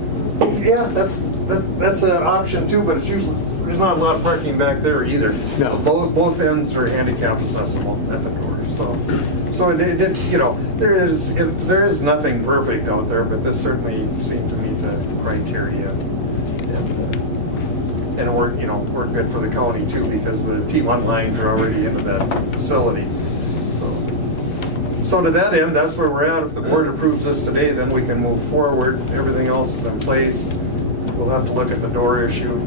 Yeah, that's an option too, but it's usually, there's not a lot of parking back there either. No. Both ends are handicap accessible at the door, so it did, there is nothing perfect out there, but this certainly seemed to meet the criteria. And it worked, worked good for the county too, because the T1 lines are already into that facility. So to that end, that's where we're at. If the board approves this today, then we can move forward. Everything else is in place. We'll have to look at the door issue.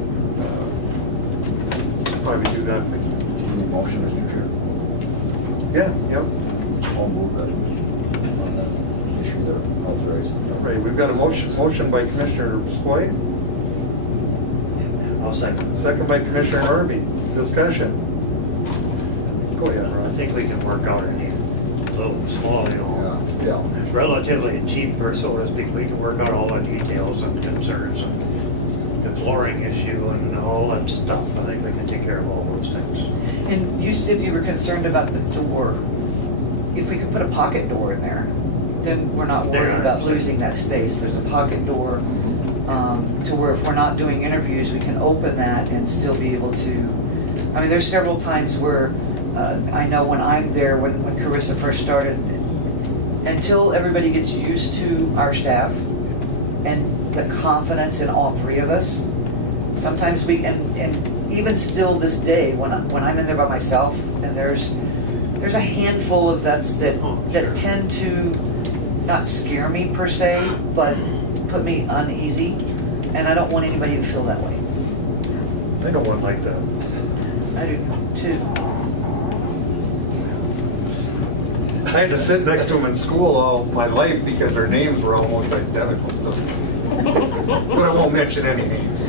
Probably do that. Any motion, Mr. Chair? Yeah, yep. I'll move that on that issue there, authorizing. All right, we've got a motion by Commissioner Spoy, I'll second. second by Commissioner Norby. Discussion. Go ahead, I Ron. think we can work out any little small, Yeah. it's relatively cheap, or so to speak. We can work out all the details and concerns and the flooring issue and all that stuff. I think we can take care of all those things. And you said you were concerned about the door. If we could put a pocket door in there, then we're not worried about losing that space. There's a pocket door to where if we're not doing interviews, we can open that and still be able to. I mean, there's several times where I know when I'm there, when Carissa first started, until everybody gets used to our staff and the confidence in all three of us, sometimes we, and even still this day, when I'm in there by myself, and there's a handful of vets that tend to not scare me per se, but put me uneasy, and I don't want anybody to feel that way. I don't want like that. I do too. I had to sit next to him in school all my life because their names were almost identical, so. But I won't mention any names.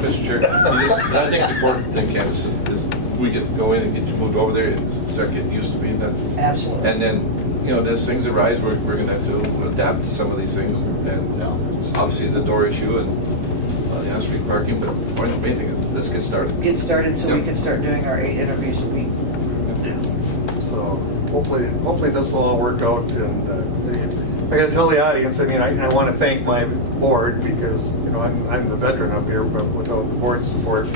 Mr. Chair, I think the important thing, Candace, is we go in and get you moved over there and start getting used to being that. Absolutely. And then, as things arise, we're going to have to adapt to some of these things. And obviously the door issue and the on-street parking, but the main thing is let's get started. Get started so we can start doing our 8 interviews a week. So hopefully this will all work out. And I got to tell the audience, I mean, I want to thank my board because, I'm the veteran up here, but without the board support,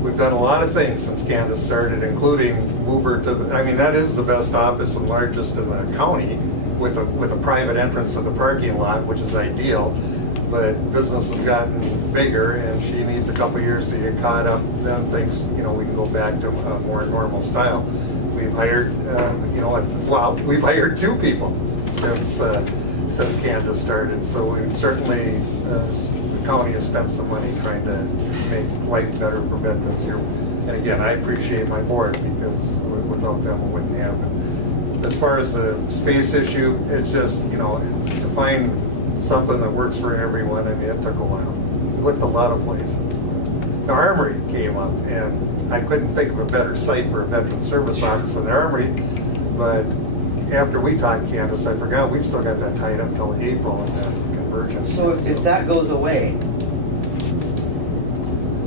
we've done a lot of things since Candace started, including move her to that is the best office and largest in the county with a private entrance to the parking lot, which is ideal. But business has gotten bigger and she needs a couple years to get caught up. Then things, we can go back to a more normal style. We've hired, we've hired 2 people since Candace started. So we've certainly, the county has spent some money trying to make life better for veterans here. And again, I appreciate my board because without them it wouldn't happen. As far as the space issue, it's just, to find something that works for everyone, and it took a while. We looked a lot of places. The Armory came up, and I couldn't think of a better site for a veteran service office than the Armory, but after we talked, Candace, I forgot, we've still got that tied up till April in that conversion. So if that goes away,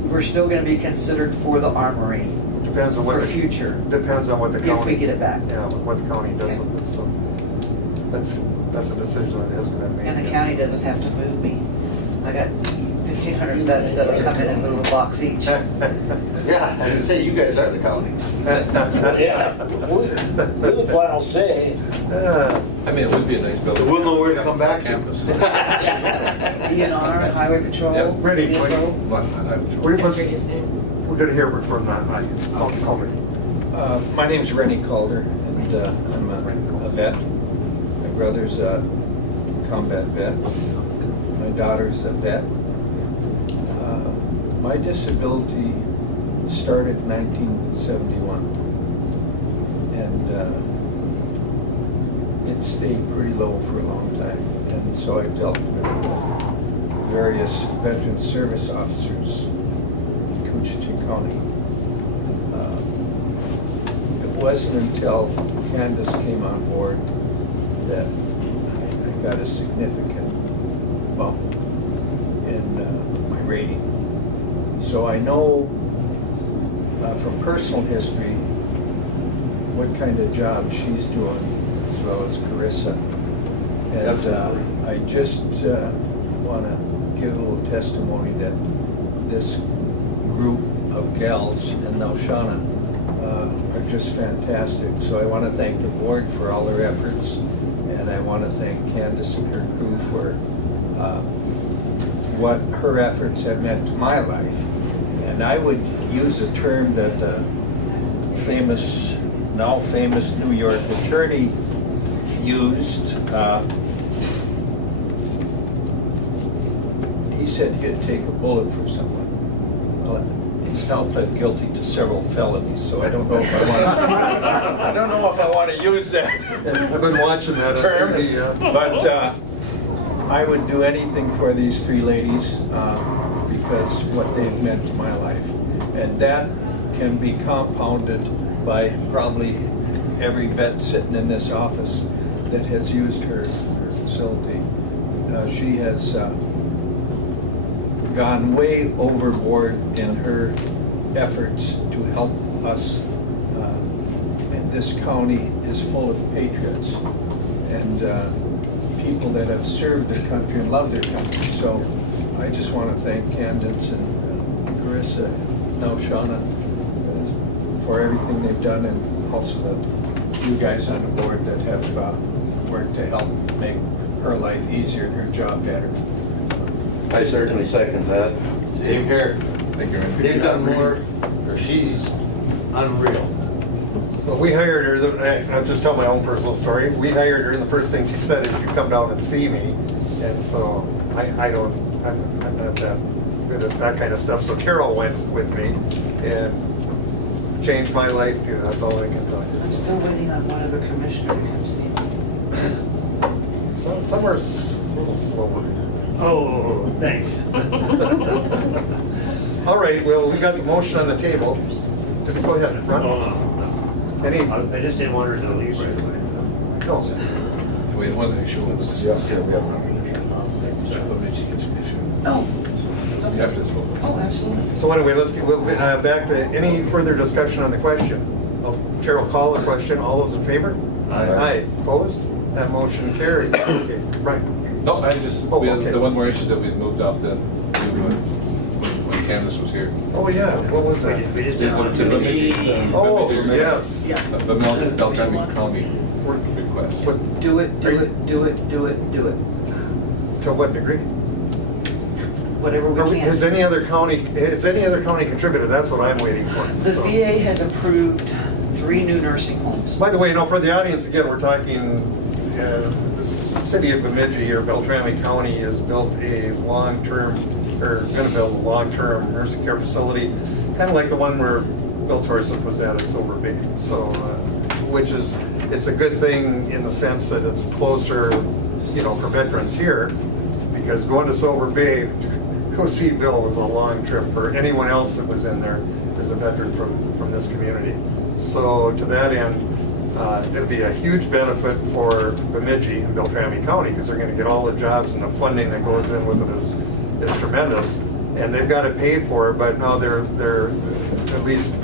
we're still going to be considered for the Armory. Depends on what for future. Depends on what the county. If we get it back. Yeah, what the county does with it. So that's a decision that is going to be made. And the county doesn't have to move me. I got 1,500 vets that'll come in and move a box each. Yeah, I didn't say you guys are the county. Yeah, we're the final say. I mean, it would be a nice building. So we'll know where to come back to. Campus. DNR, Highway Patrol, Yep. Ready, CSO. We're going to hear from the audience. Call me. My name's Rennie Calder, and I'm a vet. My brother's a combat vet. My daughter's a vet. My disability started in 1971, and it stayed pretty low for a long time. And so I dealt with various veteran service officers in Koochiching County. It wasn't until Candace came on board that I got a significant bump in my rating. So I know from personal history what kind of job she's doing, as well as Carissa. And I just want to give a little testimony that this group of gals in Naushana are just fantastic. So I want to thank the board for all their efforts, and I want to thank Candace and her crew for what her efforts have meant to my life. And I would use a term that now famous New York attorney used. He said he'd take a bullet for someone. Well, he's now pled guilty to several felonies, so I don't know if I want to use that. I've been watching that term, but I would do anything for these three ladies because what they've meant to my life, and that can be compounded by probably every vet sitting in this office that has used her facility. She has gone way overboard in her efforts to help us. And this county is full of patriots and people that have served their country and love their country. So I just want to thank Candace and Carissa and Naushana for everything they've done, and also you guys on the board that have worked to help make her life easier and her job better. I certainly second that. Same here. Thank you, Randy. They've done more, or she's unreal. Well, we hired her, I'll just tell my own personal story. We hired her, and the first thing she said is, "You come down and see me." And so I'm not that good at that kind of stuff. So Carol went with me and changed my life too. That's all I can tell you. I'm still waiting on one other commissioner to come see me. So some are a little slower. Oh, thanks. All right, well, we got the motion on the table. Go ahead, Ron. Any? I just didn't want her to leave right away. No. We had one issue that was discussed. Yeah, we have one. Oh. After this vote. Oh, absolutely. So anyway, let's get back to any further discussion on the question. Chair will call the question. All those in favor? Aye. Opposed? That motion carried. Okay, right. No, we had the one more issue that we moved off when Candace was here. Oh, yeah. What was that? We just didn't want to Oh, yes. The Beltrami County request. Do it. To what degree? Whatever we can. Has any other county contributed? That's what I'm waiting for. The VA has approved 3 new nursing homes. By the way, for the audience, again, we're talking, the city of Bemidji or Beltrami County has built a long-term, or going to build a long-term nursing care facility, kind of like the one where Bill Torson was at Silver Bay. So, it's a good thing in the sense that it's closer, for veterans here, because going to Silver Bay, go see Bill was a long trip for anyone else that was in there as a veteran from this community. So to that end, it'll be a huge benefit for Bemidji and Beltrami County because they're going to get all the jobs, and the funding that goes in with it is tremendous. And they've got it paid for, but now they're at least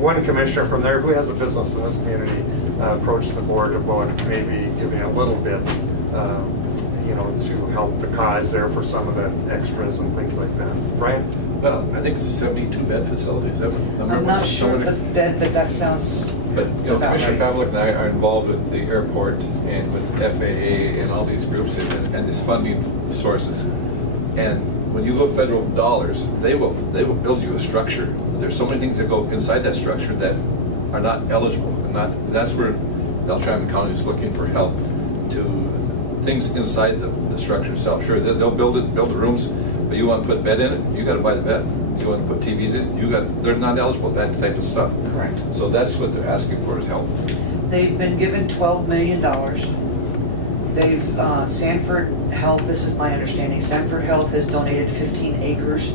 one commissioner from there who has a business in this community approached the board about maybe giving a little bit, to help the cause there for some of the extras and things like that. Brian? Well, I think it's a 72-bed facility. Is that what number? I'm not sure of the bed, but that sounds But about Commissioner right. Pavlik and I are involved with the airport and with FAA and all these groups and these funding sources. And when you go federal dollars, they will build you a structure. There's so many things that go inside that structure that are not eligible, and that's where Beltrami County is looking for help to things inside the structure itself. Sure, they'll build the rooms, but you want to put a bed in it, you got to buy the bed. You want to put TVs in, they're not eligible, that type of stuff. Correct. So that's what they're asking for is help. They've been given $12 million. They've, Sanford Health, this is my understanding, Sanford Health has donated 15 acres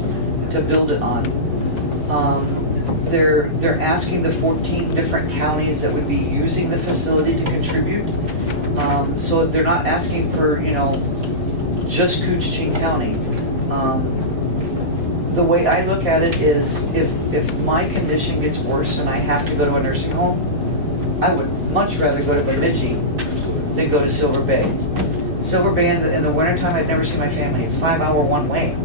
to build it on. They're asking the 14 different counties that would be using the facility to contribute. So they're not asking for, just Koochiching County. the way I look at it is if my condition gets worse and I have to go to a nursing home, I would much rather go to Bemidji than go to Silver Bay. Silver Bay in the wintertime, I'd never see my family. It's 5-hour one way.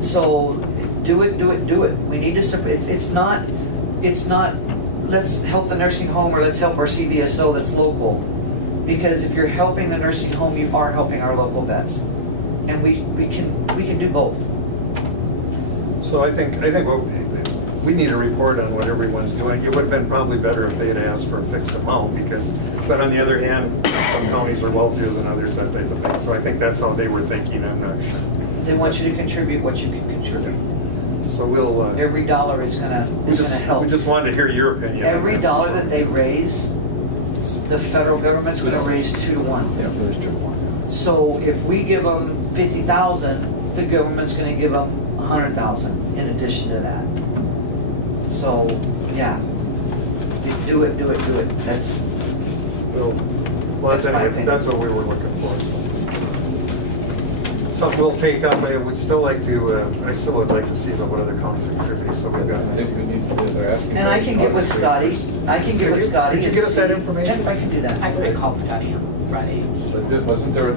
So do it. We need to support. It's not, let's help the nursing home or let's help our CVSO that's local. Because if you're helping the nursing home, you are helping our local vets. And we can do both. So I think we need a report on what everyone's doing. It would have been probably better if they had asked for a fixed amount but on the other hand, some counties are wealthier than others, that type of thing. So I think that's how they were thinking. I'm not sure. They want you to contribute what you can contribute. So we'll. Every dollar is gonna help. We just wanted to hear your opinion. Every dollar that they raise, the federal government's gonna raise 2 to 1. Yeah, there's 2 to 1. So if we give them 50,000, the government's gonna give them 100,000 in addition to that. So, yeah, do it. That's my opinion. That's what we were looking for. Something we'll take up. I would still like to. I still would like to see what other counties contribute. So we've got. I think we need, they're asking. And I can get with Scotty. Did you get us that information? Yep, I can do that. I called Scotty on Friday. But wasn't there a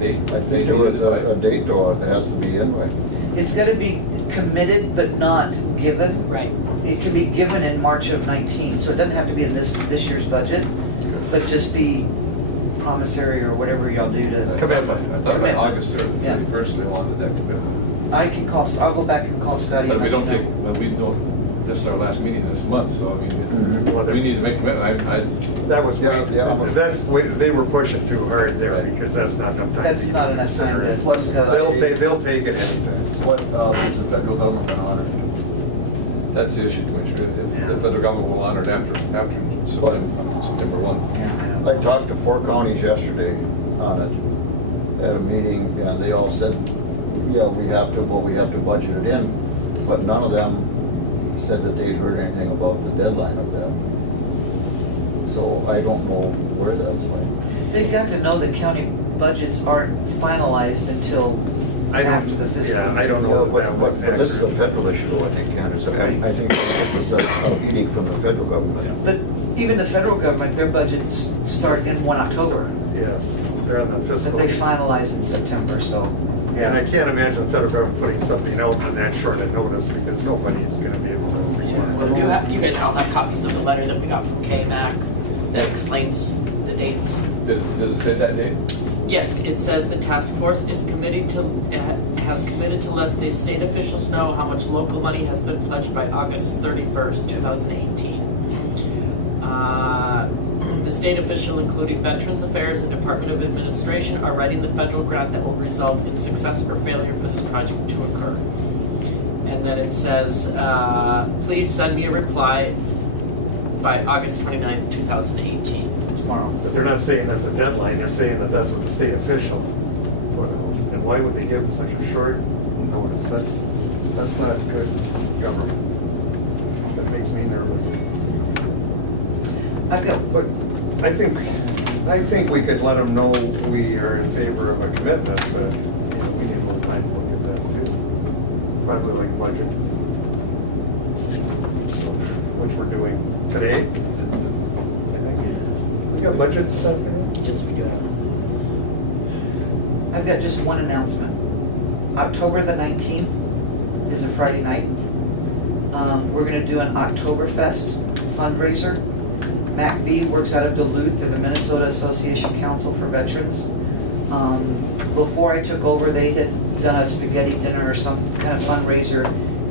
date? I think there was a date though, it has to be anyway. It's gonna be committed but not given. Right. It can be given in March of 19, so it doesn't have to be in this year's budget, but just be promissory or whatever y'all do to. Commitment. I thought by Commitment. August or the Yeah. 31st they wanted that commitment. I'll go back and call Scotty. But and we let don't you take, know. but we don't, this is our last meeting this month, so I mean, Well, we need to make commitment. That was Yeah. they were pushing too hard there because that's not enough time. That's to not enough time consider to- it. Plus, They'll take it anytime. what is the federal government gonna honor? That's the issue, Commissioner. If the federal government will honor it after September 1. Yeah. I talked to 4 counties yesterday on it at a meeting, and they all said, yeah, we have to budget it in, but none of them said that they'd heard anything about the deadline of that. So I don't know where that's like. They've got to know that county budgets aren't finalized until after the fiscal. Yeah, I don't know. But this is a federal issue, though, I think, Candace. I think this is a edict from the federal government. But even the federal government, their budgets start in 1 October. Yes, they're on the That fiscal. they finalize in September, so, And I yeah. can't imagine the federal government putting something out on that short a notice because nobody's going to be able to respond. You guys all have copies of the letter that we got from KMAC that explains the dates. Does it say that date? Yes, it says the task force is has committed to let the state officials know how much local money has been pledged by August 31st, 2018. The state official, including Veterans Affairs and Department of Administration, are writing the federal grant that will result in success or failure for this project to occur. And then it says, please send me a reply by August 29th, 2018. Tomorrow. But they're not saying that's a deadline, they're saying that that's what the state official put out. And why would they give such a short notice? That's not good government. That makes me nervous. But I think we could let them know we are in favor of a commitment, but we need a little time to look at that too. Probably like budget, which we're doing today. We got budget stuff in it? Yes, we do. I've got just one announcement. October the 19th is a Friday night. We're gonna do an Oktoberfest fundraiser. MACV works out of Duluth, they're the Minnesota Association Council for Veterans. Before I took over, they had done a spaghetti dinner or some kind of fundraiser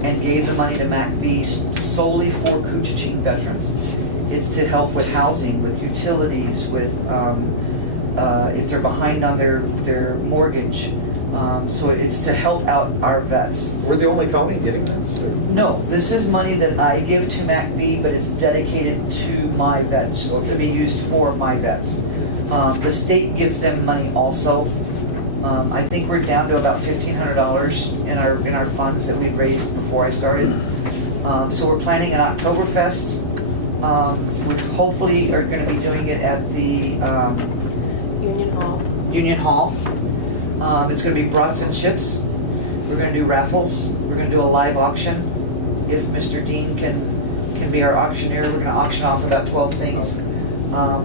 and gave the money to MACV solely for Koochiching veterans. It's to help with housing, with utilities, with if they're behind on their mortgage. So it's to help out our vets. We're the only county getting this? No, this is money that I give to MACV, but it's dedicated to my vets, to be used for my vets. The state gives them money also. I think we're down to about $1,500 in our funds that we raised before I started. So we're planning an Oktoberfest. We hopefully are going to be doing it at the Union Hall. Union Hall. It's going to be brats and chips. We're gonna do raffles. We're gonna do a live auction. If Mr. Dean can be our auctioneer, we're gonna auction off about 12 things.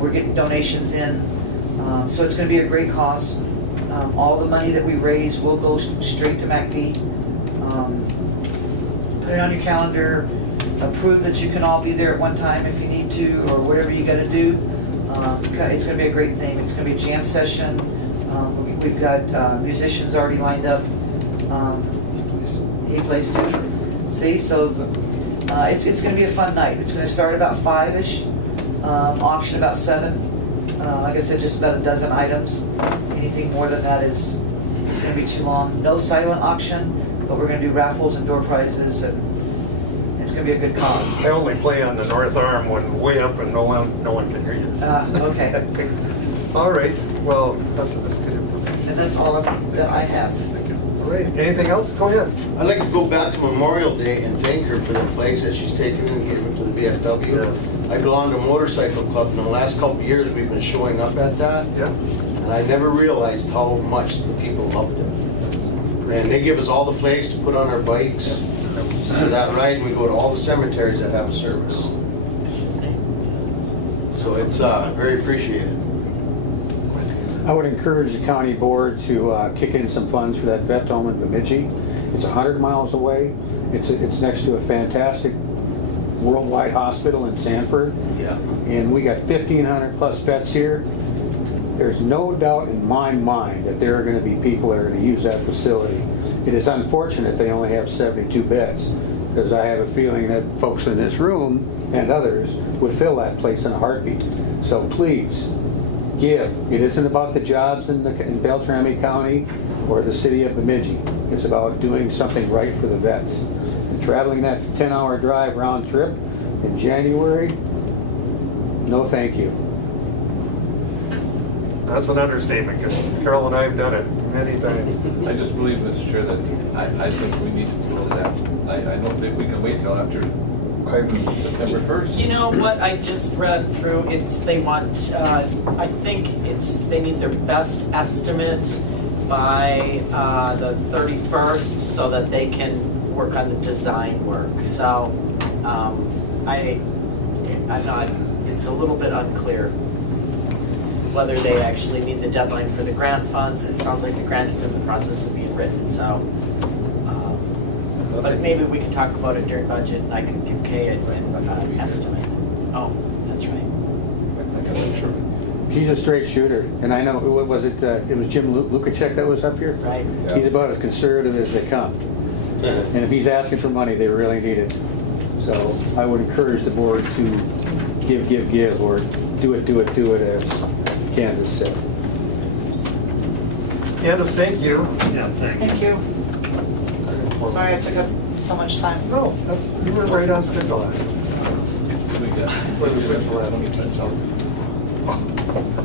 We're getting donations in. So it's gonna be a great cause. All the money that we raise will go straight to MACD. Put it on your calendar. Approve that you can all be there at one time if you need to, or whatever you gotta do. It's gonna be a great thing. It's gonna be a jam session. We've got musicians already lined up. He plays too. See, so it's going to be a fun night. It's going to start about 5-ish, auction about 7. Like I said, just about a dozen items. Anything more than that is going to be too long. No silent auction, but we're going to do raffles and door prizes, and it's going to be a good cause. I only play on the north arm when way up and no one can hear you. Okay. All right. Well, that's good information. And that's all that I have. All right. Anything else? Go ahead. I'd like to go back to Memorial Day and thank her for the flags that she's taken and given to the VFW. Yes. I belong to a motorcycle club, and the last couple of years we've been showing up at that. Yeah. And I never realized how much the people loved it. And they give us all the flags to put on our bikes for that ride, and we go to all the cemeteries that have a service. So it's very appreciated. I would encourage the county board to kick in some funds for that vet home in Bemidji. It's 100 miles away. It's next to a fantastic worldwide hospital in Sanford. Yeah. And we got 1,500 plus vets here. There's no doubt in my mind that there are going to be people that are going to use that facility. It is unfortunate they only have 72 beds, because I have a feeling that folks in this room and others would fill that place in a heartbeat. So please, give. It isn't about the jobs in Beltrami County or the city of Bemidji. It's about doing something right for the vets. And traveling that 10-hour drive round trip in January, no thank you. That's an understatement, because Carol and I have done it many times. I just believe, Mr. Chair, that I think we need to go to that. I don't think we can wait till after September 1st. You know what, I just read through, they want, I think they need their best estimate by the 31st so that they can work on the design work. So, it's a little bit unclear whether they actually meet the deadline for the grant funds. It sounds like the grant is in the process of being written, so. But maybe we can talk about it during budget, and I can give Kay an estimate. Oh, that's right. She's a straight shooter, and I know, what was it? It was Jim Koochiching that was up here? Right. Yeah. He's about as conservative as they come. And if he's asking for money, they really need it. So I would encourage the board to give, or do it, as Kansas said. Candace, thank you. Yeah, thank you. Thank you. Sorry I took up so much time. No, you were right on schedule. I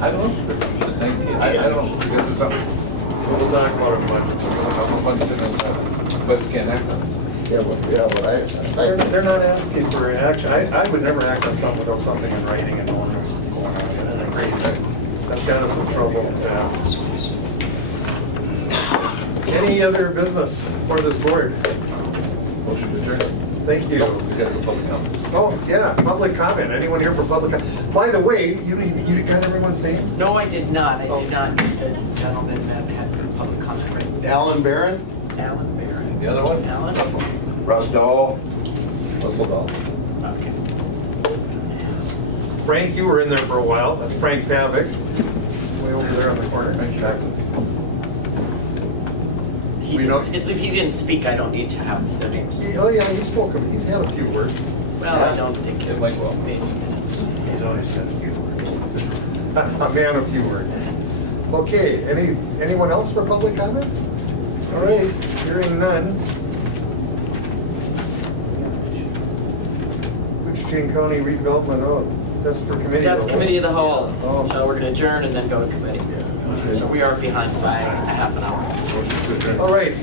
don't know. The 19th. I don't know. We're gonna do something. We'll talk about it, I'm fun sitting on that, but we can't act on it. They're not asking for action. I would never act on something without something in writing and knowing what's going on. And I agree. That's got us in trouble with that. Any other business for this board? Motion to adjourn. Thank you. We gotta go public comments. Oh, yeah, public comment. Anyone here for public comment? By the way, you got everyone's names? No, I did not. I did not get the gentleman that had public comment right there. Alan Barron? Alan Barron. The other one? Alan? Russ Dahl. Russell Dahl. Okay. Frank, you were in there for a while. That's Frank Pavick. Way over there on the corner. If he didn't speak, I don't need to have their names. Oh, yeah, he spoke. He's had a few words. Well, I don't think It might well. maybe minutes. He's always got a few words. A man of few words. Okay, anyone else for public comment? All right, hearing none. Koochiching County redevelopment, that's for committee. That's committee of the whole. Oh. So we're going to adjourn and then go to committee. So we are behind by a half an hour. All right,